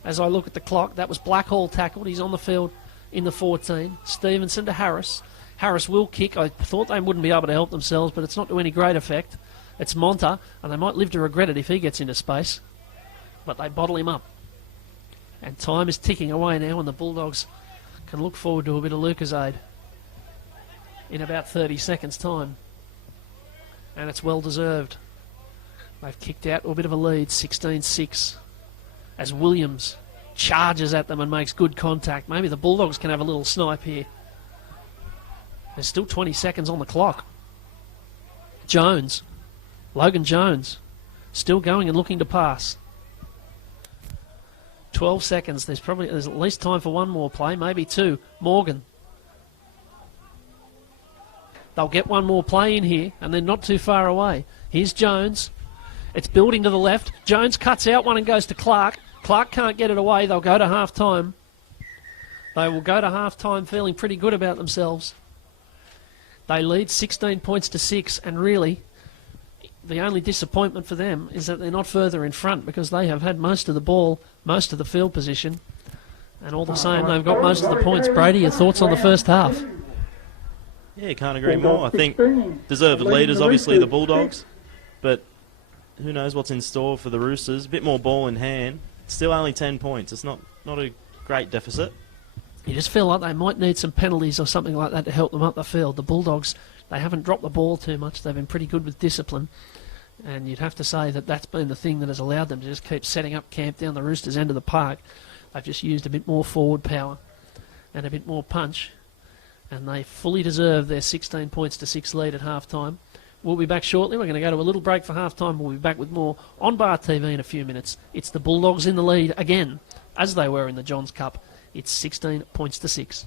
As I look at the clock, that was Blackhall tackled. He's on the field in the 14. Stevenson to Harris. Harris will kick. I thought they wouldn't be able to help themselves, but it's not to any great effect. It's Monta, and they might live to regret it if he gets into space. But they bottle him up. And time is ticking away now, and the Bulldogs can look forward to a bit of Lucasade in about 30 seconds' time. And it's well deserved. They've kicked out a bit of a lead, 16-6, as Williams charges at them and makes good contact. Maybe the Bulldogs can have a little snipe here. There's still 20 seconds on the clock. Jones, Logan Jones, still going and looking to pass. 12 seconds. There's at least time for one more play, maybe two. Morgan. They'll get one more play in here, and they're not too far away. Here's Jones. It's building to the left. Jones cuts out one and goes to Clark. Clark can't get it away. They'll go to half-time. They will go to half-time feeling pretty good about themselves. They lead 16 points to 6, and really, the only disappointment for them is that they're not further in front because they have had most of the ball, most of the field position, and all the same, they've got most of the points. Brady, your thoughts on the first half? Yeah, can't agree more. I think deserved leaders, obviously, the Bulldogs, but who knows what's in store for the Roosters. A bit more ball in hand. Still only 10 points. It's not a great deficit. You just feel like they might need some penalties or something like that to help them up the field. The Bulldogs, they haven't dropped the ball too much. They've been pretty good with discipline. And you'd have to say that that's been the thing that has allowed them to just keep setting up camp down the Roosters' end of the park. They've just used a bit more forward power and a bit more punch. And they fully deserve their 16 points to 6 lead at half-time. We'll be back shortly. We're going to go to a little break for half-time. We'll be back with more on Bar TV in a few minutes. It's the Bulldogs in the lead again, as they were in the Johns Cup. It's 16 points to 6.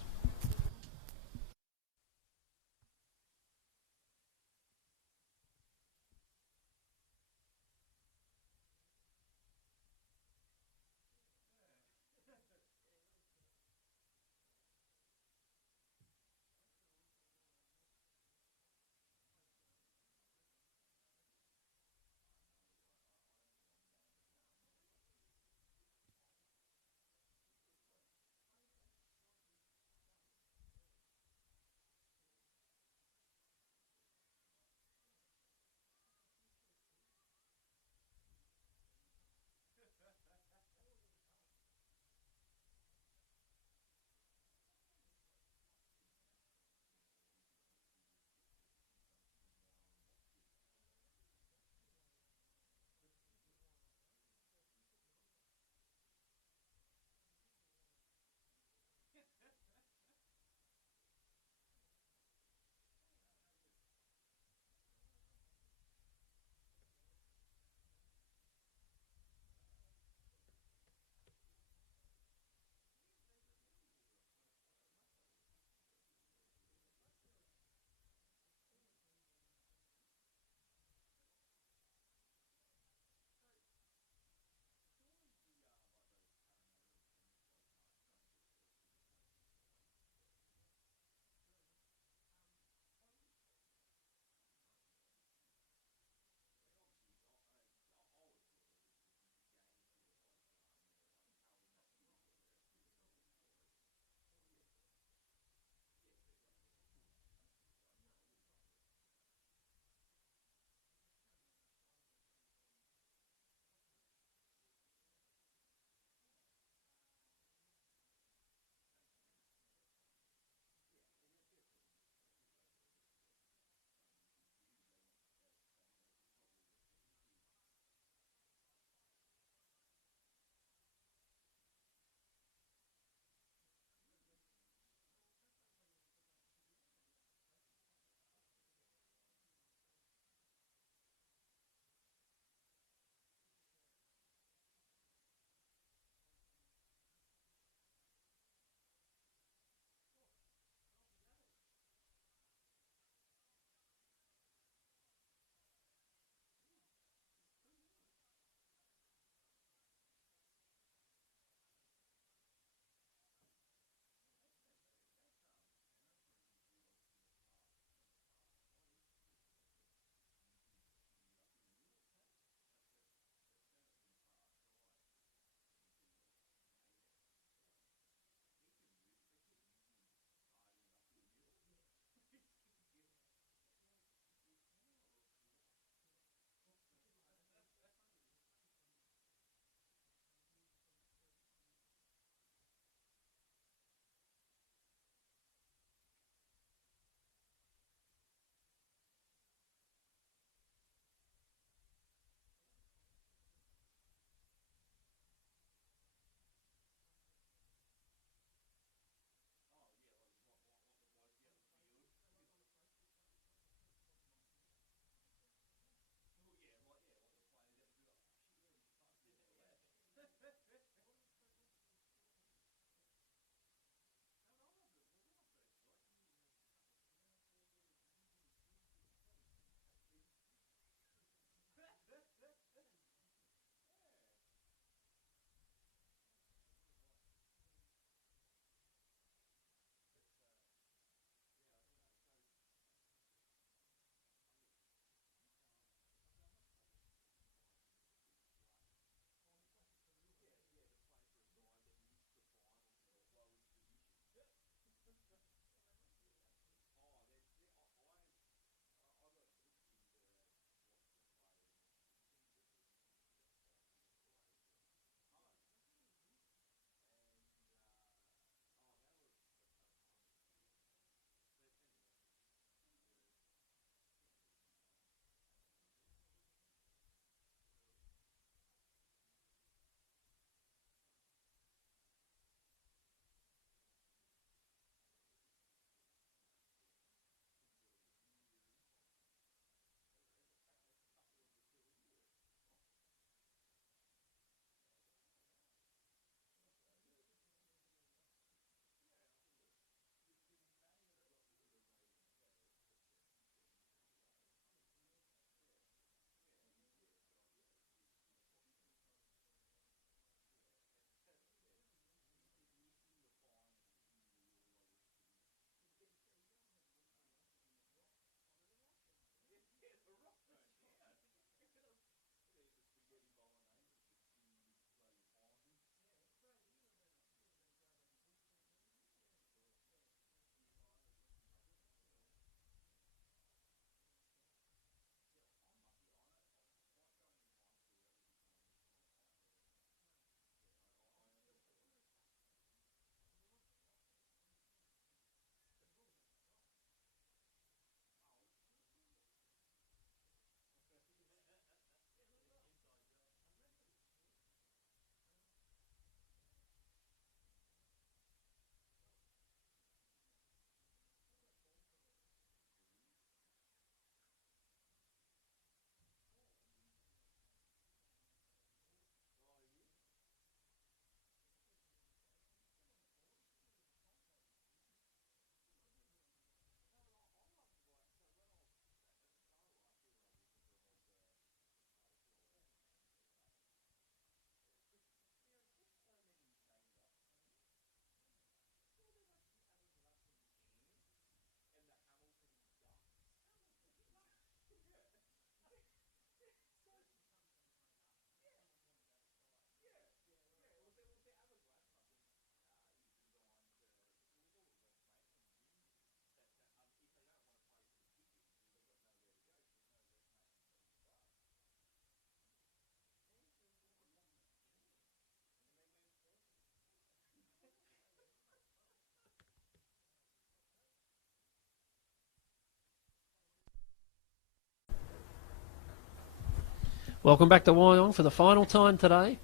Welcome back to Wyong for the final time today,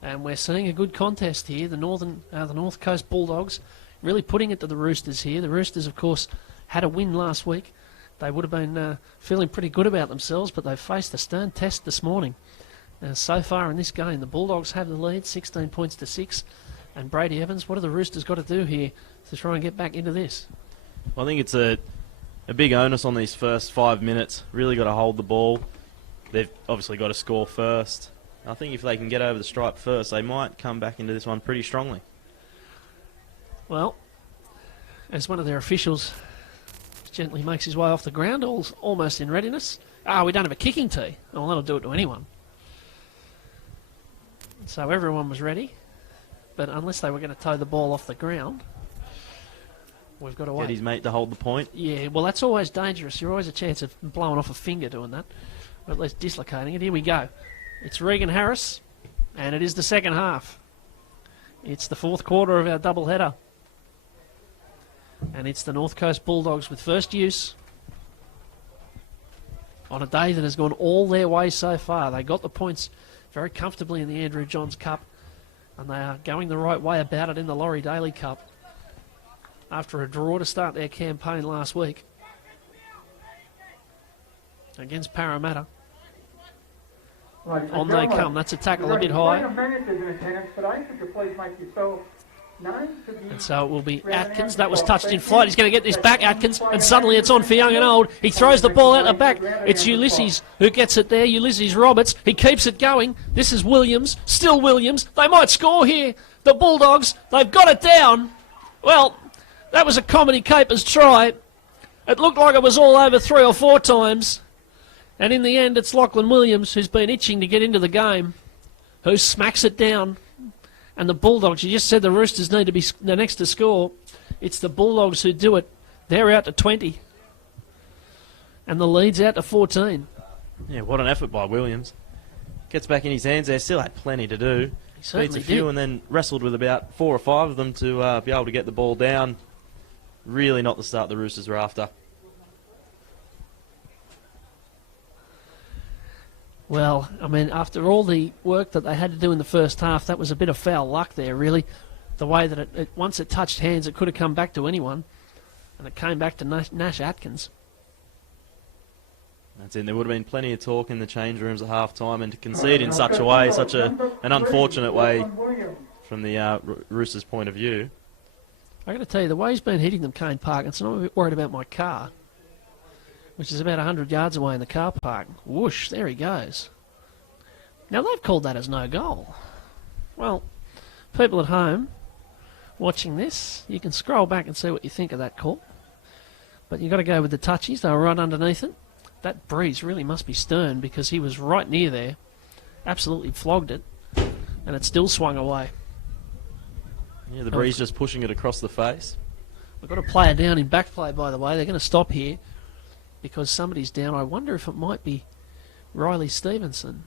and we're seeing a good contest here. The North Coast Bulldogs really putting it to the Roosters here. The Roosters, of course, had a win last week. They would have been feeling pretty good about themselves, but they faced a stern test this morning. So far in this game, the Bulldogs have the lead, 16 points to 6. And Brady Evans, what have the Roosters got to do here to try and get back into this? Well, I think it's a big onus on these first 5 minutes. Really got to hold the ball. They've obviously got to score first. I think if they can get over the stripe first, they might come back into this one pretty strongly. Well, as one of their officials gently makes his way off the ground, almost in readiness. We don't have a kicking tee. Well, that'll do it to anyone. So everyone was ready, but unless they were going to tow the ball off the ground, we've got to wait. Get his mate to hold the point. Yeah, well, that's always dangerous. You're always a chance of blowing off a finger doing that, or at least dislocating it. Here we go. It's Regan Harris, and it is the second half. It's the fourth quarter of our doubleheader. And it's the North Coast Bulldogs with first use on a day that has gone all their way so far. They got the points very comfortably in the Andrew Johns Cup, and they are going the right way about it in the Laurie Daily Cup after a draw to start their campaign last week against Parramatta. On they come. That's a tackle a bit high. And so it will be Atkins. That was touched in flight. He's going to get this back, Atkins. And suddenly it's on for young and old. He throws the ball out the back. It's Ulysses who gets it there. Ulysses Roberts. He keeps it going. This is Williams. Still Williams. They might score here. The Bulldogs, they've got it down. Well, that was a Comedy Capers try. It looked like it was all over 3 or 4 times. And in the end, it's Lachlan Williams, who's been itching to get into the game, who smacks it down. And the Bulldogs, you just said the Roosters need to be the next to score. It's the Bulldogs who do it. They're out to 20. And the lead's out to 14. Yeah, what an effort by Williams. Gets back in his hands there, still had plenty to do. He certainly beats a few did. and then wrestled with about 4 or 5 of them to be able to get the ball down. Really not the start the Roosters were after. Well, I mean, after all the work that they had to do in the first half, that was a bit of foul luck there, really. The way that it once it touched hands, it could have come back to anyone. And it came back to Nash Atkins. That's it. There would have been plenty of talk in the change rooms at half-time, and to concede in such a way, such an unfortunate way from the Roosters' point of view. I got to tell you, the way he's been hitting them, Kane Parkinson, I'm a bit worried about my car, which is about 100 yards away in the car park. Whoosh, there he goes. Now, they've called that as no goal. Well, people at home watching this, you can scroll back and see what you think of that call. But you've got to go with the touchies. They were right underneath it. That breeze really must be stern because he was right near there, absolutely flogged it, and it still swung away. Yeah, the breeze just pushing it across the face. We've got a player down in back play, by the way. They're going to stop here because somebody's down. I wonder if it might be Riley Stevenson.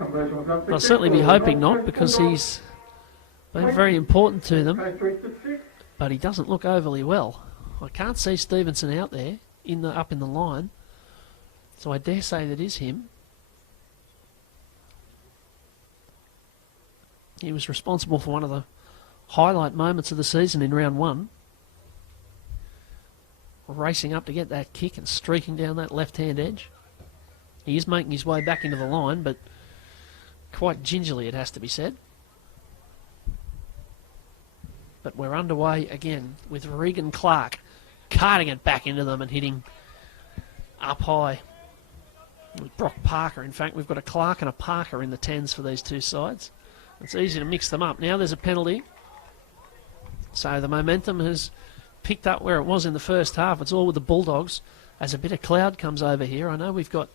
I'll certainly be hoping not because he's been very important to them, but he doesn't look overly well. I can't see Stevenson out there up in the line, so I dare say that is him. He was responsible for one of the highlight moments of the season in round 1. Racing up to get that kick and streaking down that left-hand edge. He is making his way back into the line, but quite gingerly, it has to be said. But we're underway again with Regan Clark carting it back into them and hitting up high. With Brock Parker, in fact, we've got a Clark and a Parker in the 10s for these two sides. It's easy to mix them up. Now there's a penalty. So the momentum has picked up where it was in the first half. It's all with the Bulldogs as a bit of cloud comes over here. I know we've got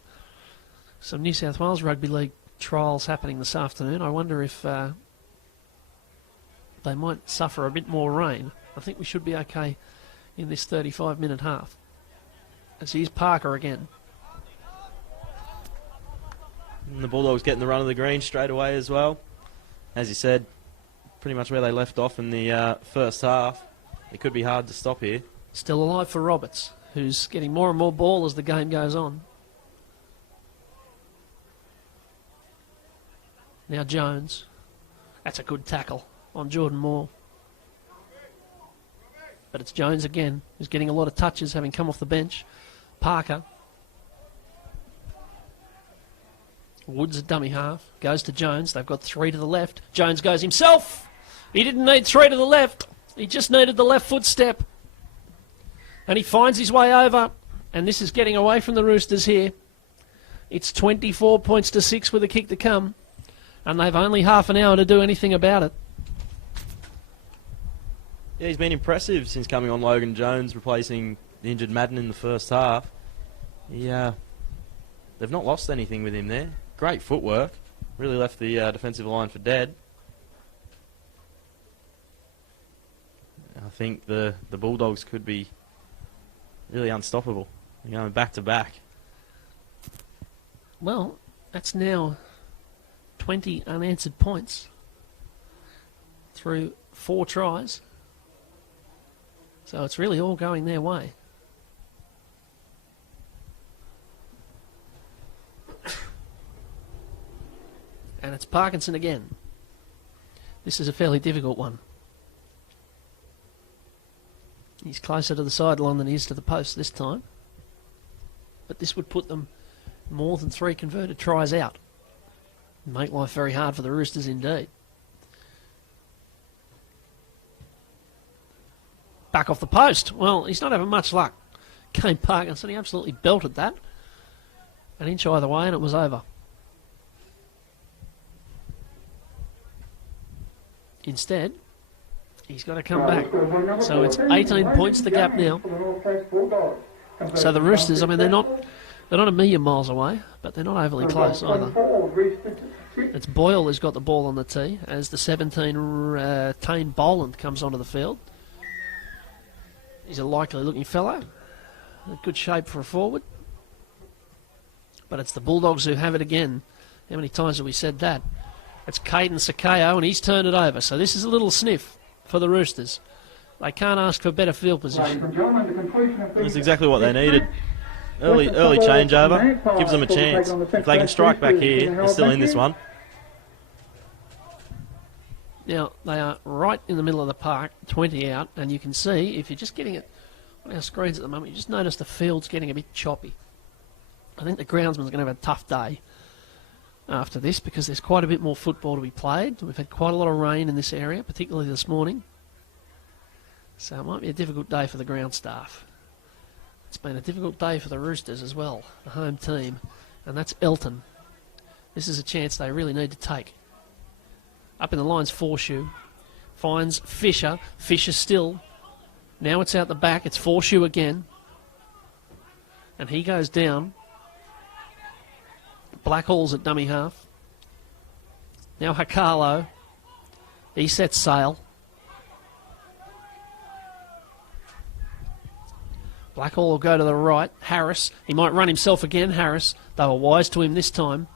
some New South Wales Rugby League trials happening this afternoon. I wonder if they might suffer a bit more rain. I think we should be okay in this 35-minute half. As here's Parker again. And the Bulldogs getting the run of the green straight away as well. As you said, pretty much where they left off in the first half. It could be hard to stop here. Still alive for Roberts, who's getting more and more ball as the game goes on. Now Jones. That's a good tackle on Jordan Moore. But it's Jones again, who's getting a lot of touches, having come off the bench. Parker. Woods at dummy half. Goes to Jones. They've got 3 to the left. Jones goes himself. He didn't need 3 to the left. He just needed the left foot step. And he finds his way over. And this is getting away from the Roosters here. It's 24 points to 6 with a kick to come. And they've only half an hour to do anything about it. Yeah, he's been impressive since coming on. Logan Jones replacing the injured Madden in the first half. They've not lost anything with him there. Great footwork. Really left the defensive line for dead. I think the Bulldogs could be really unstoppable. They're going back to back. Well, that's now 20 unanswered points through 4 tries. So it's really all going their way. And it's Parkinson again. This is a fairly difficult one. He's closer to the sideline than he is to the post this time. But this would put them more than 3 converted tries out. Make life very hard for the Roosters indeed. Back off the post. Well, he's not having much luck. Came Parkinson, he absolutely belted that. An inch either way and it was over. Instead, he's got to come back. So it's 18 points the gap now. So the Roosters, I mean, they're not a million miles away, but they're not overly close either. It's Boyle who's got the ball on the tee as the 17, Tane Boland comes onto the field. He's a likely looking fellow. A good shape for a forward. But it's the Bulldogs who have it again. How many times have we said that? It's Caden Sakeo, and he's turned it over. So this is a little sniff for the Roosters. They can't ask for better field position. That's exactly what they needed. Early changeover gives them a chance. If they can strike back here, they're still in this one. Now, they are right in the middle of the park, 20 out, and you can see, if you're just getting it on our screens at the moment, you just notice the field's getting a bit choppy. I think the groundsman's going to have a tough day after this because there's quite a bit more football to be played. We've had quite a lot of rain in this area, particularly this morning. So it might be a difficult day for the ground staff. It's been a difficult day for the Roosters as well, the home team, and that's Elton. This is a chance they really need to take. Up in the lines, Forshoe. Finds Fisher. Fisher still. Now it's out the back. It's Forshoe again. And he goes down. Blackhall's at dummy half. Now Hakalo. He sets sail. Blackhall will go to the right. Harris. He might run himself again, Harris. They were wise to him this time.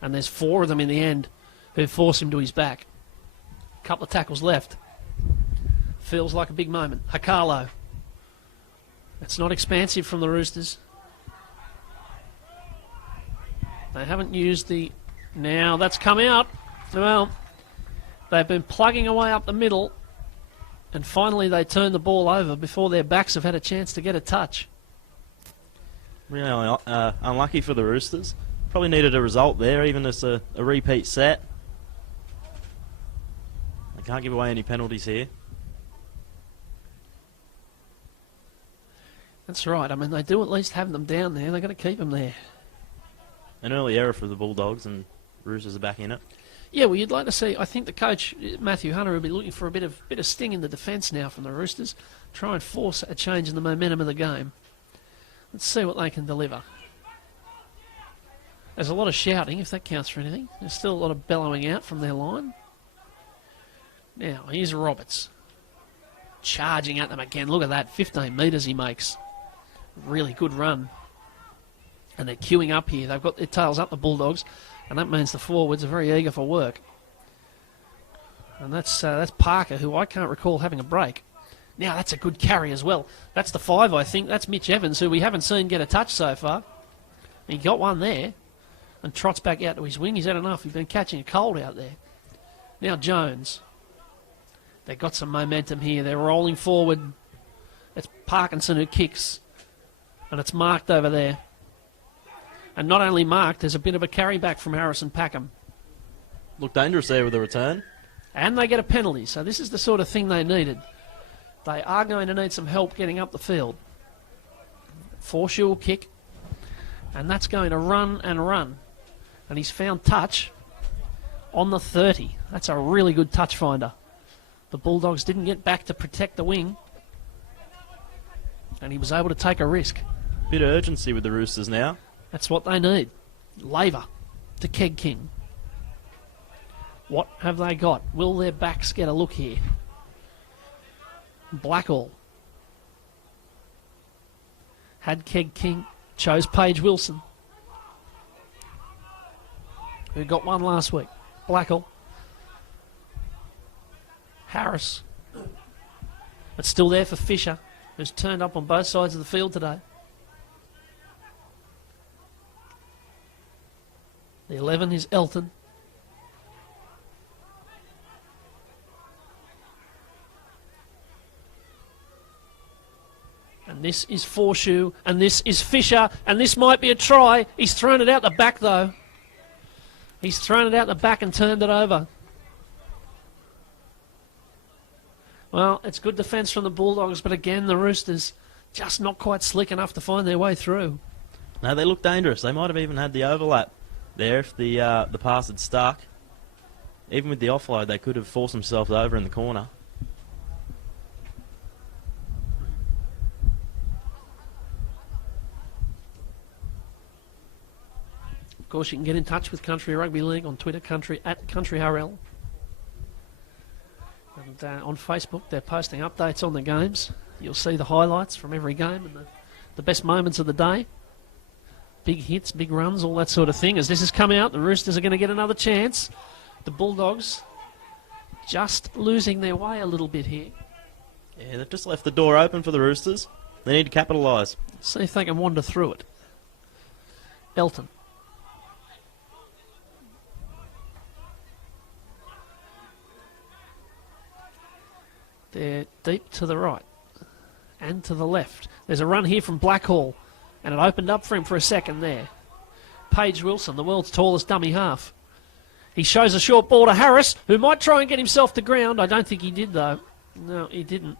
And there's 4 of them in the end who force him to his back. Couple of tackles left. Feels like a big moment. Hakalo. It's not expansive from the Roosters. They haven't used the... Now that's come out. Well, they've been plugging away up the middle, and finally they turn the ball over before their backs have had a chance to get a touch. Really unlucky for the Roosters. Probably needed a result there, even as a repeat set. They can't give away any penalties here. That's right. I mean, they do at least have them down there. They've got to keep them there. An early error for the Bulldogs, and Roosters are back in it. Yeah, well, you'd like to see. I think the coach, Matthew Hunter, will be looking for a bit of sting in the defence now from the Roosters. Try and force a change in the momentum of the game. Let's see what they can deliver. There's a lot of shouting, if that counts for anything. There's still a lot of bellowing out from their line. Now, here's Roberts. Charging at them again. Look at that. 15 metres he makes. Really good run. And they're queuing up here. They've got their tails up, the Bulldogs. And that means the forwards are very eager for work. And that's Parker, who I can't recall having a break. Now, that's a good carry as well. That's the 5, I think. That's Mitch Evans, who we haven't seen get a touch so far. He got one there. and trots back out to his wing. He's had enough. He's been catching a cold out there. Now Jones. They've got some momentum here. They're rolling forward. It's Parkinson who kicks. And it's marked over there. And not only marked, there's a bit of a carry back from Harrison Packham. Looked dangerous there with the return. And they get a penalty. So this is the sort of thing they needed. They are going to need some help getting up the field. Forshaw will kick. And that's going to run and run. And he's found touch on the 30. That's a really good touch finder. The Bulldogs didn't get back to protect the wing. And he was able to take a risk. Bit of urgency with the Roosters now. That's what they need. Laver to Keg King. What have they got? Will their backs get a look here? Blackall. Had Keg King. Chose Paige Wilson, who got one last week. Blackall. Harris. It's still there for Fisher, who's turned up on both sides of the field today. The 11 is Elton. And this is Forshaw, and this is Fisher, and this might be a try. He's thrown it out the back, though. He's thrown it out the back and turned it over. Well, it's good defence from the Bulldogs, but again, the Roosters just not quite slick enough to find their way through. No, they look dangerous. They might have even had the overlap there if the pass had stuck. Even with the offload, they could have forced themselves over in the corner. Of course, you can get in touch with Country Rugby League on Twitter, @CountryRL. And on Facebook, they're posting updates on the games. You'll see the highlights from every game and the best moments of the day. Big hits, big runs, all that sort of thing. As this has come out, the Roosters are going to get another chance. The Bulldogs just losing their way a little bit here. Yeah, they've just left the door open for the Roosters. They need to capitalise. See if they can wander through it. Elton. They're deep to the right and to the left. There's a run here from Blackall, and it opened up for him for a second there. Paige Wilson, the world's tallest dummy half. He shows a short ball to Harris, who might try and get himself to ground. I don't think he did, though. No, he didn't.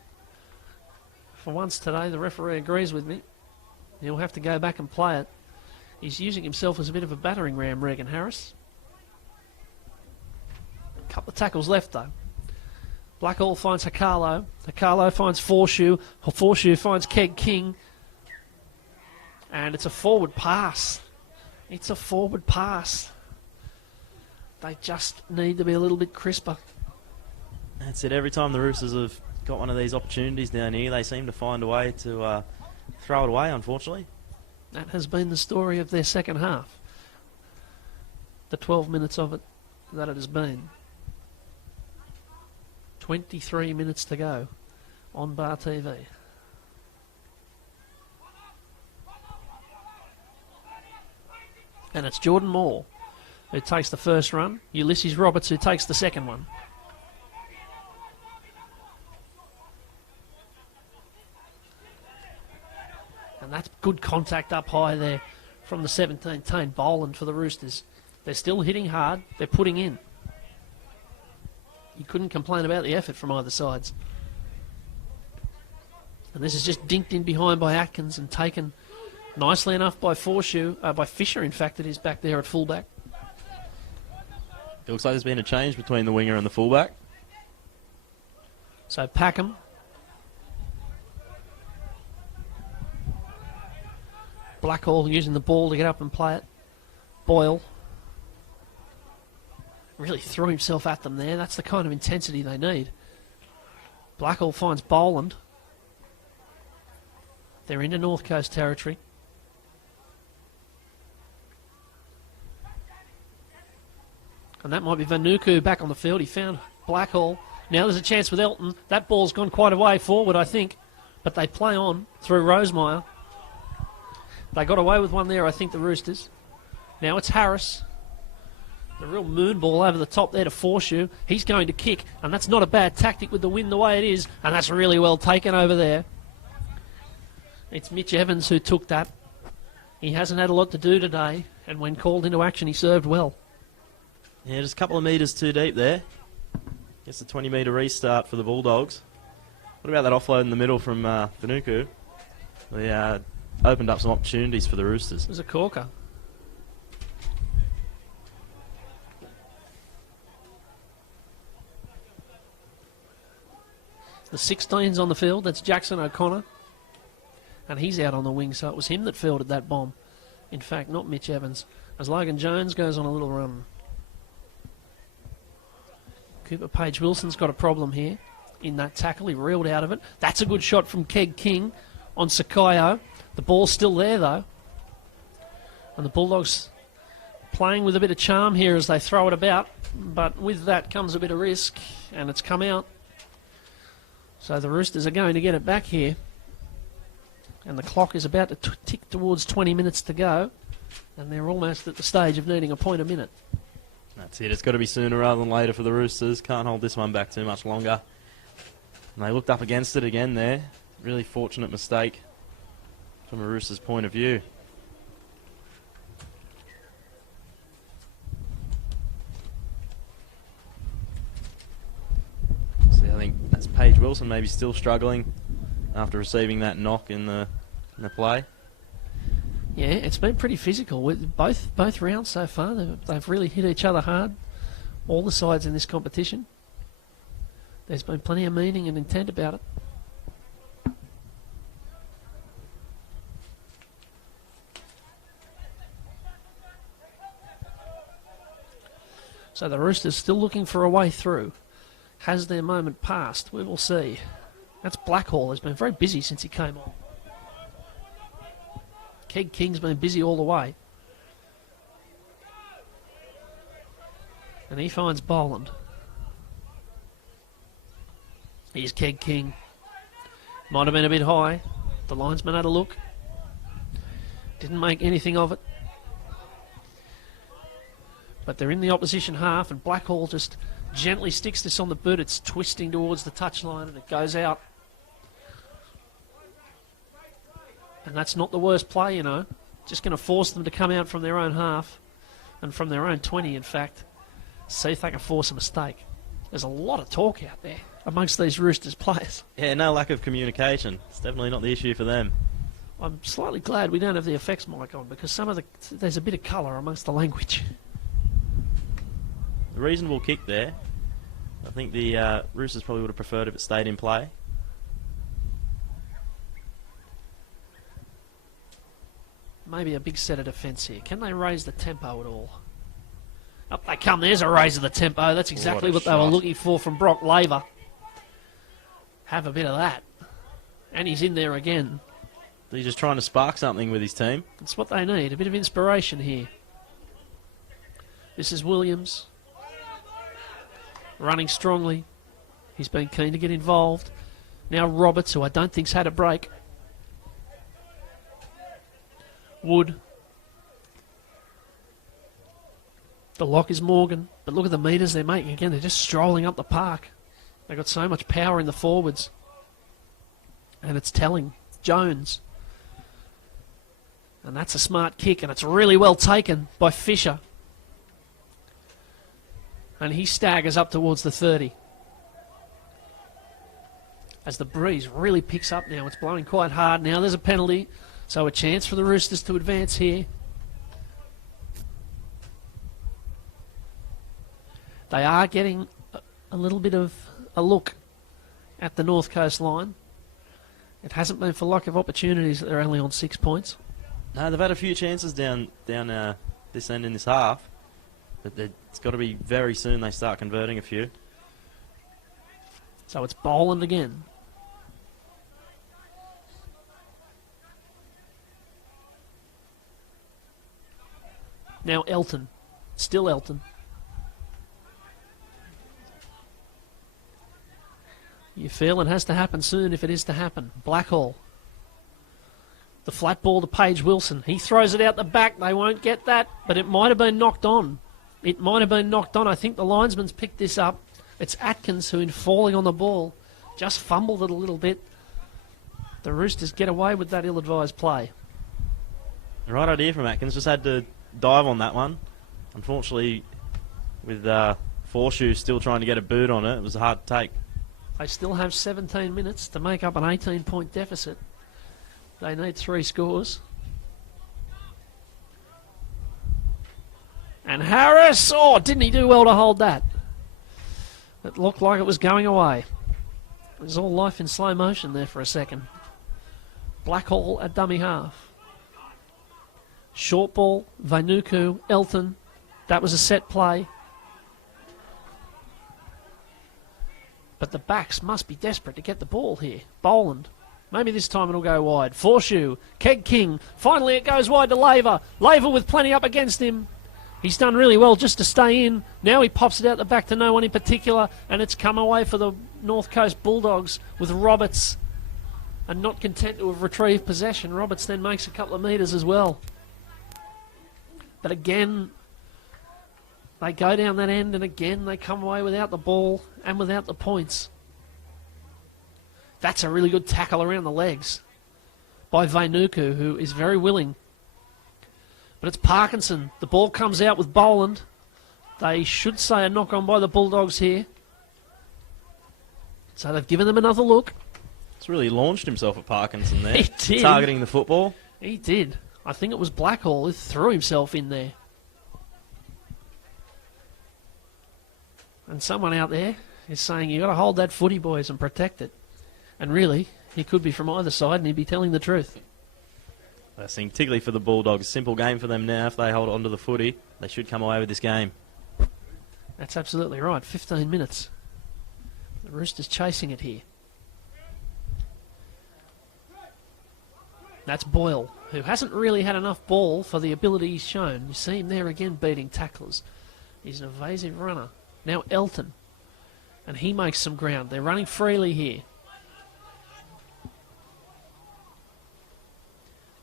For once today, the referee agrees with me. He'll have to go back and play it. He's using himself as a bit of a battering ram, Regan Harris. A couple of tackles left, though. Blackall finds Hakalo. Hakalo finds Forshaw. Forshaw finds Keg King. And it's a forward pass. It's a forward pass. They just need to be a little bit crisper. That's it. Every time the Roosters have got one of these opportunities down here, they seem to find a way to throw it away, unfortunately. That has been the story of their second half. The 12 minutes of it that it has been. 23 minutes to go on Bar TV. And it's Jordan Moore who takes the first run. Ulysses Roberts who takes the second one. And that's good contact up high there from the 17-team Boland for the Roosters. They're still hitting hard. They're putting in. You couldn't complain about the effort from either sides. And this is just dinked in behind by Atkins and taken nicely enough by Forshaw, by Fisher, in fact, it is back there at fullback. It looks like there's been a change between the winger and the fullback. So Packham. Blackall using the ball to get up and play it. Boyle. Really threw himself at them there. That's the kind of intensity they need. Blackall finds Boland. They're into North Coast territory. And that might be Vanuku back on the field. He found Blackall. Now there's a chance with Elton. That ball's gone quite a way forward, I think. But they play on through Rosemeyer. They got away with one there, I think, the Roosters. Now it's Harris. The real moon ball over the top there to force you. He's going to kick, and that's not a bad tactic with the wind the way it is, and that's really well taken over there. It's Mitch Evans who took that. He hasn't had a lot to do today, and when called into action, he served well. Yeah, just a couple of metres too deep there. Gets a 20-metre restart for the Bulldogs. What about that offload in the middle from Vanuku? They opened up some opportunities for the Roosters. It was a corker. The 16's on the field. That's Jackson O'Connor. And he's out on the wing, so it was him that fielded that bomb. In fact, not Mitch Evans. As Logan Jones goes on a little run. Cooper Page-Wilson's got a problem here in that tackle. He reeled out of it. That's a good shot from Keg King on Sakayo. The ball's still there, though. And the Bulldogs playing with a bit of charm here as they throw it about. But with that comes a bit of risk, and it's come out. So the Roosters are going to get it back here. And the clock is about to tick towards 20 minutes to go. And they're almost at the stage of needing a point a minute. That's it. It's got to be sooner rather than later for the Roosters. Can't hold this one back too much longer. And they looked up against it again there. Really fortunate mistake from a Roosters point of view. See, I think that's Paige Wilson maybe still struggling after receiving that knock in the play. Yeah, it's been pretty physical with both rounds so far. They've really hit each other hard. All the sides in this competition. There's been plenty of meaning and intent about it. So the Roosters still looking for a way through. Has their moment passed? We will see. That's Blackhall. He's been very busy since he came on. Keg King's been busy all the way. And he finds Boland. Here's Keg King. Might have been a bit high. The linesman had a look. Didn't make anything of it. But they're in the opposition half, and Blackhall just gently sticks this on the boot. It's twisting towards the touchline, and it goes out. And that's not the worst play, you know. Just going to force them to come out from their own half, and from their own 20, in fact. See if they can force a mistake. There's a lot of talk out there amongst these Roosters players. Yeah, no lack of communication. It's definitely not the issue for them. I'm slightly glad we don't have the effects mic on, because there's a bit of colour amongst the language. A reasonable kick there. I think the Roosters probably would have preferred if it stayed in play. Maybe a big set of defence here. Can they raise the tempo at all? Up they come. There's a raise of the tempo. That's exactly what they were looking for from Brock Laver. Have a bit of that. And he's in there again. He's just trying to spark something with his team. That's what they need. A bit of inspiration here. This is Williams. Running strongly. He's been keen to get involved. Now Roberts, who I don't think's had a break. Wood. The lock is Morgan. But look at the metres they're making. Again, they're just strolling up the park. They've got so much power in the forwards. And it's telling. Jones. And that's a smart kick, and it's really well taken by Fisher. And he staggers up towards the 30. As the breeze really picks up now. It's blowing quite hard. Now there's a penalty. So a chance for the Roosters to advance here. They are getting a little bit of a look at the North Coast line. It hasn't been for lack of opportunities that they're only on 6 points. No, they've had a few chances down this end in this half. But it's got to be very soon they start converting a few. So it's Boland again. Now Elton. Still Elton. You feel it has to happen soon if it is to happen. Blackhall. The flat ball to Paige Wilson. He throws it out the back. They won't get that, but it might have been knocked on. It might have been knocked on. I think the linesman's picked this up. It's Atkins who, in falling on the ball, just fumbled it a little bit. The Roosters get away with that ill-advised play. The right idea from Atkins, just had to dive on that one. Unfortunately, with Forshoe still trying to get a boot on it, it was hard to take. They still have 17 minutes to make up an 18-point deficit. They need 3 scores. And Harris, didn't he do well to hold that? It looked like it was going away. It was all life in slow motion there for a second. Blackhall at dummy half. Short ball, Vainuku, Elton. That was a set play. But the backs must be desperate to get the ball here. Boland. Maybe this time it'll go wide. Forshoe. Keg King. Finally it goes wide to Laver. Laver with plenty up against him. He's done really well just to stay in. Now he pops it out the back to no one in particular, and it's come away for the North Coast Bulldogs with Roberts. And not content to have retrieved possession, Roberts then makes a couple of metres as well. But again, they go down that end, and again they come away without the ball and without the points. That's a really good tackle around the legs by Vainuku, who is very willing. But it's Parkinson. The ball comes out with Boland. They should say a knock on by the Bulldogs here. So they've given them another look. It's really launched himself at Parkinson there. He did. Targeting the football. He did. I think it was Blackhall who threw himself in there. And someone out there is saying, you got to hold that footy, boys, and protect it. And really, he could be from either side and he'd be telling the truth. I think particularly for the Bulldogs, simple game for them now. If they hold on to the footy, they should come away with this game. That's absolutely right. 15 minutes. The Roosters chasing it here. That's Boyle, who hasn't really had enough ball for the ability he's shown. You see him there again beating tacklers. He's an evasive runner. Now Elton. And he makes some ground. They're running freely here.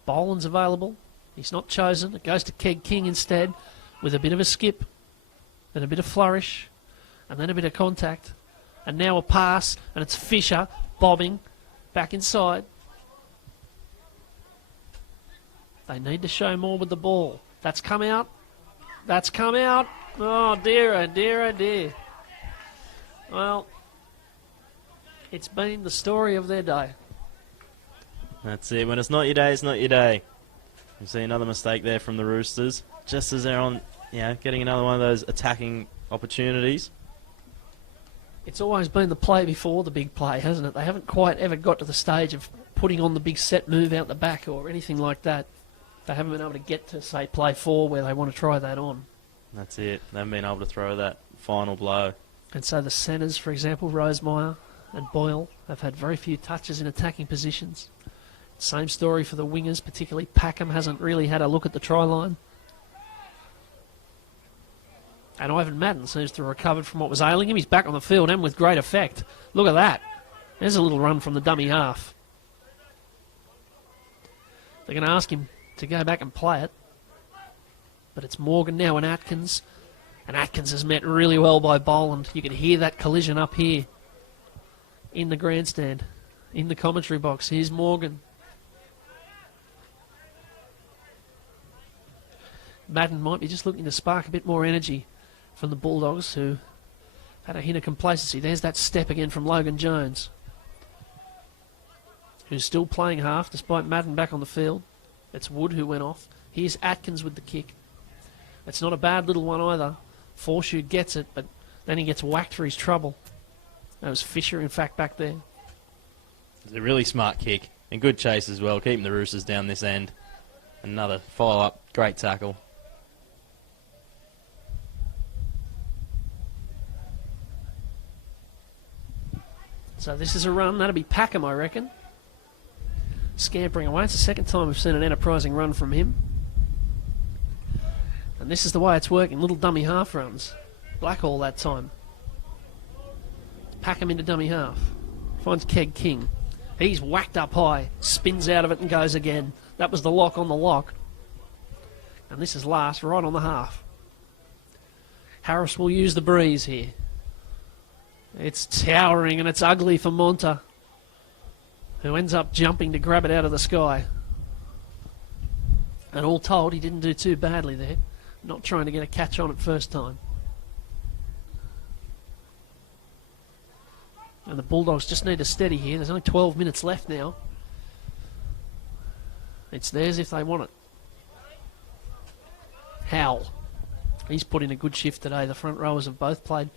Boland's available. He's not chosen. It goes to Keg King instead with a bit of a skip, then a bit of flourish, and then a bit of contact. And now a pass, and it's Fisher bobbing back inside. They need to show more with the ball. That's come out. That's come out. Oh dear, oh dear, oh dear. Well, it's been the story of their day. That's it. When it's not your day, it's not your day. You see another mistake there from the Roosters. Just as they're on, getting another one of those attacking opportunities. It's always been the play before the big play, hasn't it? They haven't quite ever got to the stage of putting on the big set move out the back or anything like that. They haven't been able to get to, say, play 4 where they want to try that on. That's it. They haven't been able to throw that final blow. And so the centres, for example, Rosemeyer and Boyle, have had very few touches in attacking positions. Same story for the wingers, particularly Packham hasn't really had a look at the try line. And Ivan Madden seems to have recovered from what was ailing him. He's back on the field and with great effect. Look at that. There's a little run from the dummy half. They're going to ask him to go back and play it. But it's Morgan now and Atkins. And Atkins is met really well by Boland. You can hear that collision up here in the grandstand, in the commentary box. Here's Morgan. Madden might be just looking to spark a bit more energy from the Bulldogs, who had a hint of complacency. There's that step again from Logan Jones, who's still playing half despite Madden back on the field. It's Wood who went off. Here's Atkins with the kick. It's not a bad little one either. Forshoe gets it, but then he gets whacked for his trouble. That was Fisher, in fact, back there. It's a really smart kick and good chase as well, keeping the Roosters down this end. Another follow-up, great tackle. So this is a run. That'll be Packham, I reckon. Scampering away. It's the second time we've seen an enterprising run from him. And this is the way it's working. Little dummy half runs. Blackhall that time. Packham into dummy half. Finds Keg King. He's whacked up high. Spins out of it and goes again. That was the lock on the lock. And this is last, right on the half. Harris will use the breeze here. It's towering and it's ugly for Monta, who ends up jumping to grab it out of the sky. And all told, he didn't do too badly there. Not trying to get a catch on it first time. And the Bulldogs just need to steady here. There's only 12 minutes left now. It's theirs if they want it. Howell. He's put in a good shift today. The front rowers have both played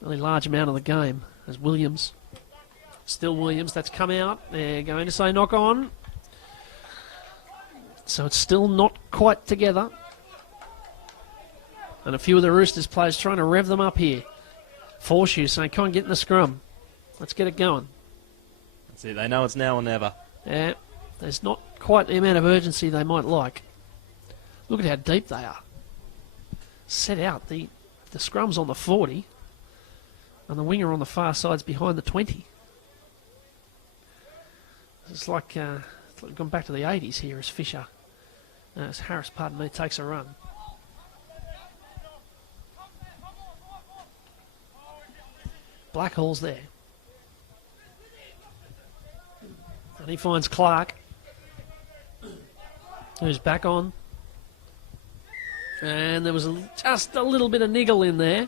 a really large amount of the game. As Williams. Still Williams. That's come out. They're going to say knock on. So it's still not quite together. And a few of the Roosters players trying to rev them up here. Forshaw saying, come on, get in the scrum. Let's get it going. That's it. They know it's now or never. Yeah, there's not quite the amount of urgency they might like. Look at how deep they are. Set out. The scrum's on the 40. And the winger on the far side's behind the 20. It's like we've gone back to the 80s here as Fisher. As Harris, pardon me, takes a run. Blackhall's there. And he finds Clark, who's back on. And there was just a little bit of niggle in there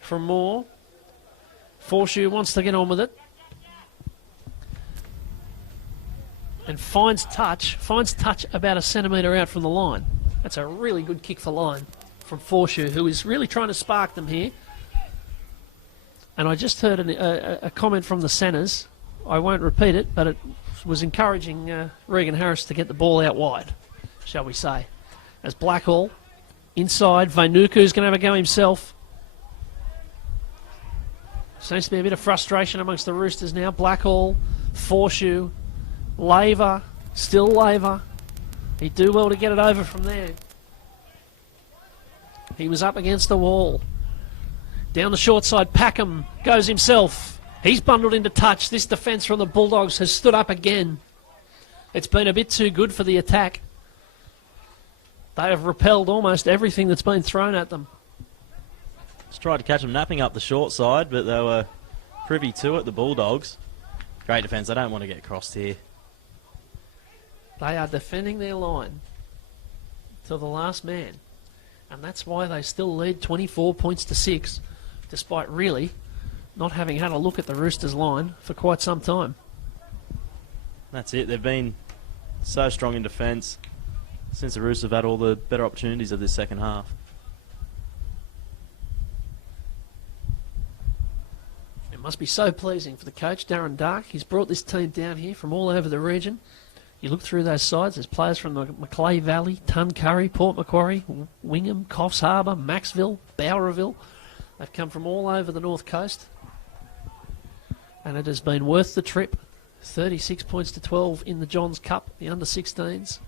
from Moore. Forshaw wants to get on with it. And finds touch about a centimetre out from the line. That's a really good kick for line from Forshaw, who is really trying to spark them here. And I just heard a comment from the centres. I won't repeat it, but it was encouraging Regan Harris to get the ball out wide, shall we say. As Blackhall inside, Vainuku's going to have a go himself. Seems to be a bit of frustration amongst the Roosters now. Blackhall, Forshaw, Laver, still Laver. He'd do well to get it over from there. He was up against the wall. Down the short side, Packham goes himself. He's bundled into touch. This defence from the Bulldogs has stood up again. It's been a bit too good for the attack. They have repelled almost everything that's been thrown at them. Just tried to catch them napping up the short side, but they were privy to it, the Bulldogs. Great defence. They don't want to get crossed here. They are defending their line to the last man. And that's why they still lead 24 points to 6, despite really not having had a look at the Roosters line for quite some time. That's it. They've been so strong in defence since the Roosters have had all the better opportunities of this second half. It must be so pleasing for the coach, Darren Dark. He's brought this team down here from all over the region. You look through those sides, there's players from the Macleay Valley, Tuncurry, Port Macquarie, Wingham, Coffs Harbour, Maxville, Bowraville. They've come from all over the North Coast. And it has been worth the trip. 36 points to 12 in the Johns Cup, the under-16s.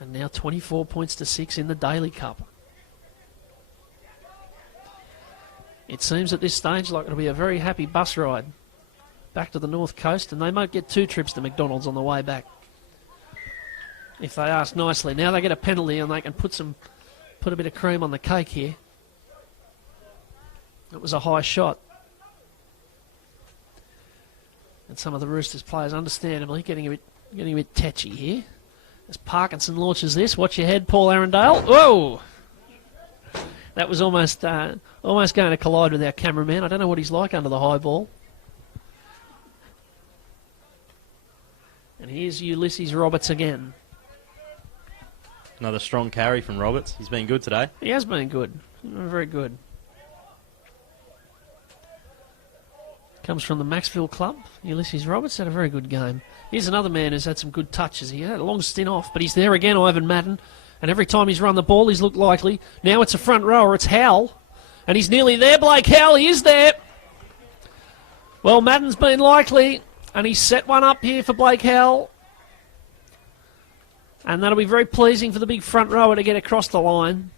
And now 24 points to 6 in the Daley Cup. It seems at this stage like it'll be a very happy bus ride back to the North Coast, and they might get 2 trips to McDonald's on the way back if they ask nicely. Now they get a penalty and they can put a bit of cream on the cake here. It was a high shot. And some of the Roosters players, understandably, getting a bit tetchy here. As Parkinson launches this, watch your head, Paul Arundale. Whoa! That was almost going to collide with our cameraman. I don't know what he's like under the high ball. And here's Ulysses Roberts again. Another strong carry from Roberts. He's been good today. He has been good. Very good. Comes from the Maxville club. Ulysses Roberts had a very good game. Here's another man who's had some good touches. He had a long stint off, but he's there again, Ivan Madden. And every time he's run the ball, he's looked likely. Now it's a front rower. It's Howell. And he's nearly there, Blake Howell. He is there. Well, Madden's been likely. And he's set one up here for Blake Howell. And that'll be very pleasing for the big front rower to get across the line.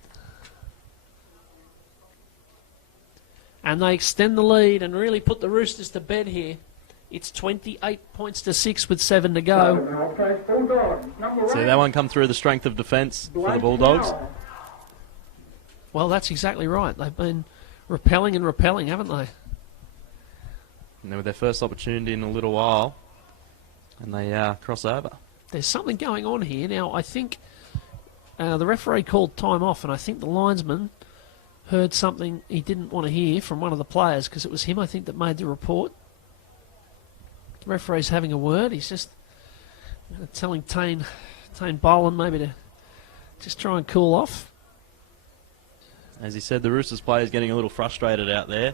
And they extend the lead and really put the Roosters to bed here It's 28 points to 6 with 7 to go. Coast Bulldogs. Number See 8. that one come through the strength of defence for the Bulldogs. Well, that's exactly right. They've been repelling and repelling, haven't they? And they were their first opportunity in a little while. And they cross over. There's something going on here. Now, I think the referee called time off, and I think the linesman heard something he didn't want to hear from one of the players, because it was him, I think, that made the report. The referee's having a word. He's just telling Tane Boland maybe to just try and cool off. As he said, the Roosters players getting a little frustrated out there,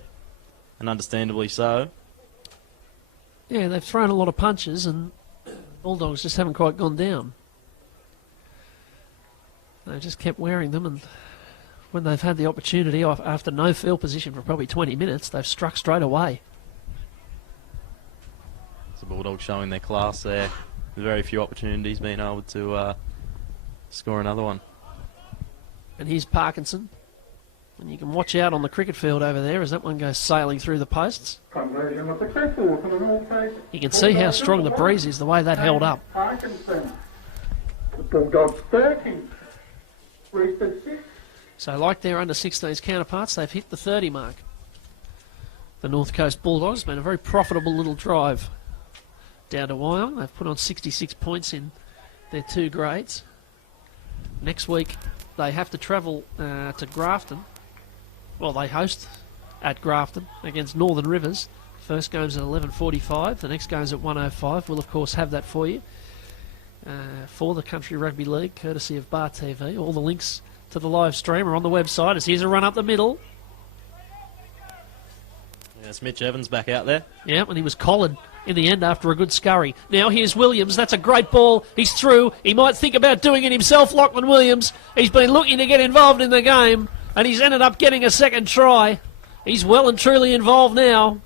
and understandably so. Yeah, they've thrown a lot of punches, and Bulldogs just haven't quite gone down. They've just kept wearing them, and when they've had the opportunity after no field position for probably 20 minutes, they've struck straight away. The Bulldogs showing their class there. With very few opportunities being able to score another one. And here's Parkinson. And you can watch out on the cricket field over there as that one goes sailing through the posts. Conversion was successful for the North Coast. You can see how strong the breeze is, the way that held up. Parkinson. The Bulldogs 30. Roosters 6. So like their under-16s counterparts, they've hit the 30 mark. The North Coast Bulldogs been a very profitable little drive down to Wyong. They've put on 66 points in their 2 grades. Next week they have to travel to Grafton. Well, they host at Grafton against Northern Rivers. First game's at 11:45. The next game's at 1:05. We'll of course have that for you for the Country Rugby League, courtesy of Bar TV. All the links to the live stream are on the website. As here's a run up the middle. Yes, Mitch Evans back out there. Yeah, and he was collared in the end after a good scurry. Now here's Williams. That's a great ball. He's through. He might think about doing it himself, Lachlan Williams. He's been looking to get involved in the game, and he's ended up getting a second try. He's well and truly involved now.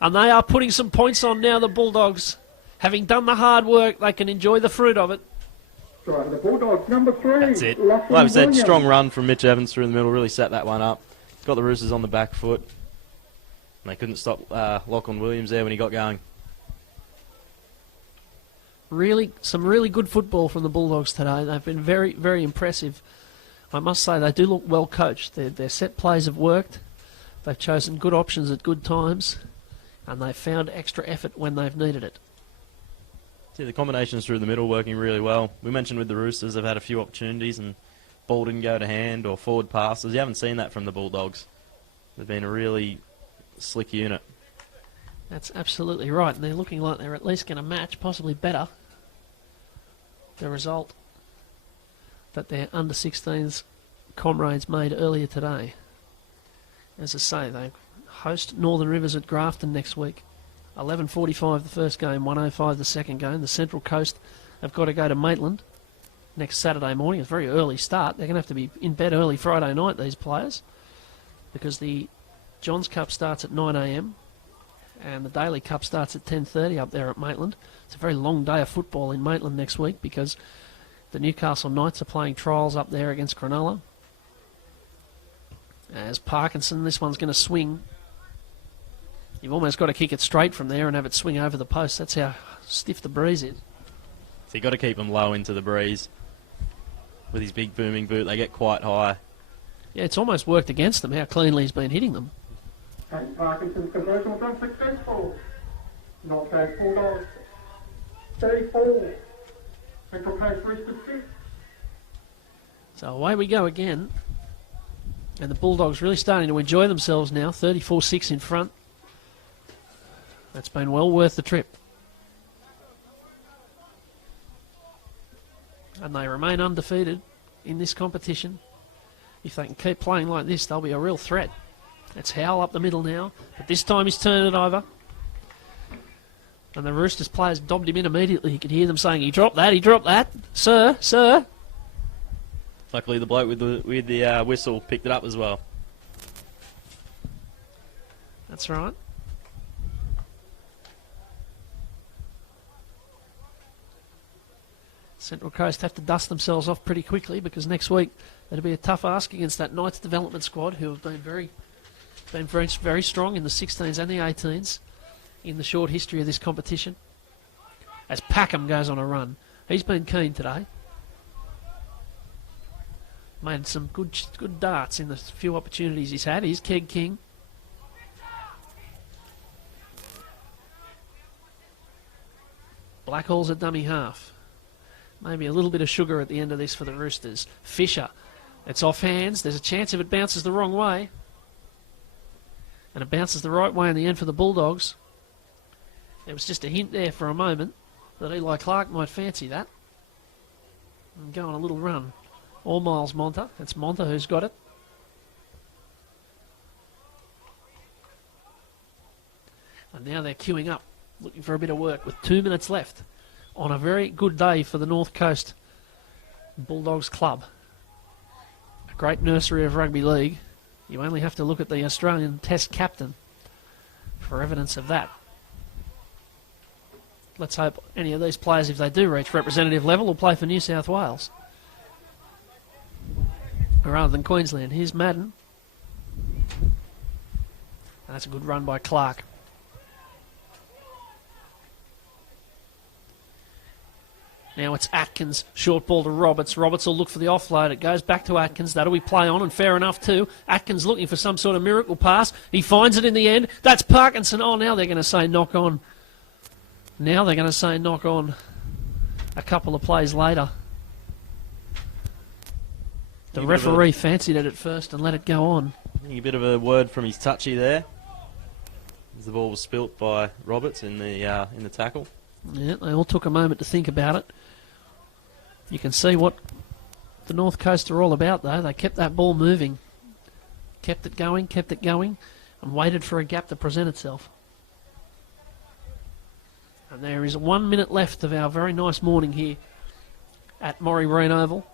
And they are putting some points on now, the Bulldogs. Having done the hard work, they can enjoy the fruit of it. So the Bulldogs, number 3. That's it. Lachlan Like we said, Williams. strong run from Mitch Evans through the middle. Really set that one up. Got the Roosters on the back foot. And they couldn't stop Lachlan Williams there when he got going. Some really good football from the Bulldogs today. They've been very, very impressive. I must say they do look well coached. Their set plays have worked. They've chosen good options at good times, and they've found extra effort when they've needed it. See, the combinations through the middle working really well. We mentioned with the Roosters they've had a few opportunities and ball didn't go to hand or forward passes. You haven't seen that from the Bulldogs. They've been a really slick unit. That's absolutely right, and they're looking like they're at least going to match, possibly better, the result that their under-16s comrades made earlier today. As I say, they host Northern Rivers at Grafton next week. 11:45 the first game, 1:05 the second game. The Central Coast have got to go to Maitland next Saturday morning. It's a very early start. They're going to have to be in bed early Friday night, these players, because the Johns Cup starts at 9 a.m. and the Daley Cup starts at 10:30 up there at Maitland. It's a very long day of football in Maitland next week because the Newcastle Knights are playing trials up there against Cronulla. As Parkinson, this one's going to swing. You've almost got to kick it straight from there and have it swing over the post. That's how stiff the breeze is. So you've got to keep them low into the breeze. With his big booming boot, they get quite high. Yeah, it's almost worked against them, how cleanly he's been hitting them. And Parkinson's conversion was unsuccessful. North Coast Bulldogs 34. Central Coast Roosters 6. So away we go again. And the Bulldogs really starting to enjoy themselves now. 34-6 in front. That's been well worth the trip. And they remain undefeated in this competition. If they can keep playing like this, they'll be a real threat. It's Howell up the middle now, but this time he's turned it over. And the Roosters players dobbed him in immediately. You could hear them saying, he dropped that, sir, sir. Luckily the bloke with the whistle picked it up as well. That's right. Central Coast have to dust themselves off pretty quickly because next week it'll be a tough ask against that Knights development squad who have been very strong in the 16s and the 18s. in the short history of this competition. As Packham goes on a run. He's been keen today. Made some good darts in the few opportunities he's had. Here's Keg King. Blackhall's a dummy half. Maybe a little bit of sugar at the end of this for the Roosters. Fisher. It's off hands. There's a chance if it bounces the wrong way. And it bounces the right way in the end for the Bulldogs. There was just a hint there for a moment that Eli Clark might fancy that. And go on a little run. All miles Monta. It's Monta who's got it. And now they're queuing up, looking for a bit of work with 2 minutes left on a very good day for the North Coast Bulldogs club. A great nursery of rugby league. You only have to look at the Australian Test captain for evidence of that. Let's hope any of these players, if they do reach representative level, will play for New South Wales rather than Queensland. Here's Madden. And that's a good run by Clark. Now it's Atkins, short ball to Roberts. Roberts will look for the offload. It goes back to Atkins. That'll be play on, and fair enough too. Atkins looking for some sort of miracle pass. He finds it in the end. That's Parkinson. Oh, now they're going to say knock on. Now they're going to say knock on a couple of plays later. The referee fancied it at first and let it go on. A bit of a word from his touchy there, as the ball was spilt by Roberts in the tackle. Yeah, they all took a moment to think about it. You can see what the North Coast are all about, though. They kept that ball moving, kept it going, and waited for a gap to present itself. And there is 1 minute left of our very nice morning here at Morrie Breen Oval.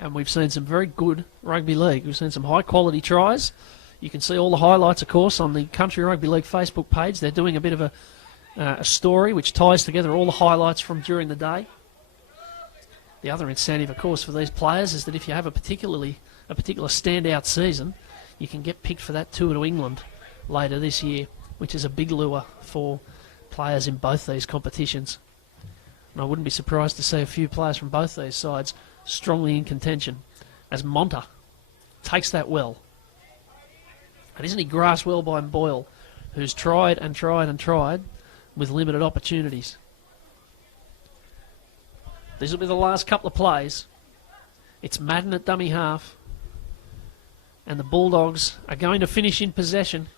And we've seen some very good rugby league. We've seen some high-quality tries. You can see all the highlights, of course, on the Country Rugby League Facebook page. They're doing a bit of a story which ties together all the highlights from during the day. The other incentive, of course, for these players is that if you have a particular standout season, you can get picked for that tour to England later this year, which is a big lure for players in both these competitions. And I wouldn't be surprised to see a few players from both these sides strongly in contention as Monta takes that well. And isn't he grasped well by Boyle, who's tried and tried and tried with limited opportunities. These will be the last couple of plays. It's Madden at dummy half. And the Bulldogs are going to finish in possession.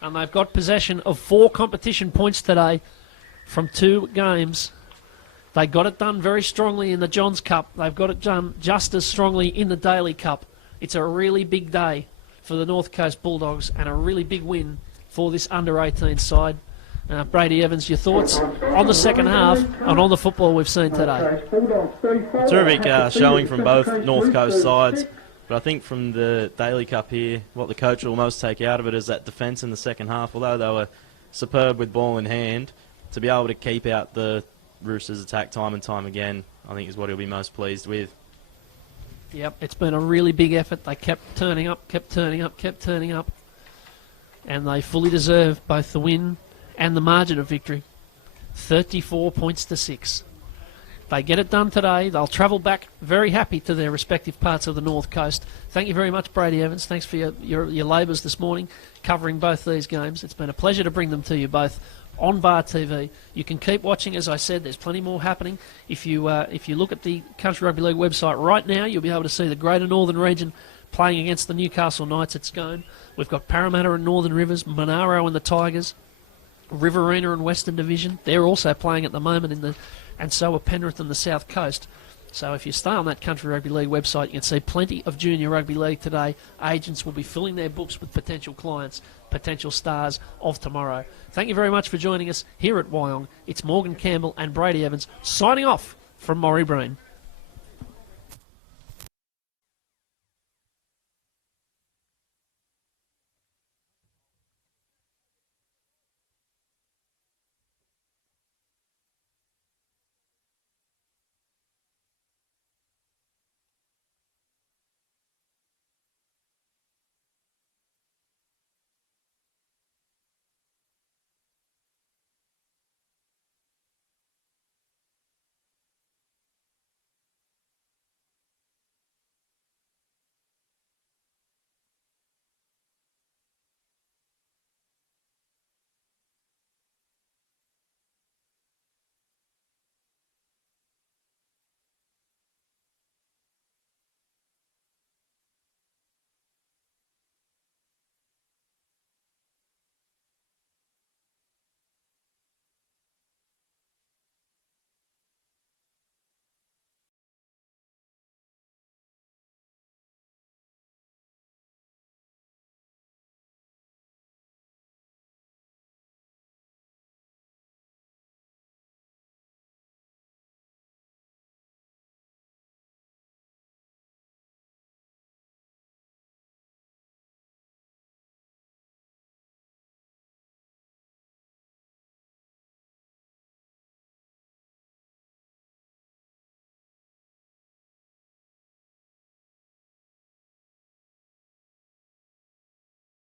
And they've got possession of 4 competition points today from 2 games. They got it done very strongly in the Johns Cup. They've got it done just as strongly in the Daley Cup. It's a really big day for the North Coast Bulldogs and a really big win for this under-18 side. Brady Evans, your thoughts on the second half and on the football we've seen today? Terrific showing from both North Coast sides. But I think from the Daily Cup here, what the coach will most take out of it is that defence in the second half. Although they were superb with ball in hand, to be able to keep out the Roosters' attack time and time again, I think is what he'll be most pleased with. Yep, it's been a really big effort. They kept turning up. And they fully deserve both the win and the margin of victory. 34 points to 6. They get it done today. They'll travel back very happy to their respective parts of the North Coast. Thank you very much, Brady Evans. Thanks for your labours this morning covering both these games. It's been a pleasure to bring them to you both on Bar TV. You can keep watching, as I said. There's plenty more happening. If you look at the Country Rugby League website right now, you'll be able to see the Greater Northern Region playing against the Newcastle Knights at Scone. We've got Parramatta and Northern Rivers, Monaro and the Tigers, Riverina and Western Division. They're also playing at the moment and so are Penrith and the South Coast. So if you stay on that Country Rugby League website, you can see plenty of junior rugby league today. Agents will be filling their books with potential clients, potential stars of tomorrow. Thank you very much for joining us here at Wyong. It's Morgan Campbell and Brady Evans signing off from Morrie Breen.